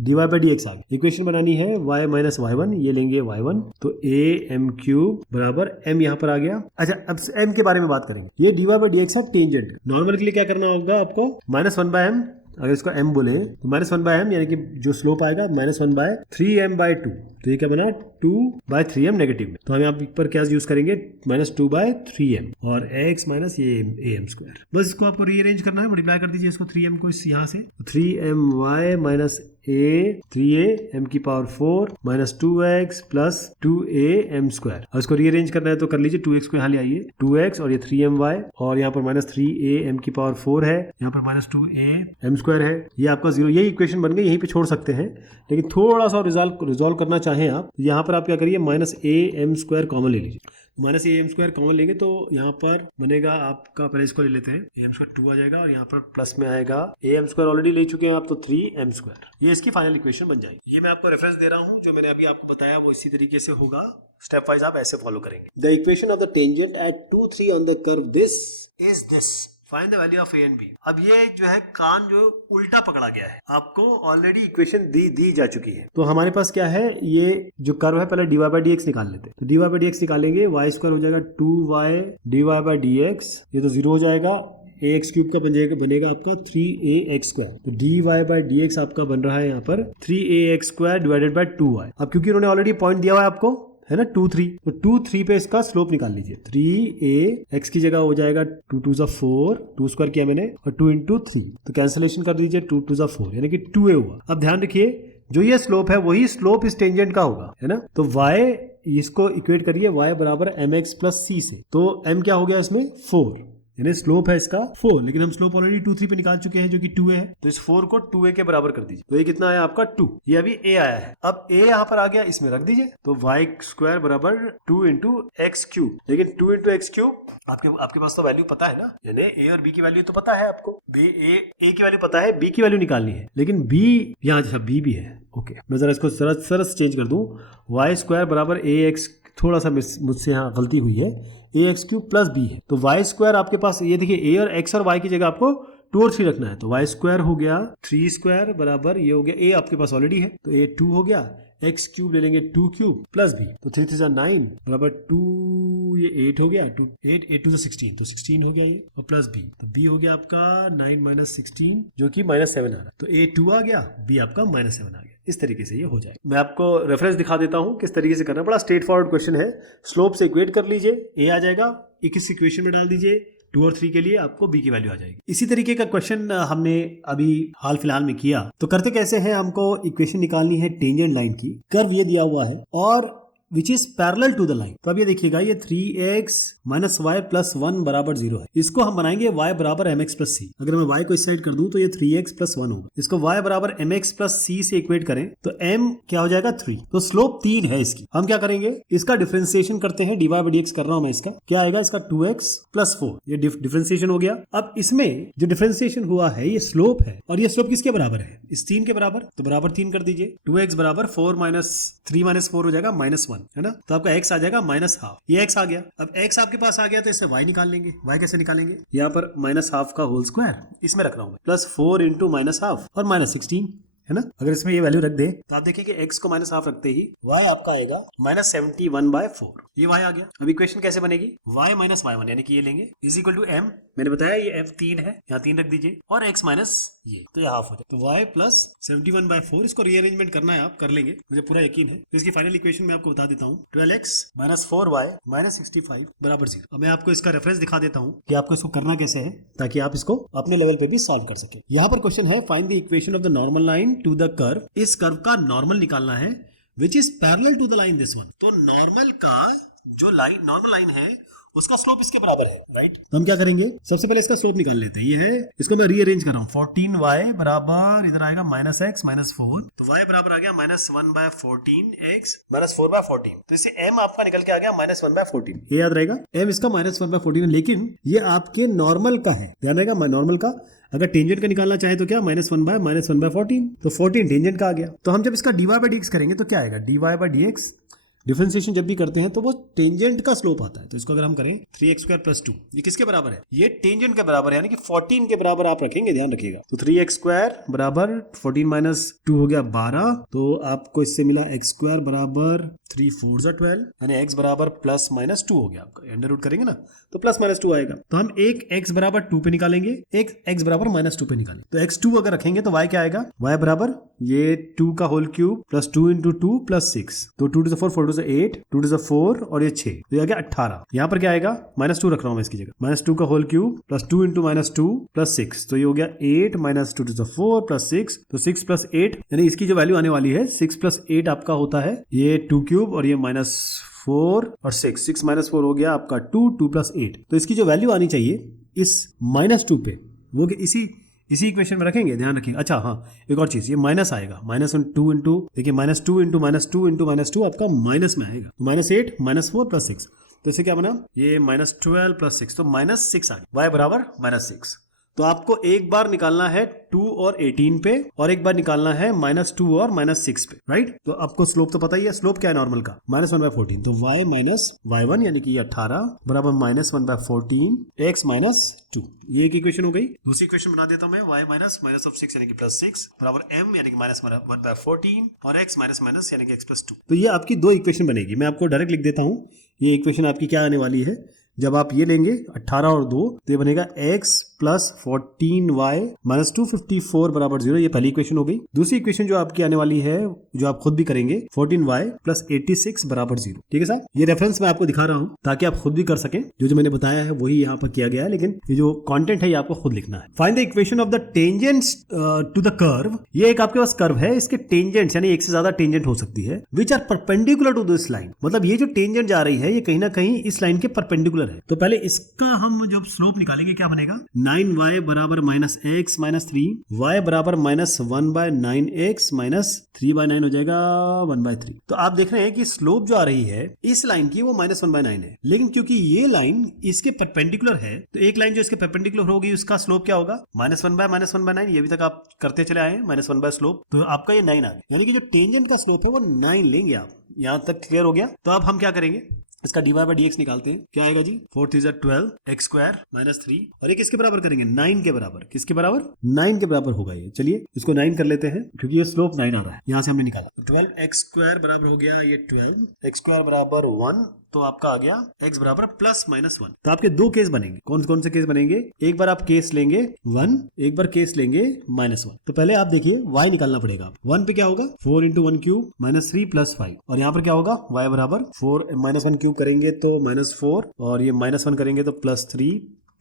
dy/dx आ गया। इक्वेशन बनानी है y - y1, ये लेंगे y1, तो am³ बराबर m यहाँ पर आ गया। अच्छा अब m के बारे में बात करेंगे, ये dy/dx है टेंजेंट। नॉर्मल के लिए क्या करना होगा आपको, -1/m, अगर इसको m बोले तो -1/m यानी कि जो स्लोप आएगा -1/3m/2, तो ये क्या बना 2/3m नेगेटिव में, तो हम यहाँ पर क्या यूज करेंगे -2/3m और x माइनस ये am²। बस इसको आपको रीअरेंज करना है, मल्टीप्लाई कर दीजिए इसको 3m को इस यहाँ से, 3my minus a 3a m⁴ minus 2x plus 2am²। अब इसको रीअरेंज करना है तो कर लीजिए, 2x को यहाँ ले आइए, 2x और ये 3my और यहाँ पर माइनस 3a m⁴ है, यहाँ पर माइनस 2a m² है, ये आपका 0। यही इक्वेशन बन गई, यहीं पे छोड़ सकते हैं, लेकिन थोड़ा सा रिजॉल्व करना चाहें आप, यहाँ पर आप क्या करिए -am² कॉमन ले लीजिए। -am² कॉमन लेंगे तो यहाँ पर बनेगा आपका, पहले इसको ले लेते हैं, am² 2 आ जाएगा और यहाँ पर प्लस में आएगा am² ऑलरेडी ले चुके हैं आप, तो 3m², ये इसकी फाइनल इक्वेशन बन जाएगी। ये मैं आपको रेफरेंस दे रहा हूँ, जो मैंने अभी आपको बताया वो इसी तरीके से होगा, स्टेप वाइज आप ऐसे फॉलो करेंगे। The equation of the tangent at 2, 3 on the curve this is this, find the value of a and b। अब ये जो है कान जो उल्टा पकड़ा गया है, आपको ऑलरेडी इक्वेशन दी जा चुकी है, तो हमारे पास क्या है, ये जो कर्व है पहले dy/dx निकाल लेते हैं। तो dy/dx निकालेंगे, y² हो जाएगा 2y dy/dx, ये तो 0 हो जाएगा, ax³ का बनेगा आपका 3ax²। तो dy/dx आपका बन रहा है यहाँ पर 3ax² डिवाइडेड बाय 2y। अब क्योंकि उन्होंने ऑलरेडी पॉइंट दिया हुआ है आपको, है ना 2, 3, तो 2, 3 पे इसका स्लोप निकाल लीजिए, 3a x की जगह हो जाएगा 2 2 4, 2 स्क्वायर किया मैंने, और 2 × 3, तो कैंसिलेशन कर दीजिए, 2 2 4 यानी कि 2a हुआ। अब ध्यान रखिए, जो ये स्लोप है वही स्लोप इस टेंजेंट का होगा, है ना, तो y इसको इक्वेट करिए y बराबर mx + c से, तो m क्या हो गया इसमें 4, यानी स्लोप है इसका 4, लेकिन हम स्लोप ऑलरेडी 2, 3 पे निकाल चुके हैं जो कि 2a है, तो इस 4 को 2a के बराबर कर दीजिए, तो ये कितना आया आपका 2, ये अभी a आया है। अब a यहाँ पर आ गया, इसमें रख दीजिए, तो y² बराबर 2 × x³, लेकिन 2 × x³ आपके पास तो वैल्यू पता है ना, यानी a और b की वैल्यू तो पता है आपको, a की वैल्यू पता है, b की वैल्यू निकालनी है, लेकिन b यहाँ जैसा b भी है। ओके, मैं जरा इसको सरस चेंज कर दूं, y² बराबर ax, थोड़ा सा मुझसे यहाँ गलती हुई है, ax³ + b है, तो y² आपके पास, ये देखिए a और x और y की जगह आपको 2 और 3 रखना है, तो y² हो गया 3² बराबर, ये हो गया a आपके पास ऑलरेडी है, तो a 2 हो गया, x³ ले लेंगे 2³ + b, तो 3 3 9 बराबर 2, ये 8 हो गया, 8 8 2 16, तो 16 हो गया ये, और प्लस b, तो b हो गया आपका 9 - 16 जो कि -7 आ रहा है, तो a 2 आ गया, b आपका -7 आ गया। इस तरीके से ये हो जाएगा। मैं आपको रेफरेंस दिखा देता हूँ किस तरीके से करना, बड़ा स्ट्रेट फॉरवर्ड क्वेश्चन है। स्लोप से इक्वेट कर लीजिए, a आ जाएगा, इस इक्वेशन में डाल दीजिए, 2 और 3 के लिए आपको b की वैल्यू आ जाएगी। इसी तरीके का क्वेश्चन हमने अभी हाल फिलहाल में किया। तो करते कैसे हैं, हमको इक्वेशन निकालनी है टेंजेंट लाइन की, कर्व ये दिया हुआ है और which is parallel to the line. तो अब ये देखिएगा ये 3x माइनस वाई प्लस 1 बराबर 0 है। इसको हम बनाएंगे y बराबर mx प्लस c। अगर मैं y को इस साइड कर दूं तो ये 3x प्लस 1 होगा। इसको y बराबर mx प्लस c से इक्वेट करें तो m क्या हो जाएगा 3। तो स्लोप 3 है इसकी। हम क्या करेंगे, इसका डिफरेंशिएशन करते हैं, dy बाई dx कर रहा हूं मैं। इसका क्या आएगा, इसका 2x प्लस 4, ये डिफरेंशिएशन हो गया। अब इसमें जो डिफरेंशिएशन हुआ है ये स्लोप है, और ये स्लोप किसके बराबर है, इस 3 के बराबर। तो बराबर 3 कर दीजिए। 2x बराबर 4 माइनस 3 माइनस 4 हो जाएगा -1, है ना। तो आपका x आ जाएगा -हाफ। ये x आ गया। अब x आपके पास आ गया तो इससे y निकाल लेंगे। y कैसे निकालेंगे, यहाँ पर -हाफ का होल स्क्वायर इसमें रख रहा हूं मैं, प्लस 4 इंटू -हाफ और -16, है ना। अगर इसमें ये वैल्यू रख दे तो आप देखिए कि x को -हाफ रखते ही y आपका आएगा -71/4। ये y आ गया। अब इक्वेशन कैसे बनेगी, y माइनस y1 यानी कि ये लेंगे इज इक्वल टू m। मैंने बताया ये f 3 है, यहाँ 3 रख दीजिए, और x माइनस ये, तो ये हाफ हो जाए। तो y प्लस 71/4, इसको रीअरेंजमेंट करना है, आप कर लेंगे, मुझे पूरा यकीन है। तो इसकी फाइनल इक्वेशन मैं आपको बता देता हूँ, 12x माइनस 4y माइनस 65 बराबर 0। अब मैं आपको इसका रेफरेंस दिखा देता हूँ कि आपको इसको करना कैसे है, ताकि आप इसको अपने लेवल पे भी सॉल्व कर सके। यहाँ पर क्वेश्चन है, find the equation of the normal line to the curve. इस कर्व का नॉर्मल निकालना है which is parallel to the line this one. तो नॉर्मल का जो लाइन, नॉर्मल लाइन है उसका स्लोप इसके बराबर है, राइट। तो हम क्या करेंगे, सबसे पहले इसका स्लोप निकाल लेते हैं। ये है, इसको मैं रीअरेंज कर रहा हूँ। 14y बराबर इधर आएगा -x माइनस 4, तो y बराबर आ गया -1/14x माइनस 4/14। तो इससे m आपका निकल के आ गया -1/14। ये याद रहेगा, m इसका -1/14 है, लेकिन ये आपके नॉर्मल का है, ध्यान रहेगा। नॉर्मल का अगर टेंजेंट का निकालना चाहे तो क्या, -1/14, तो 14 टेंजेंट का आ गया। तो हम जब इसका dy बाई dx करेंगे तो क्या आएगा, dy बाई dx डिफरेंशिएशन जब भी करते हैं तो वो टेंजेंट का स्लोप आता है। तो इसको अगर हम करें 3x² प्लस 2, ये किसके बराबर है, ये टेंजेंट के बराबर है, यानी कि 14 के बराबर आप रखेंगे, ध्यान रखिएगा। तो 3x² बराबर 14 माइनस 2 हो गया 12, तो आपको इससे मिला x² बराबर 3 4 12, यानी x बराबर प्लस माइनस 2 हो गया आपका। अंडर रूट करेंगे ना तो प्लस माइनस 2 आएगा। तो हम एक x बराबर 2 पे निकालेंगे, एक x बराबर -2 पे निकालेंगे। तो x2 अगर रखेंगे तो y क्या आएगा, y बराबर ये 2 का whole cube plus 2 into 2 plus 6, तो 2 to the 4 4 to the 8 2 to the 4 और ये 6, तो ये आ गया 18। यहाँ पर क्या आएगा, -2 रख रहा हूं मैं इसकी जगह, -2 का whole cube plus 2 into -2 plus 6, तो ये हो गया 8 माइनस 2 to the 4 प्लस 6, तो 6 प्लस 8, यानी इसकी जो वैल्यू आने वाली है 6 प्लस 8 आपका होता है ये 2 क्यूब और ये -4 और 6 माइनस 4 हो गया आपका 2 प्लस 8। तो इसकी जो वैल्यू आनी चाहिए इस -2 पे, वो इसी इक्वेशन में रखेंगे, ध्यान रखिए। अच्छा हाँ, एक और चीज, ये माइनस आएगा, -2 इंटू, देखिए -2 इंटू -2 आपका माइनस में आएगा, तो -8 -4 प्लस 6, तो इसे क्या बना, ये -12 प्लस 6, तो -6 आ गया, y बराबर -6। तो आपको एक बार निकालना है 2 और 18 पे, और एक बार निकालना है -2 और -6 पे, राइट। तो आपको स्लोप तो पता ही है, स्लोप क्या है नॉर्मल का, -1/14, तो y माइनस y1 यानी कि 18 बराबर -1/14 x माइनस 2। ये एक इक्वेशन हो गई। दूसरी इक्वेशन बना देता हूं मैं, y माइनस -6 यानी कि +6 बराबर m यानी कि -1/14 और x माइनस यानी कि x + 2। तो ये आपकी दो इक्वेशन बनेगी। मैं आपको डायरेक्ट लिख देता हूं, ये इक्वेशन आपकी क्या आने वाली है, जब आप ये लेंगे 18 और 2, तो ये बनेगा x प्लस 14y माइनस 254 बराबर 0। ये पहली इक्वेशन हो गई। दूसरी इक्वेशन जो आपकी आने वाली है, जो आप खुद भी करेंगे, 14y प्लस 86 बराबर 0। ठीक है साहब, ये रेफरेंस मैं आपको दिखा रहा हूं ताकि आप खुद भी कर सकें। जो मैंने बताया है वही यहाँ पर किया गया है, लेकिन ये जो कंटेंट है ये आपको खुद लिखना है। Find the equation of the tangents to the curve. ये एक आपके पास कर्व है, इसके टेंजेंट्स यानी एक से ज्यादा टेंजेंट हो सकती है, which are perpendicular to this line. मतलब ये जो टेंजेंट जा रही है ये कहीं ना कहीं इस लाइन के परपेंडिकुलर है। तो पहले इसका हम जब स्लोप निकालेंगे क्या बनेगा, 9y बराबर -x माइनस 3, y बराबर -1/9x माइनस 3/9 हो जाएगा 1/3। तो आप देख रहे हैं कि स्लोप जो आ रही है इस लाइन की वो -1/9 है, लेकिन क्योंकि ये लाइन इसके परपेंडिकुलर है, तो एक लाइन जो इसके परपेंडिकुलर होगी उसका स्लोप क्या होगा, -1/-1/9। ये भी तक आप करते चले आए, -1 स्लोप, तो आपका ये 9 आ गया। यानी कि जो टेंजेंट का स्लोप है वो 9 लेंगे आप। यहां तक क्लियर हो गया। तो अब हम क्या करेंगे, इसका dy बाई dx निकालते हैं। क्या आएगा जी, 4 3 12 x² माइनस 3, और ये किसके बराबर करेंगे, 9 के बराबर। किसके बराबर, 9 के बराबर होगा ये। चलिए इसको 9 कर लेते हैं, क्योंकि ये स्लोप 9 आ रहा है, यहां से हमने निकाला। 12x² बराबर हो गया ये 12, x² बराबर 1, तो आपका आ गया x बराबर +-1। तो आपके दो केस बनेंगे। कौन कौन से केस बनेंगे, एक बार आप केस लेंगे 1, एक बार केस लेंगे -1। तो पहले आप देखिए y निकालना पड़ेगा। 1 पे क्या होगा, 4 × 1 क्यूब -3 + 5, और यहाँ पर क्या होगा, y बराबर 4 -1 क्यूब करेंगे तो -4, और ये -1 करेंगे तो +3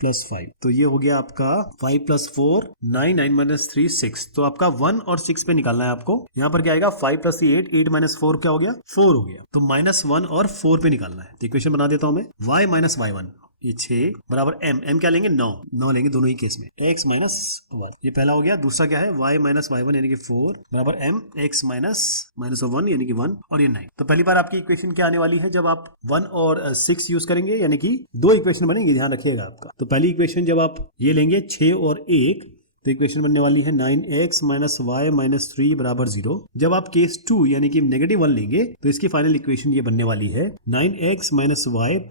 +5, तो ये हो गया आपका 5 + 4 9, 9 - 3 6, तो आपका 1 और 6 पे निकालना है आपको। यहाँ पर क्या आएगा 5 + 8, 8 - 4 क्या हो गया 4 हो गया, तो -1 और 4 पे निकालना है। तो इक्वेशन बना देता हूं मैं, y - y1 ये 6 बराबर m क्या लेंगे 9 लेंगे दोनों ही केस में, x - 1 ये पहला हो गया। दूसरा क्या है y - y1 यानी कि 4 बराबर m x - -1 यानी कि 1 और ये 9। तो पहली बार आपकी इक्वेशन क्या आने वाली है जब आप 1 और 6 यूज करेंगे, यानी कि दो इक्वेशन बनेंगे, ध्यान रखिएगा आपका। तो पहली इक्वेशन जब आप ये लेंगे 6 और 1, तो इक्वेशन बनने वाली है 9x - y - 3 बराबर 0। जब आप केस 2 यानी कि -1 लेंगे तो इसकी फाइनल इक्वेशन ये बनने वाली है 9x - y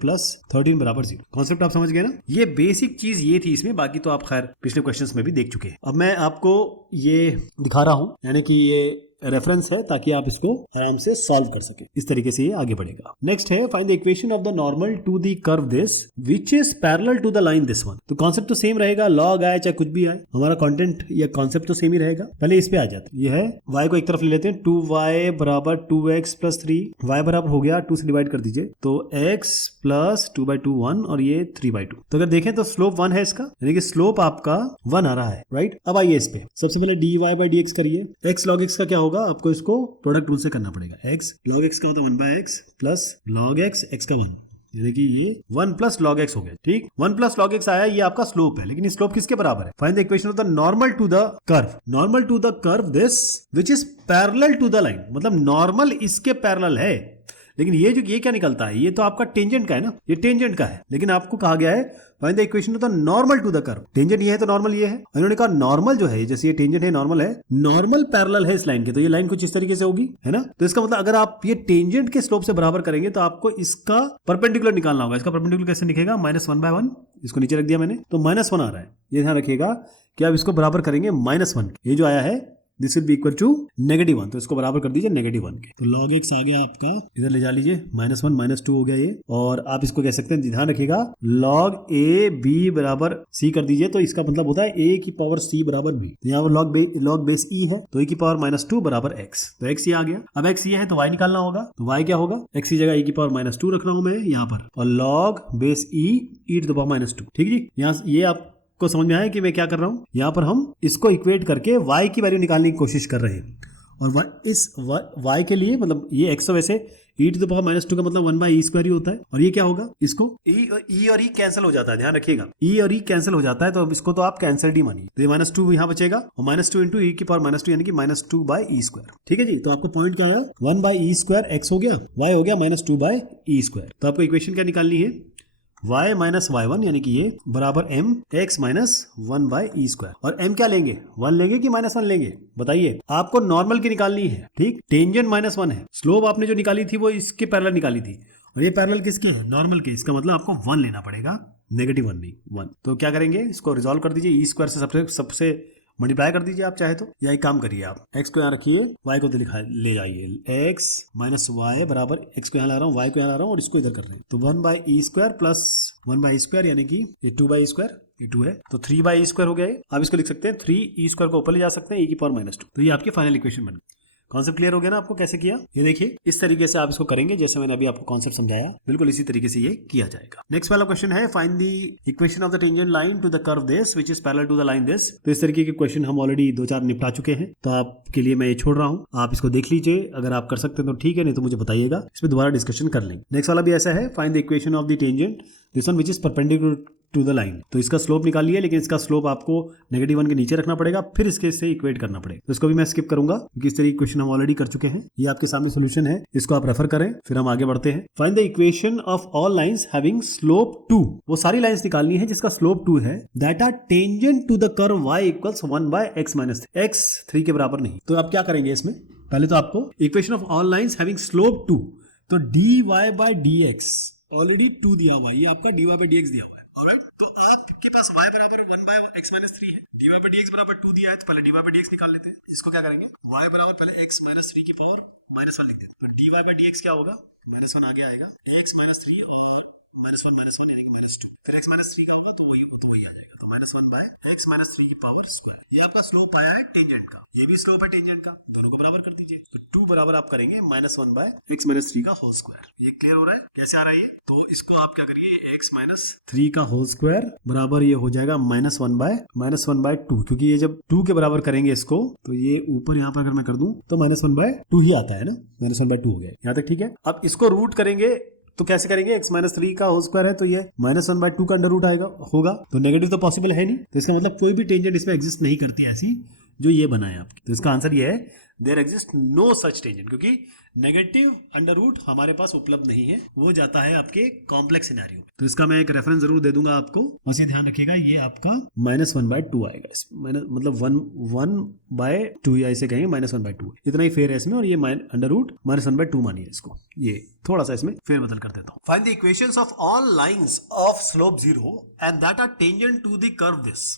+ 13 बराबर 0। कॉन्सेप्ट आप समझ गए ना? ये बेसिक चीज ये थी इसमें, बाकी तो आप खैर पिछले क्वेश्चंस में भी देख चुके हैं। अब मैं आपको ये दिखा रहा हूं, यानी कि ये रेफरेंस है ताकि आप इसको आराम से सॉल्व कर सके। इस तरीके से ये आगे बढ़ेगा। नेक्स्ट है find the equation of the normal to the curve this which is parallel to the line this one. तो कॉन्सेप्ट तो सेम रहेगा, लॉग आए चाहे कुछ भी आए, हमारा कंटेंट या कॉन्सेप्ट तो सेम ही रहेगा। पहले इस पे आ जाते हैं, ये है y को एक तरफ ले लेते हैं, 2y बराबर 2x + 3, y बराबर हो गया 2 से डिवाइड कर दीजिए, तो x + 2/2 1 और ये 3/2। तो अगर देखें तो स्लोप 1 है इसका, यानी कि स्लोप आपका 1 आ रहा है, राइट। अब आइए इस पे सबसे पहले dy/dx करिए। x log x का क्या होगा, आपको इसको प्रोडक्ट रूल से करना पड़ेगा। x log x का होता है 1/x plus log x, x का 1, यानी कि ये 1 + log x हो गया, ठीक। 1 + log x आया, ये आपका स्लोप है, लेकिन ये स्लोप किसके बराबर है? Find the equation of the normal to the curve. Normal to the curve this which is parallel to the line, मतलब नॉर्मल इसके पैरेलल है, लेकिन ये क्या निकलता है, ये तो आपका टेंजेंट का है ना, ये टेंजेंट का है, लेकिन आपको कहा गया है find the equation of the normal to the curve. Tangent ये है तो नॉर्मल ये है, इन्होंने कहा नॉर्मल जो है, जैसे ये टेंजेंट है नॉर्मल है, नॉर्मल पैरेलल है इस लाइन के, तो ये लाइन कुछ इस तरीके से होगी, है ना। तो इसका मतलब अगर आप ये टेंजेंट के स्लोप से बराबर करेंगे तो आपको इसका परपेंडिकुलर निकालना होगा। इसका परपेंडिकुलर कैसे दिखेगा, -1/1, इसको नीचे रख दिया मैंने, तो -1 आ रहा है। ये ध्यान रखिएगा कि आप इसको बराबर करेंगे -1, ये जो आया है this will be equal to -1, तो इसको बराबर कर दीजिए -1 के। तो log x आ गया आपका, इधर ले जा लीजिए, -1 - 2 हो गया ये, और आप इसको कह सकते हैं, ध्यान रखिएगा, log a b बराबर c कर दीजिए, तो इसका मतलब होता है a की पावर c बराबर b। तो यहाँ पर log बेस e है, तो a की पावर -2 बराबर x, तो x ये आ गया। अब x ये है तो y निकालना होगा, तो y क्या होगा, x की जगह a की पावर -2 रख रहा हूं मैं यहाँ पर, और log base e to the power -2, ठीक है जी। यहाँ ये आप को समझ में आया कि मैं क्या कर रहा हूं, यहां पर हम इसको इक्वेट करके y की वैल्यू निकालने की कोशिश कर रहे हैं, और इस y के लिए मतलब ये x तो वैसे e to the power -2 का मतलब 1/e² ही होता है, और ये क्या होगा, इसको e और e कैंसिल हो जाता है, ध्यान रखिएगा, e और e कैंसिल हो जाता है, तो अब इसको तो आप कैंसिल्ड ही मानिए, तो ये -2 यहाँ बचेगा, और -2 × e की पावर -2 यानी कि -2/e², ठीक है जी। तो आपको पॉइंट क्या है, 1/e² x हो गया, y हो गया -2/e²। तो आपको इक्वेशन क्या निकालनी है, y - y1 यानी कि ये बराबर m x - 1/e², और m क्या लेंगे, 1 लेंगे कि -1 लेंगे, बताइए। आपको नॉर्मल की निकालनी है, ठीक। टेंजेंट -1 है, स्लोप आपने जो निकाली थी वो इसके पैरेलल निकाली थी, और ये पैरेलल किसके है, नॉर्मल के। इसका मतलब आपको 1 लेना पड़ेगा, -1 नहीं 1। तो क्या करेंगे, इसको रिजॉल्व कर दीजिए, e² से सबसे मल्टीप्लाई कर दीजिए आप चाहे तो, या एक काम करिए, आप x को यहाँ रखिए, y को ले जाइए, x - y बराबर x को यहाँ ला रहा हूँ, y को यहाँ ला रहा हूँ, और इसको इधर कर रहे हैं, तो 1/e² प्लस 1/e² यानी कि ये 2/e², ये 2 है, तो 3/e² हो गया। आप इसको लिख सकते हैं 3e² को ऊपर ले जा सकते हैं, e की पावर -2, तो ये आपकी फाइनल इक्वेशन बन गई। कॉन्सेप्ट क्लियर हो गया ना आपको कैसे किया, ये देखिए इस तरीके से आप इसको करेंगे जैसे मैंने अभी आपको कॉन्सेप्ट समझाया, बिल्कुल इसी तरीके से ये किया जाएगा। नेक्स्ट वाला क्वेश्चन है find the equation of the tangent line to the curve this which is parallel to the line this. तो इस तरीके के क्वेश्चन हम ऑलरेडी 2-4 निपटा चुके हैं, तो आपके लिए मैं ये छोड़ रहा हूँ, आप इसको देख लीजिए, अगर आप कर सकते हैं तो ठीक है, नहीं तो मुझे बताइएगा, इस पर दोबारा डिस्कशन कर लेंगे। नेक्स्ट वाला भी ऐसा है, find the equation of the tangent this one which is perpendicular to the line. तो इसका स्लोप निकालिए, लेकिन इसका स्लोप आपको -1 के नीचे रखना पड़ेगा, फिर इसके से इक्वेट करना पड़ेगा। तो इसको भी मैं स्किप करूंगा क्योंकि इस तरह की क्वेश्चन हम ऑलरेडी कर चुके हैं। ये आपके सामने सोल्यूशन है, इसको आप रेफर करें, फिर हम आगे बढ़ते हैं। Find the equation of all lines having slope 2। वो सारी लाइंस निकालनी है जिसका स्लोप 2 है, that are tangent to the curve y = 1/x - 3, x 3 के बराबर नहीं। तो आप क्या करेंगे इसमें, पहले तो आपको equation of all lines having slope 2, तो dy/dx ऑलरेडी 2 दिया हुआ है, ये आपका dy/dx दिया हुआ है, ऑलराइट। तो आपके पास y बराबर 1/x - 3 है, dy/dx बराबर 2 दिया है, तो पहले dy/dx निकाल लेते हैं। इसको क्या करेंगे, y बराबर पहले x - 3 की पावर -1 लिख देते हैं, तो dy/dx क्या होगा, -1 आगे आएगा, x - 3 और -1 यानी कि -2, फिर x - 3 का होगा तो वही आ जाएगा, तो -1/x - 3 की पावर स्क्वायर। ये आपका स्लोप आया है टेंजेंट का, ये भी स्लोप है टेंजेंट का, दोनों को बराबर कर दीजिए, तो 2 बराबर आप करेंगे -1/x - 3 का होल स्क्वायर। ये क्लियर हो रहा है कैसे आ रहा है ये? तो इसको आप क्या करिए, x माइनस 3 का होल स्क्वायर बराबर ये हो जाएगा -1/2, क्योंकि ये जब 2 के बराबर करेंगे इसको तो ये ऊपर यहाँ पर अगर मैं कर दूं तो -1/2 ही आता है ना, -1/2 हो गया यहाँ तक, ठीक है। अब इसको रूट करेंगे तो कैसे करेंगे, x माइनस 3 का होल स्क्वायर है तो ये -1/2 का अंडर रूट आएगा होगा, तो नेगेटिव तो पॉसिबल है नहीं, तो इसका मतलब कोई भी टेंजेंट इसमें एग्जिस्ट नहीं करती ऐसी जो ये बना है आपकी। तो इसका आंसर ये है there exist no such tangent, क्योंकि नेगेटिव अंडर रूट हमारे पास उपलब्ध नहीं है, वो जाता है आपके कॉम्प्लेक्स सिनेरियो। तो इसका मैं एक रेफरेंस जरूर दे दूंगा आपको, बस ये ध्यान रखिएगा ये आपका -1/2 आएगा, मतलब 1/2 या इसे कहेंगे -1/2, इतना ही फेयर है इसमें, और ये अंडर रूट -1/2 मानिए इसको, ये थोड़ा सा इसमें फेर बदल कर देता हूं। Find the equations of all lines of slope 0 and that are tangent to the curve this.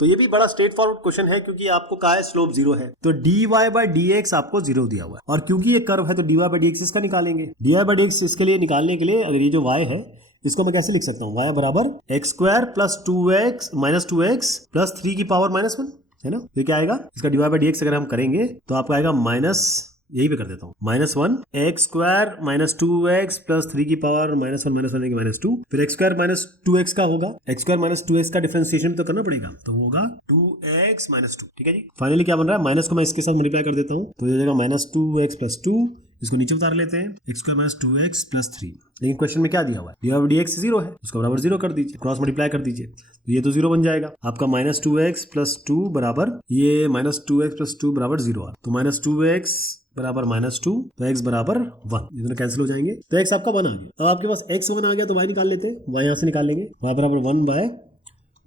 तो ये भी बड़ा स्ट्रेट फॉरवर्ड क्वेश्चन है, क्योंकि आपको कहा है स्लोप 0 है, तो dy/dx आपको 0 दिया हुआ है, और क्योंकि ये कर्व है तो dy/dx इसका निकालेंगे। dy/dx इसके लिए निकालने के लिए अगर ये जो y है इसको मैं कैसे लिख सकता हूँ, y बराबर x² + 2x -2x + 3 की पावर -1 है ना, ये क्या आएगा, इसका dy/dx अगर हम करेंगे तो आपका आएगा यही पे कर देता हूँ -1 x² - 2x + 3 की पावर -1 -2, फिर x² - 2x का होगा, x² - 2x का डिफरेंशिएशन तो करना पड़ेगा, तो वो होगा 2x - 2, ठीक है जी। फाइनली क्या बन रहा है, माइनस को मैं इसके साथ मल्टीप्लाई कर देता हूँ तो ये हो जाएगा -2x + 2, इसको नीचे उतार लेते हैं, x² - 2x + 3, लेकिन क्वेश्चन में क्या दिया हुआ है, dy/dx 0 है, उसको बराबर 0 कर दीजिए, क्रॉस मल्टीप्लाई कर दीजिए, तो ये तो 0 बन जाएगा आपका, -2x + 2 बराबर ये -2x + 2 बराबर 0 आ, तो -2x बराबर -2, तो x बराबर 1, ये दोनों कैंसिल हो जाएंगे, तो x आपका 1 आ गया। अब आपके पास x 1 आ गया तो y निकाल लेते हैं, y यहाँ से निकाल लेंगे, y बराबर 1/1²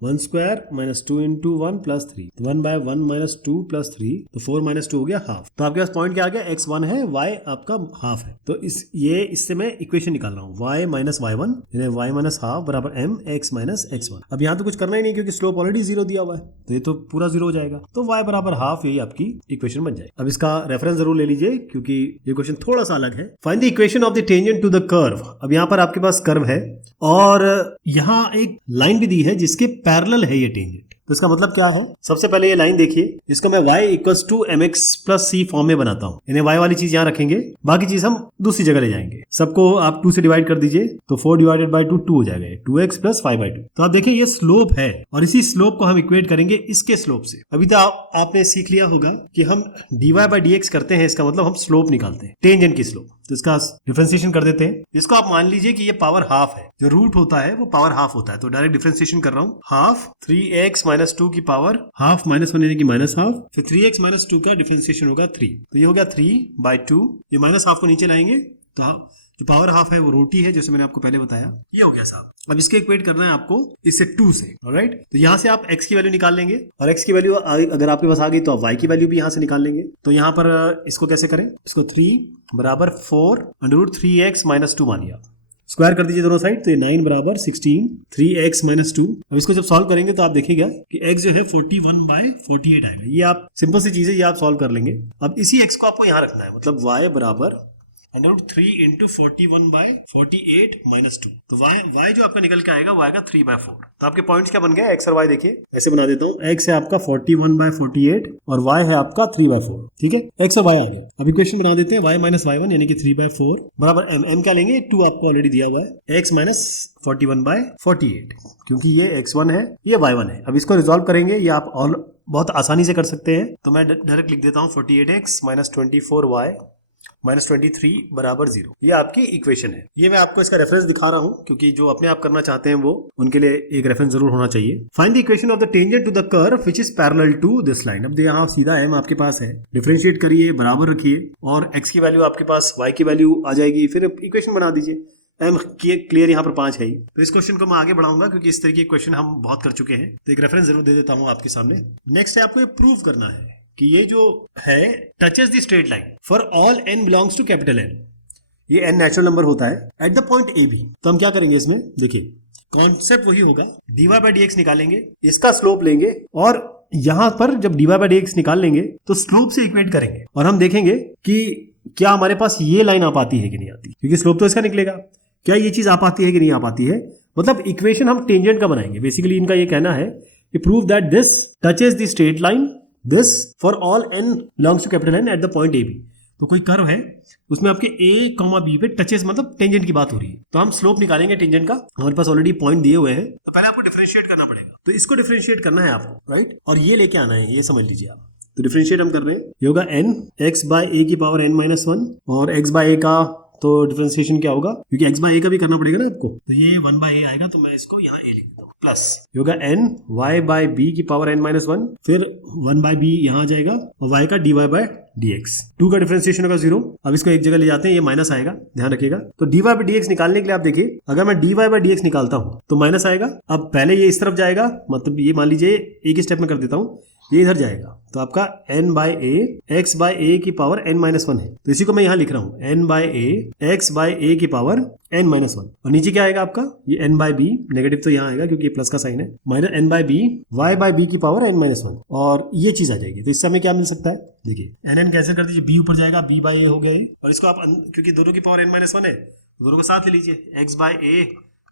- 2 × 1 + 3, तो 1/1 - 2 + 3, तो 4 - 2 हो गया हाफ। तो आपके पास पॉइंट क्या आ गया, x 1 है, y आपका हाफ है, तो इससे मैं इक्वेशन निकाल रहा हूँ, y - y1 यानी y - हाफ बराबर mx - x1। अब यहाँ तो कुछ करना ही नहीं क्योंकि स्लोप ऑलरेडी 0 दिया हुआ है, तो ये तो पूरा 0 हो जाएगा, तो y बराबर हाफ, यही आपकी इक्वेशन बन जाएगी। अब इसका रेफरेंस जरूर ले लीजिए क्योंकि ये क्वेश्चन थोड़ा सा अलग है। Find the equation of the tangent to the curve. अब यहाँ पर आपके पास कर्व है और यहाँ एक लाइन भी दी है जिसके पैरेलल है ये टेंजेंट, तो इसका मतलब क्या है, सबसे पहले ये लाइन देखिए, इसको मैं y = mx + c फॉर्म में बनाता हूँ, यानी y वाली चीज यहाँ रखेंगे, बाकी चीज हम दूसरी जगह ले जाएंगे, सबको आप 2 से डिवाइड कर दीजिए, तो 4/2 2 हो जाएगा, 2x + 5/2। तो आप देखिए ये स्लोप है और इसी स्लोप को हम इक्वेट करेंगे इसके स्लोप से। अभी तो आपने सीख लिया होगा कि हम dy/dx करते हैं, इसका मतलब हम स्लोप निकालते हैं, टेंजेंट की स्लोप, तो इसका डिफरेंशिएशन कर देते हैं। इसको आप मान लीजिए कि ये पावर हाफ है, जो रूट होता है वो पावर हाफ होता है, तो डायरेक्ट डिफरेंशिएशन कर रहा हूँ, हाफ 3x - 2 की पावर हाफ -1 यानी कि -हाफ, फिर 3x - 2 का डिफरेंशिएशन होगा 3, तो ये हो गया 3/2, ये -हाफ को नीचे लाएंगे तो जो पावर हाफ है वो रोटी है, जैसे मैंने आपको पहले बताया, ये हो गया साहब। अब इसके इक्वेट करना है आपको इससे 2 से, ऑलराइट, तो यहाँ से आप x की वैल्यू निकाल लेंगे, और x की वैल्यू अगर आपके पास आ गई तो आप y की वैल्यू भी यहाँ से निकाल लेंगे। तो यहाँ पर इसको कैसे करें, इसको 3 बराबर 4 √ 3x - 2 मानिए, स्क्वायर कर दीजिए दोनों साइड, तो ये 9 बराबर 16 3x - 2। अब इसको जब सॉल्व करेंगे तो आप देखिएगा कि x जो है 41/48 आएगा, ये आप सिंपल सी चीज है, ये आप सॉल्व कर लेंगे। अब इसी x को आपको यहाँ रखना है, मतलब y बराबर √3 × 41/48 - 2, तो y जो आपका निकल के आएगा वो आएगा 3/4। तो आपके पॉइंट्स क्या बन गए, x और y देखिए, ऐसे बना देता हूँ, x है आपका 41/48 और y है आपका 3/4, ठीक है, x और y आ गया। अब इक्वेशन बना देते हैं, y - y1 यानी कि 3/4 बराबर m क्या लेंगे, 2 आपको ऑलरेडी दिया हुआ है, x - 41/48, क्योंकि ये x1 है ये y1 है। अब इसको रिजॉल्व करेंगे, ये आप बहुत आसानी से कर सकते हैं, तो मैं डायरेक्ट लिख देता हूँ 48x - 24y -23 बराबर 0, ये आपकी इक्वेशन है। ये मैं आपको इसका रेफरेंस दिखा रहा हूँ क्योंकि जो अपने आप करना चाहते हैं वो उनके लिए एक रेफरेंस जरूर होना चाहिए। Find the equation of the tangent to the curve which is parallel to this line. अब यहाँ सीधा m आपके पास है, डिफरेंशिएट करिए, बराबर रखिए, और x की वैल्यू आपके पास y की वैल्यू आ जाएगी, फिर इक्वेशन बना दीजिए। m क्लियर यहाँ पर 5 है ही, तो इस क्वेश्चन को मैं आगे बढ़ाऊंगा क्योंकि इस तरीके के क्वेश्चन हम बहुत कर चुके हैं, तो एक रेफरेंस जरूर दे देता हूँ आपके सामने। नेक्स्ट है आपको ये प्रूव करना है कि ये जो है touches the straight line for all n belongs to capital N, ये n नेचुरल नंबर होता है एट द पॉइंट AB। तो हम क्या करेंगे इसमें, देखिए कॉन्सेप्ट वही होगा, dy/dx निकालेंगे, इसका स्लोप लेंगे, और यहां पर जब dy/dx निकाल लेंगे तो स्लोप से इक्वेट करेंगे, और हम देखेंगे कि क्या हमारे पास ये लाइन आ पाती है कि नहीं आती, क्योंकि स्लोप तो इसका निकलेगा, क्या ये चीज आ पाती है कि नहीं आ पाती है। मतलब इक्वेशन हम टेंजेंट का बनाएंगे। बेसिकली इनका ये कहना है कि prove that this touches the straight line this for all n belongs to capital N at the point AB। तो कोई कर्व है उसमें आपके a, b पे टचेस मतलब टेंजेंट की बात हो रही है, तो हम स्लोप निकालेंगे टेंजेंट का। हमारे पास ऑलरेडी पॉइंट दिए हुए हैं, तो पहले आपको डिफरेंशिएट करना पड़ेगा। तो इसको डिफरेंशिएट करना है आपको, राइट, और ये लेके आना है, ये समझ लीजिए आप। तो डिफरेंशिएट हम कर रहे हैं, ये होगा n x बाय a की पावर n-1 और x बाय a का तो डिफरेंशिएशन क्या होगा, क्योंकि x बाय a का भी करना पड़ेगा ना आपको, तो ये 1 बाय a आएगा, तो मैं इसको यहाँ a लिख देता हूँ, प्लस ये होगा n y बाय b की पावर n-1, फिर 1 बाय b यहाँ आ जाएगा और y का dy बाय dx। 2 का डिफरेंशिएशन होगा 0। अब इसको एक जगह ले जाते हैं, ये माइनस आएगा, ध्यान रखिएगा। तो dy बाय dx निकालने के लिए आप देखिए, अगर मैं dy बाय dx निकालता हूँ तो माइनस आएगा। अब पहले ये इस तरफ जाएगा, मतलब ये मान लीजिए एक स्टेप में कर देता हूँ, ये इधर जाएगा, तो आपका n by a x by a की पावर n-1 है, तो इसी को मैं यहाँ लिख रहा हूँ n by a x by a की पावर n-1। और नीचे क्या आएगा आपका, ये n बाय b, नेगेटिव तो यहाँ आएगा क्योंकि प्लस का साइन है, minus n by b y by b की पावर n-1, और ये चीज आ जाएगी। तो इससे हमें क्या मिल सकता है, देखिए n कैंसिल कर दीजिए, b ऊपर जाएगा, b बाय a हो गया ये, और इसको आप क्योंकि दोनों की पावर n-1 है, दोनों को साथ ले लीजिए, x by a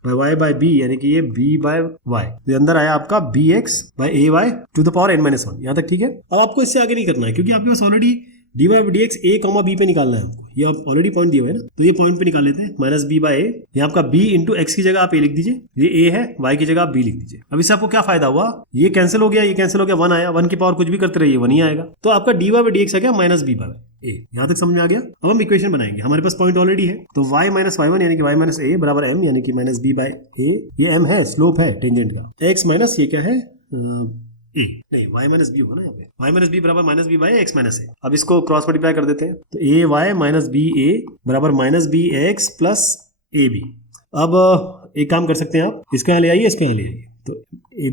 y by b, यानी कि ये b बाय y, तो अंदर आया आपका bx by a y to the power n-1। यहाँ तक ठीक है। अब आपको इससे आगे नहीं करना है, क्योंकि आपके पास already dy by dx a, b पे निकालना है आपको, ये आप ऑलरेडी पॉइंट दिया हुआ है ना, तो ये पॉइंट पे निकाल लेते हैं, माइनस b बाय a, यहाँ आपका b इंटू एक्स की जगह आप a लिख दीजिए, ये a है, y की जगह आप b लिख दीजिए। अब इससे आपको क्या फायदा हुआ, ये कैंसिल हो गया, ये कैंसिल हो गया, 1 आया, 1 की पावर कुछ भी करते रहिए 1 ही आएगा, तो आपका dy बाय dx आ गया माइनस b बाय a। यहाँ तक समझ में आ गया। अब हम इक्वेशन बनाएंगे, हमारे पास पॉइंट ऑलरेडी है, तो y माइनस y1 यानी कि y माइनस a बराबर m, यानी कि माइनस b बाय a, ये m है, स्लोप है टेंजेंट का, x माइनस ये क्या है a, नहीं y माइनस b होगा ना, यहाँ पे y माइनस b बराबर minus b by x minus a। अब इसको क्रॉस मल्टीप्लाई कर देते हैं, तो a y minus b a बराबर minus b x plus a b। अब एक काम कर सकते हैं आप, इसका यहाँ ले आइए, इसका यहाँ ले आइए, तो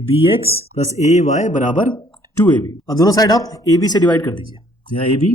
b x plus a y बराबर 2ab। अब दोनों साइड आप a b से डिवाइड कर दीजिए, यहाँ a b,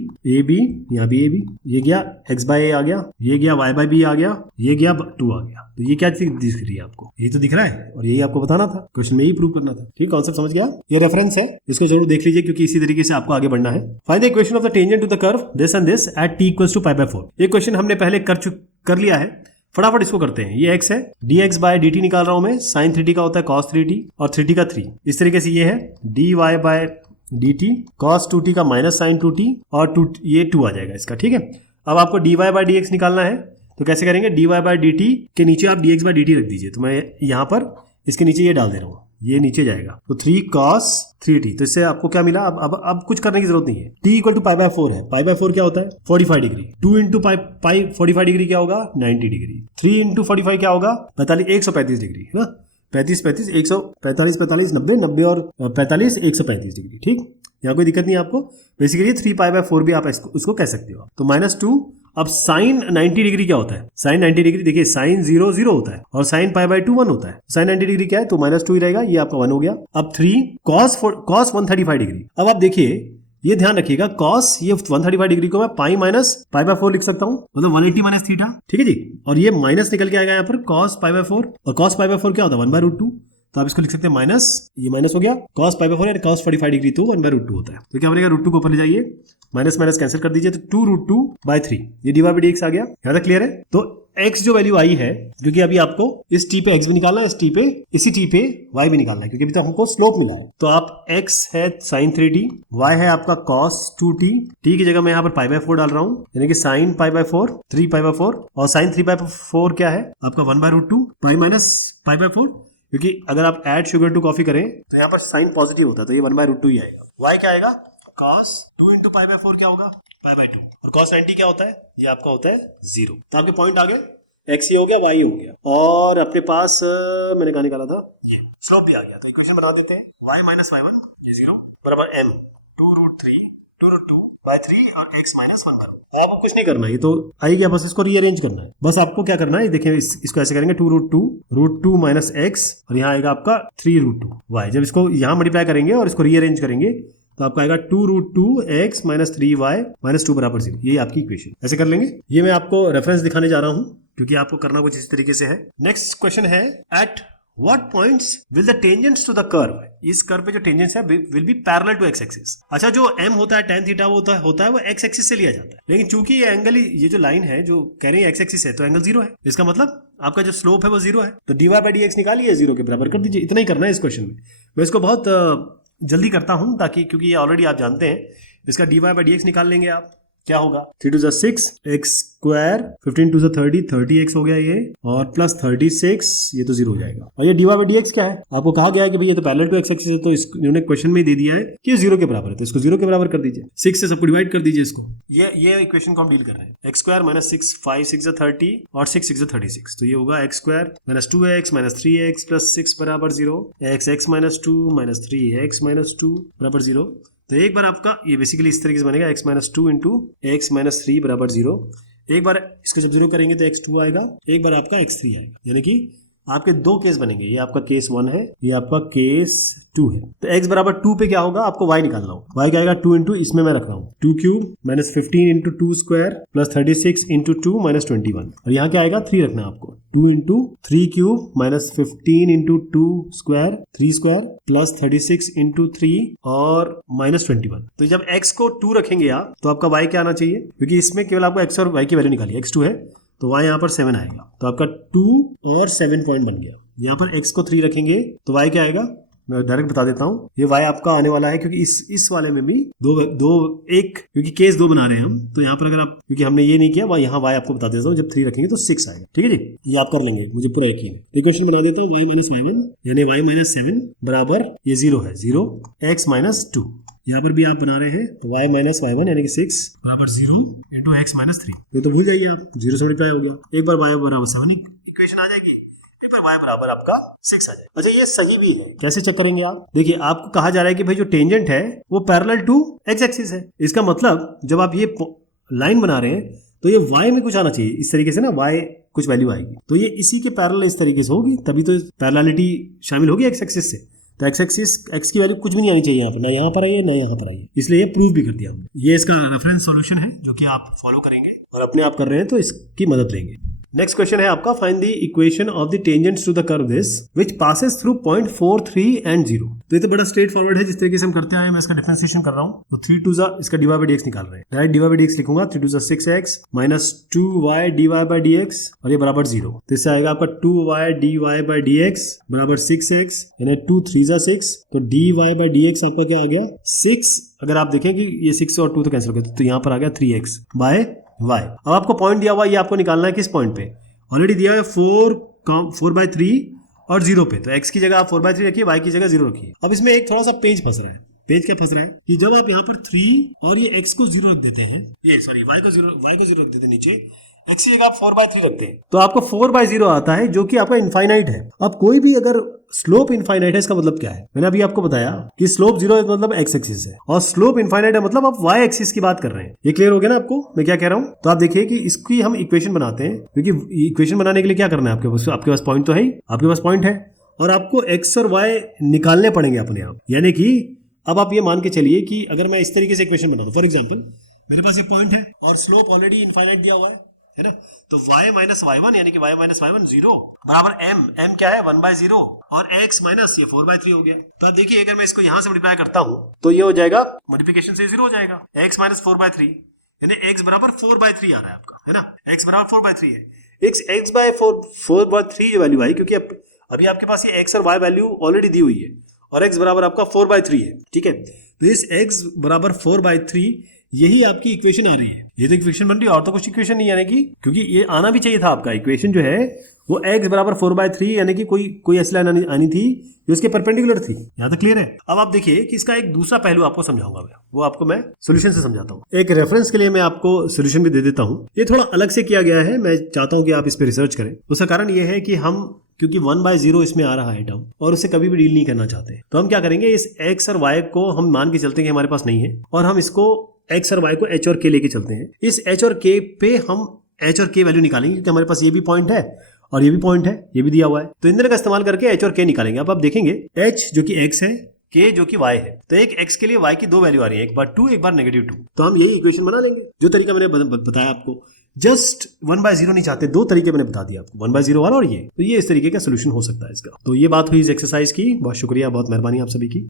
यहाँ भी a b, ये गया x बाय a आ गया, ये गया y बाय b आ गया, ये गया 2 आ गया। तो ये क्या चीज दिख रही है आपको, यही तो दिख रहा है, और यही आपको बताना था, क्वेश्चन में यही प्रूव करना था। ठीक, कॉन्सेप्ट समझ गया। ये रेफरेंस है, इसको जरूर देख लीजिए, क्योंकि इसी तरीके से आपको आगे बढ़ना है। Find the equation of the tangent to the curve this and this at t equals to π/4। ये क्वेश्चन हमने पहले कर लिया है, फटाफट इसको करते हैं। ये x है, dx बाय dt निकाल रहा हूं मैं, sin 3t का होता है cos 3t, और 3t का 3, इस तरीके से ये है dy by dt cos 2t का माइनस sin 2t, और 2 ये 2 आ जाएगा इसका। ठीक है, अब आपको dy बाय dx निकालना है, तो कैसे करेंगे, dy बाय dt के नीचे आप dx बाय dt रख दीजिए, तो मैं यहाँ पर इसके नीचे ये डाल दे रहा हूँ, ये नीचे जाएगा, तो 3 cos 3t। तो इससे आपको क्या मिला, अब कुछ करने की जरूरत नहीं है, t इक्वल टू π/4 है, π/4 क्या होता है 45 डिग्री, 2 इंटू पाई 45 डिग्री क्या होगा 90 डिग्री, 3 इंटू 45 क्या होगा 135 डिग्री, है ना, 35 145 45 90 90 और 45 135 डिग्री। ठीक, यहाँ कोई दिक्कत नहीं है आपको, बेसिकली 3π/4 भी आप इसको कह सकते हो। तो -2, अब साइन 90 डिग्री क्या होता है, साइन 90 डिग्री देखिए, साइन 0 0 होता है और साइन π/2 1 होता है, साइन 90 डिग्री क्या है, तो -2 ही रहेगा, ये आपका 1 हो गया। अब 3 cos 135 डिग्री। अब आप देखिए, ये ध्यान रखिएगा, cos ये 135 डिग्री को मैं पाई माइनस π/4 लिख सकता हूँ, मतलब 180 माइनस थीटा। ठीक है जी, और ये माइनस निकल के आएगा यहाँ पर cos π/4, और cos π/4 क्या होता है 1/√2, तो आप इसको लिख सकते हैं माइनस, ये माइनस हो गया, cos π/4 यानी cos 45 डिग्री तो 1/√2 होता है, तो क्या बनेगा √2 को ऊपर ले जाइए, माइनस माइनस कैंसिल कर दीजिए, तो 2√2/3, ये dy बाय dx आ गया। यहाँ तक क्लियर है। तो x जो वैल्यू आई है, क्योंकि अभी आपको इस t पे x भी निकालना है, इसी t पे y भी निकालना है, क्योंकि अभी तक हमको स्लोप मिला है। तो आप x है sin 3t, y है आपका cos 2t, t की जगह मैं यहाँ पर π/4 डाल रहा हूँ, यानी कि sin π/4 3π/4, और sin 3π/4 क्या है आपका 1/√2 पाई माइनस π/4, क्योंकि अगर आप ऐड शुगर टू कॉफी करें तो यहाँ पर साइन पॉजिटिव होता है, तो ये 1/√2 ही आएगा। y क्या आएगा, cos 2 इंटू π/4 क्या होगा π/2, और cos 90 क्या होता है, ये आपका होता है 0। तो आपके पॉइंट आ गए, x ये हो गया, y हो गया, और अपने पास मैंने कहा निकाला था, ये स्लोप भी आ गया। तो इक्वेशन बना देते हैं, y माइनस y1 ये 0 बराबर m 2√3 और x माइनस 1 करो। आपको कुछ नहीं करना है, ये तो आई गया, बस इसको रीअरेंज करना है। बस आपको क्या करना है, देखिए इसको ऐसे करेंगे, 2√2 माइनस x, और यहाँ आएगा आपका 3√2y। जब इसको यहाँ मल्टीप्लाई करेंगे और इसको रीअरेंज करेंगे, तो आपका आएगा 2√2x माइनस 3y माइनस 2 बराबर 0। ये आपकी इक्वेशन, ऐसे कर लेंगे। ये मैं आपको रेफरेंस दिखाने जा रहा हूँ, क्योंकि आपको करना कुछ इस तरीके से है। नेक्स्ट क्वेश्चन है, at What points will the tangents to the curve? इस कर्व पे जो टेंजेंट्स है will be parallel to x axis। अच्छा, जो m होता है tan थीटा वो होता है वो x एक्सिस से लिया जाता है, लेकिन चूंकि ये एंगल, ये जो लाइन है जो कह रही है x एक्सिस है, तो एंगल 0 है, इसका मतलब आपका जो स्लोप है वो 0 है, तो dy बाय dx निकालिए, 0 के बराबर कर दीजिए। इतना ही करना है इस क्वेश्चन में। मैं इसको बहुत जल्दी करता हूँ, ताकि क्योंकि ये ऑलरेडी आप जानते हैं, इसका dy बाय dx निकाल लेंगे आप, क्या होगा 3 to 6 x square 15 to 30 30x हो गया ये और प्लस 36 ये तो 0 हो जाएगा। और ये dy by dx क्या है, आपको कहा गया है कि भाई ये तो पैरेलल टू एक्स एक्सिस है, तो इन्होंने क्वेश्चन में ही दे दिया है कि ये 0 के बराबर है, तो इसको 0 के बराबर कर दीजिए, 6 से सबको डिवाइड कर दीजिए इसको। ये इक्वेशन को हम डील कर रहे हैं। एक्स स्क्वायर माइनस 6 5 6 30 और 6 6 36, तो ये होगा x square minus 2x minus 3x plus 6 बराबर 0, x minus 2 minus 3x minus 2 बराबर 0। तो एक बार आपका ये बेसिकली इस तरीके से बनेगा x minus 2 into x minus 3 बराबर 0। एक बार इसको जब 0 करेंगे तो x2 आएगा, एक बार आपका x3 आएगा, यानी कि आपके दो केस बनेंगे। ये आपका केस 1 है, ये आपका केस 2 है। तो x बराबर 2 पे क्या होगा, आपको y निकालना होगा। y क्या आएगा 2 इंटू, इसमें मैं रख रहा हूँ 2 cube minus 15 into 2 square plus 36 into 2 minus 21, और यहाँ क्या आएगा 3 रखना है आपको, 2 into 3 cube minus 15 into 2 square 3 square plus 36 into 3 और माइनस 21। तो जब x को 2 रखेंगे आप तो आपका y क्या आना चाहिए, क्योंकि इसमें केवल आपको x और y की वैल्यू निकाली, x2 है तो y यहाँ पर 7 आएगा, तो आपका 2 और 7 पॉइंट बन गया। यहाँ पर x को 3 रखेंगे तो y क्या आएगा, मैं डायरेक्ट बता देता हूँ, ये y आपका आने वाला है, क्योंकि इस वाले में भी एक क्योंकि केस 2 बना रहे हैं हम, तो यहाँ पर अगर आप, क्योंकि हमने ये नहीं किया, यहाँ y आपको बता देता हूँ, जब 3 रखेंगे तो 6 आएगा। ठीक है जी, ये आप कर लेंगे, मुझे पूरा यकीन है। इक्वेशन बना देता हूँ, y माइनस y1 यानी y माइनस 7 बराबर ये 0 है, 0 x माइनस 2। यहाँ पर भी आप बना रहे हैं तो y माइनस y1 यानी कि 6 बराबर 0 इंटू एक्स माइनस 3, तो भूल जाइए आप, 0 से मल्टीप्लाई हो गया, एक बार y बराबर 7 इक्वेशन आ जाएगी, एक बार y बराबर आपका 6 आ जाएगा। अच्छा ये सही भी है, कैसे चेक करेंगे आप, देखिए आपको कहा जा रहा है कि भाई जो टेंजेंट है वो पैरेलल टू एक्स एक्सिस है, इसका मतलब जब आप ये लाइन बना रहे हैं तो ये y में कुछ आना चाहिए, इस तरीके से ना y कुछ वैल्यू आएगी, तो ये इसी के पैरेलल इस तरीके से होगी, तभी तो पैरेललिटी शामिल होगी एक्स एक्सिस से। तो एक्स एक्सिस एक्स की वैल्यू कुछ भी नहीं आनी चाहिए यहाँ पर, ना यहाँ पर आई है ना यहाँ पर आई है, इसलिए ये प्रूव भी कर दिया हमने। ये इसका रेफरेंस सॉल्यूशन है जो कि आप फॉलो करेंगे और अपने आप कर रहे हैं तो इसकी मदद लेंगे। नेक्स्ट क्वेश्चन है आपका, find the equation of the tangents to the curve this which passes through point 4 3 and 0। तो ये तो बड़ा स्ट्रेट फॉरवर्ड है, जिस तरीके से हम करते आए, मैं इसका डिफरेंशिएशन कर रहा हूँ। तो 3 टू जा इसका dy by dx निकाल रहे हैं, डायरेक्ट dy by dx लिखूंगा, 3 टू जा 6x minus 2y dy by dx और ये बराबर 0, तो इससे आएगा आपका 2y dy by dx बराबर 6x यानी 2 3 जा 6, तो dy by dx आपका क्या आ गया 6। अगर आप देखें कि ये 6 और 2 तो कैंसिल हो गया, तो यहाँ पर आ गया 3x बाय y। अब आपको पॉइंट दिया हुआ, ये आपको निकालना है किस पॉइंट पे, ऑलरेडी दिया है 4/3 और 0 पे, तो x की जगह आप 4/3 रखिए, y की जगह 0 रखिए। अब इसमें एक थोड़ा सा पेज फंस रहा है, पेज क्या फंस रहा है कि जब आप यहाँ पर 3 और ये x को 0 रख देते हैं, ये सॉरी y को 0 रख देते हैं नीचे, x की जगह आप 4/3 रखते हैं, तो आपको 4/0 आता है जो कि आपका इनफाइनाइट है। अब कोई भी अगर स्लोप इनफाइनाइट है, इसका मतलब क्या है, मैंने अभी आपको बताया कि स्लोप 0 मतलब एक्स एक्सिस है और स्लोप इनफाइनाइट है मतलब आप वाई एक्सिस की बात कर रहे हैं। ये क्लियर हो गया ना आपको मैं क्या कह रहा हूं। तो आप देखिए कि इसकी हम इक्वेशन बनाते हैं, क्योंकि इक्वेशन बनाने के लिए क्या करना है, आपके पास पॉइंट तो है ही, आपके पास पॉइंट है और आपको एक्स और वाई निकालने पड़ेंगे अपने आप। यानी कि अब आप ये मान के चलिए कि अगर मैं इस तरीके से इक्वेशन बनाता हूं, फॉर एग्जाम्पल मेरे पास ये पॉइंट है और स्लोप ऑलरेडी इनफाइनाइट दिया हुआ है ना, तो y माइनस y1 यानी कि y माइनस y1 0 बराबर m क्या है 1/0 और x माइनस ये 4/3 हो गया। तो आप देखिए अगर मैं इसको यहां से मल्टीप्लाई करता हूं तो ये हो जाएगा, मल्टीप्लिकेशन से 0 हो जाएगा, x माइनस 4/3 यानी x बराबर 4/3 आ रहा है आपका, है ना, x बराबर 4/3 है। x बाय 4/3 जो वैल्यू आई, क्योंकि अभी आपके पास ये x और y वैल्यू ऑलरेडी दी हुई है और x बराबर आपका 4/3 है, ठीक है। तो इस x बराबर 4/3 यही आपकी इक्वेशन आ रही है, ये तो इक्वेशन बन रही है और तो कुछ इक्वेशन नहीं, यानी कि क्योंकि ये आना भी चाहिए था आपका इक्वेशन जो है वो x बराबर 4/3 यानी कि कोई ऐसी लाइन आनी थी जो इसके परपेंडिकुलर थी। यहाँ तक क्लियर है। अब आप देखिए कि इसका एक दूसरा पहलू आपको समझाऊंगा मैं, वो आपको मैं सॉल्यूशन से समझाता हूँ। एक रेफरेंस के लिए मैं आपको सॉल्यूशन भी दे देता हूँ, ये थोड़ा अलग से किया गया है, मैं चाहता हूँ कि आप इस पर रिसर्च करें। उसका कारण ये है कि हम क्योंकि 1/0 इसमें आ रहा है टर्म और उससे कभी भी डील नहीं करना चाहते, तो हम क्या करेंगे, इस x और y को हम मान के चलते हैं कि हमारे पास नहीं है और हम इसको x और y को h और k लेके चलते हैं। इस h और k पे हम h और k वैल्यू निकालेंगे क्योंकि हमारे पास ये भी पॉइंट है और ये भी पॉइंट है, ये भी दिया हुआ है, तो इन दोनों का इस्तेमाल करके h और k निकालेंगे। अब आप देखेंगे h जो कि x है, k जो कि y है, तो एक x के लिए y की दो वैल्यू आ रही है, एक बार 2 एक बार -2, तो हम यही इक्वेशन बना लेंगे जो तरीका मैंने बताया आपको। जस्ट 1/0 नहीं चाहते, दो तरीके मैंने बता दिया आपको, 1/0 वाला और ये, तो ये इस तरीके का सोल्यूशन हो सकता है इसका। तो ये बात हुई इस एक्सरसाइज की। बहुत शुक्रिया, बहुत मेहरबानी आप सभी की।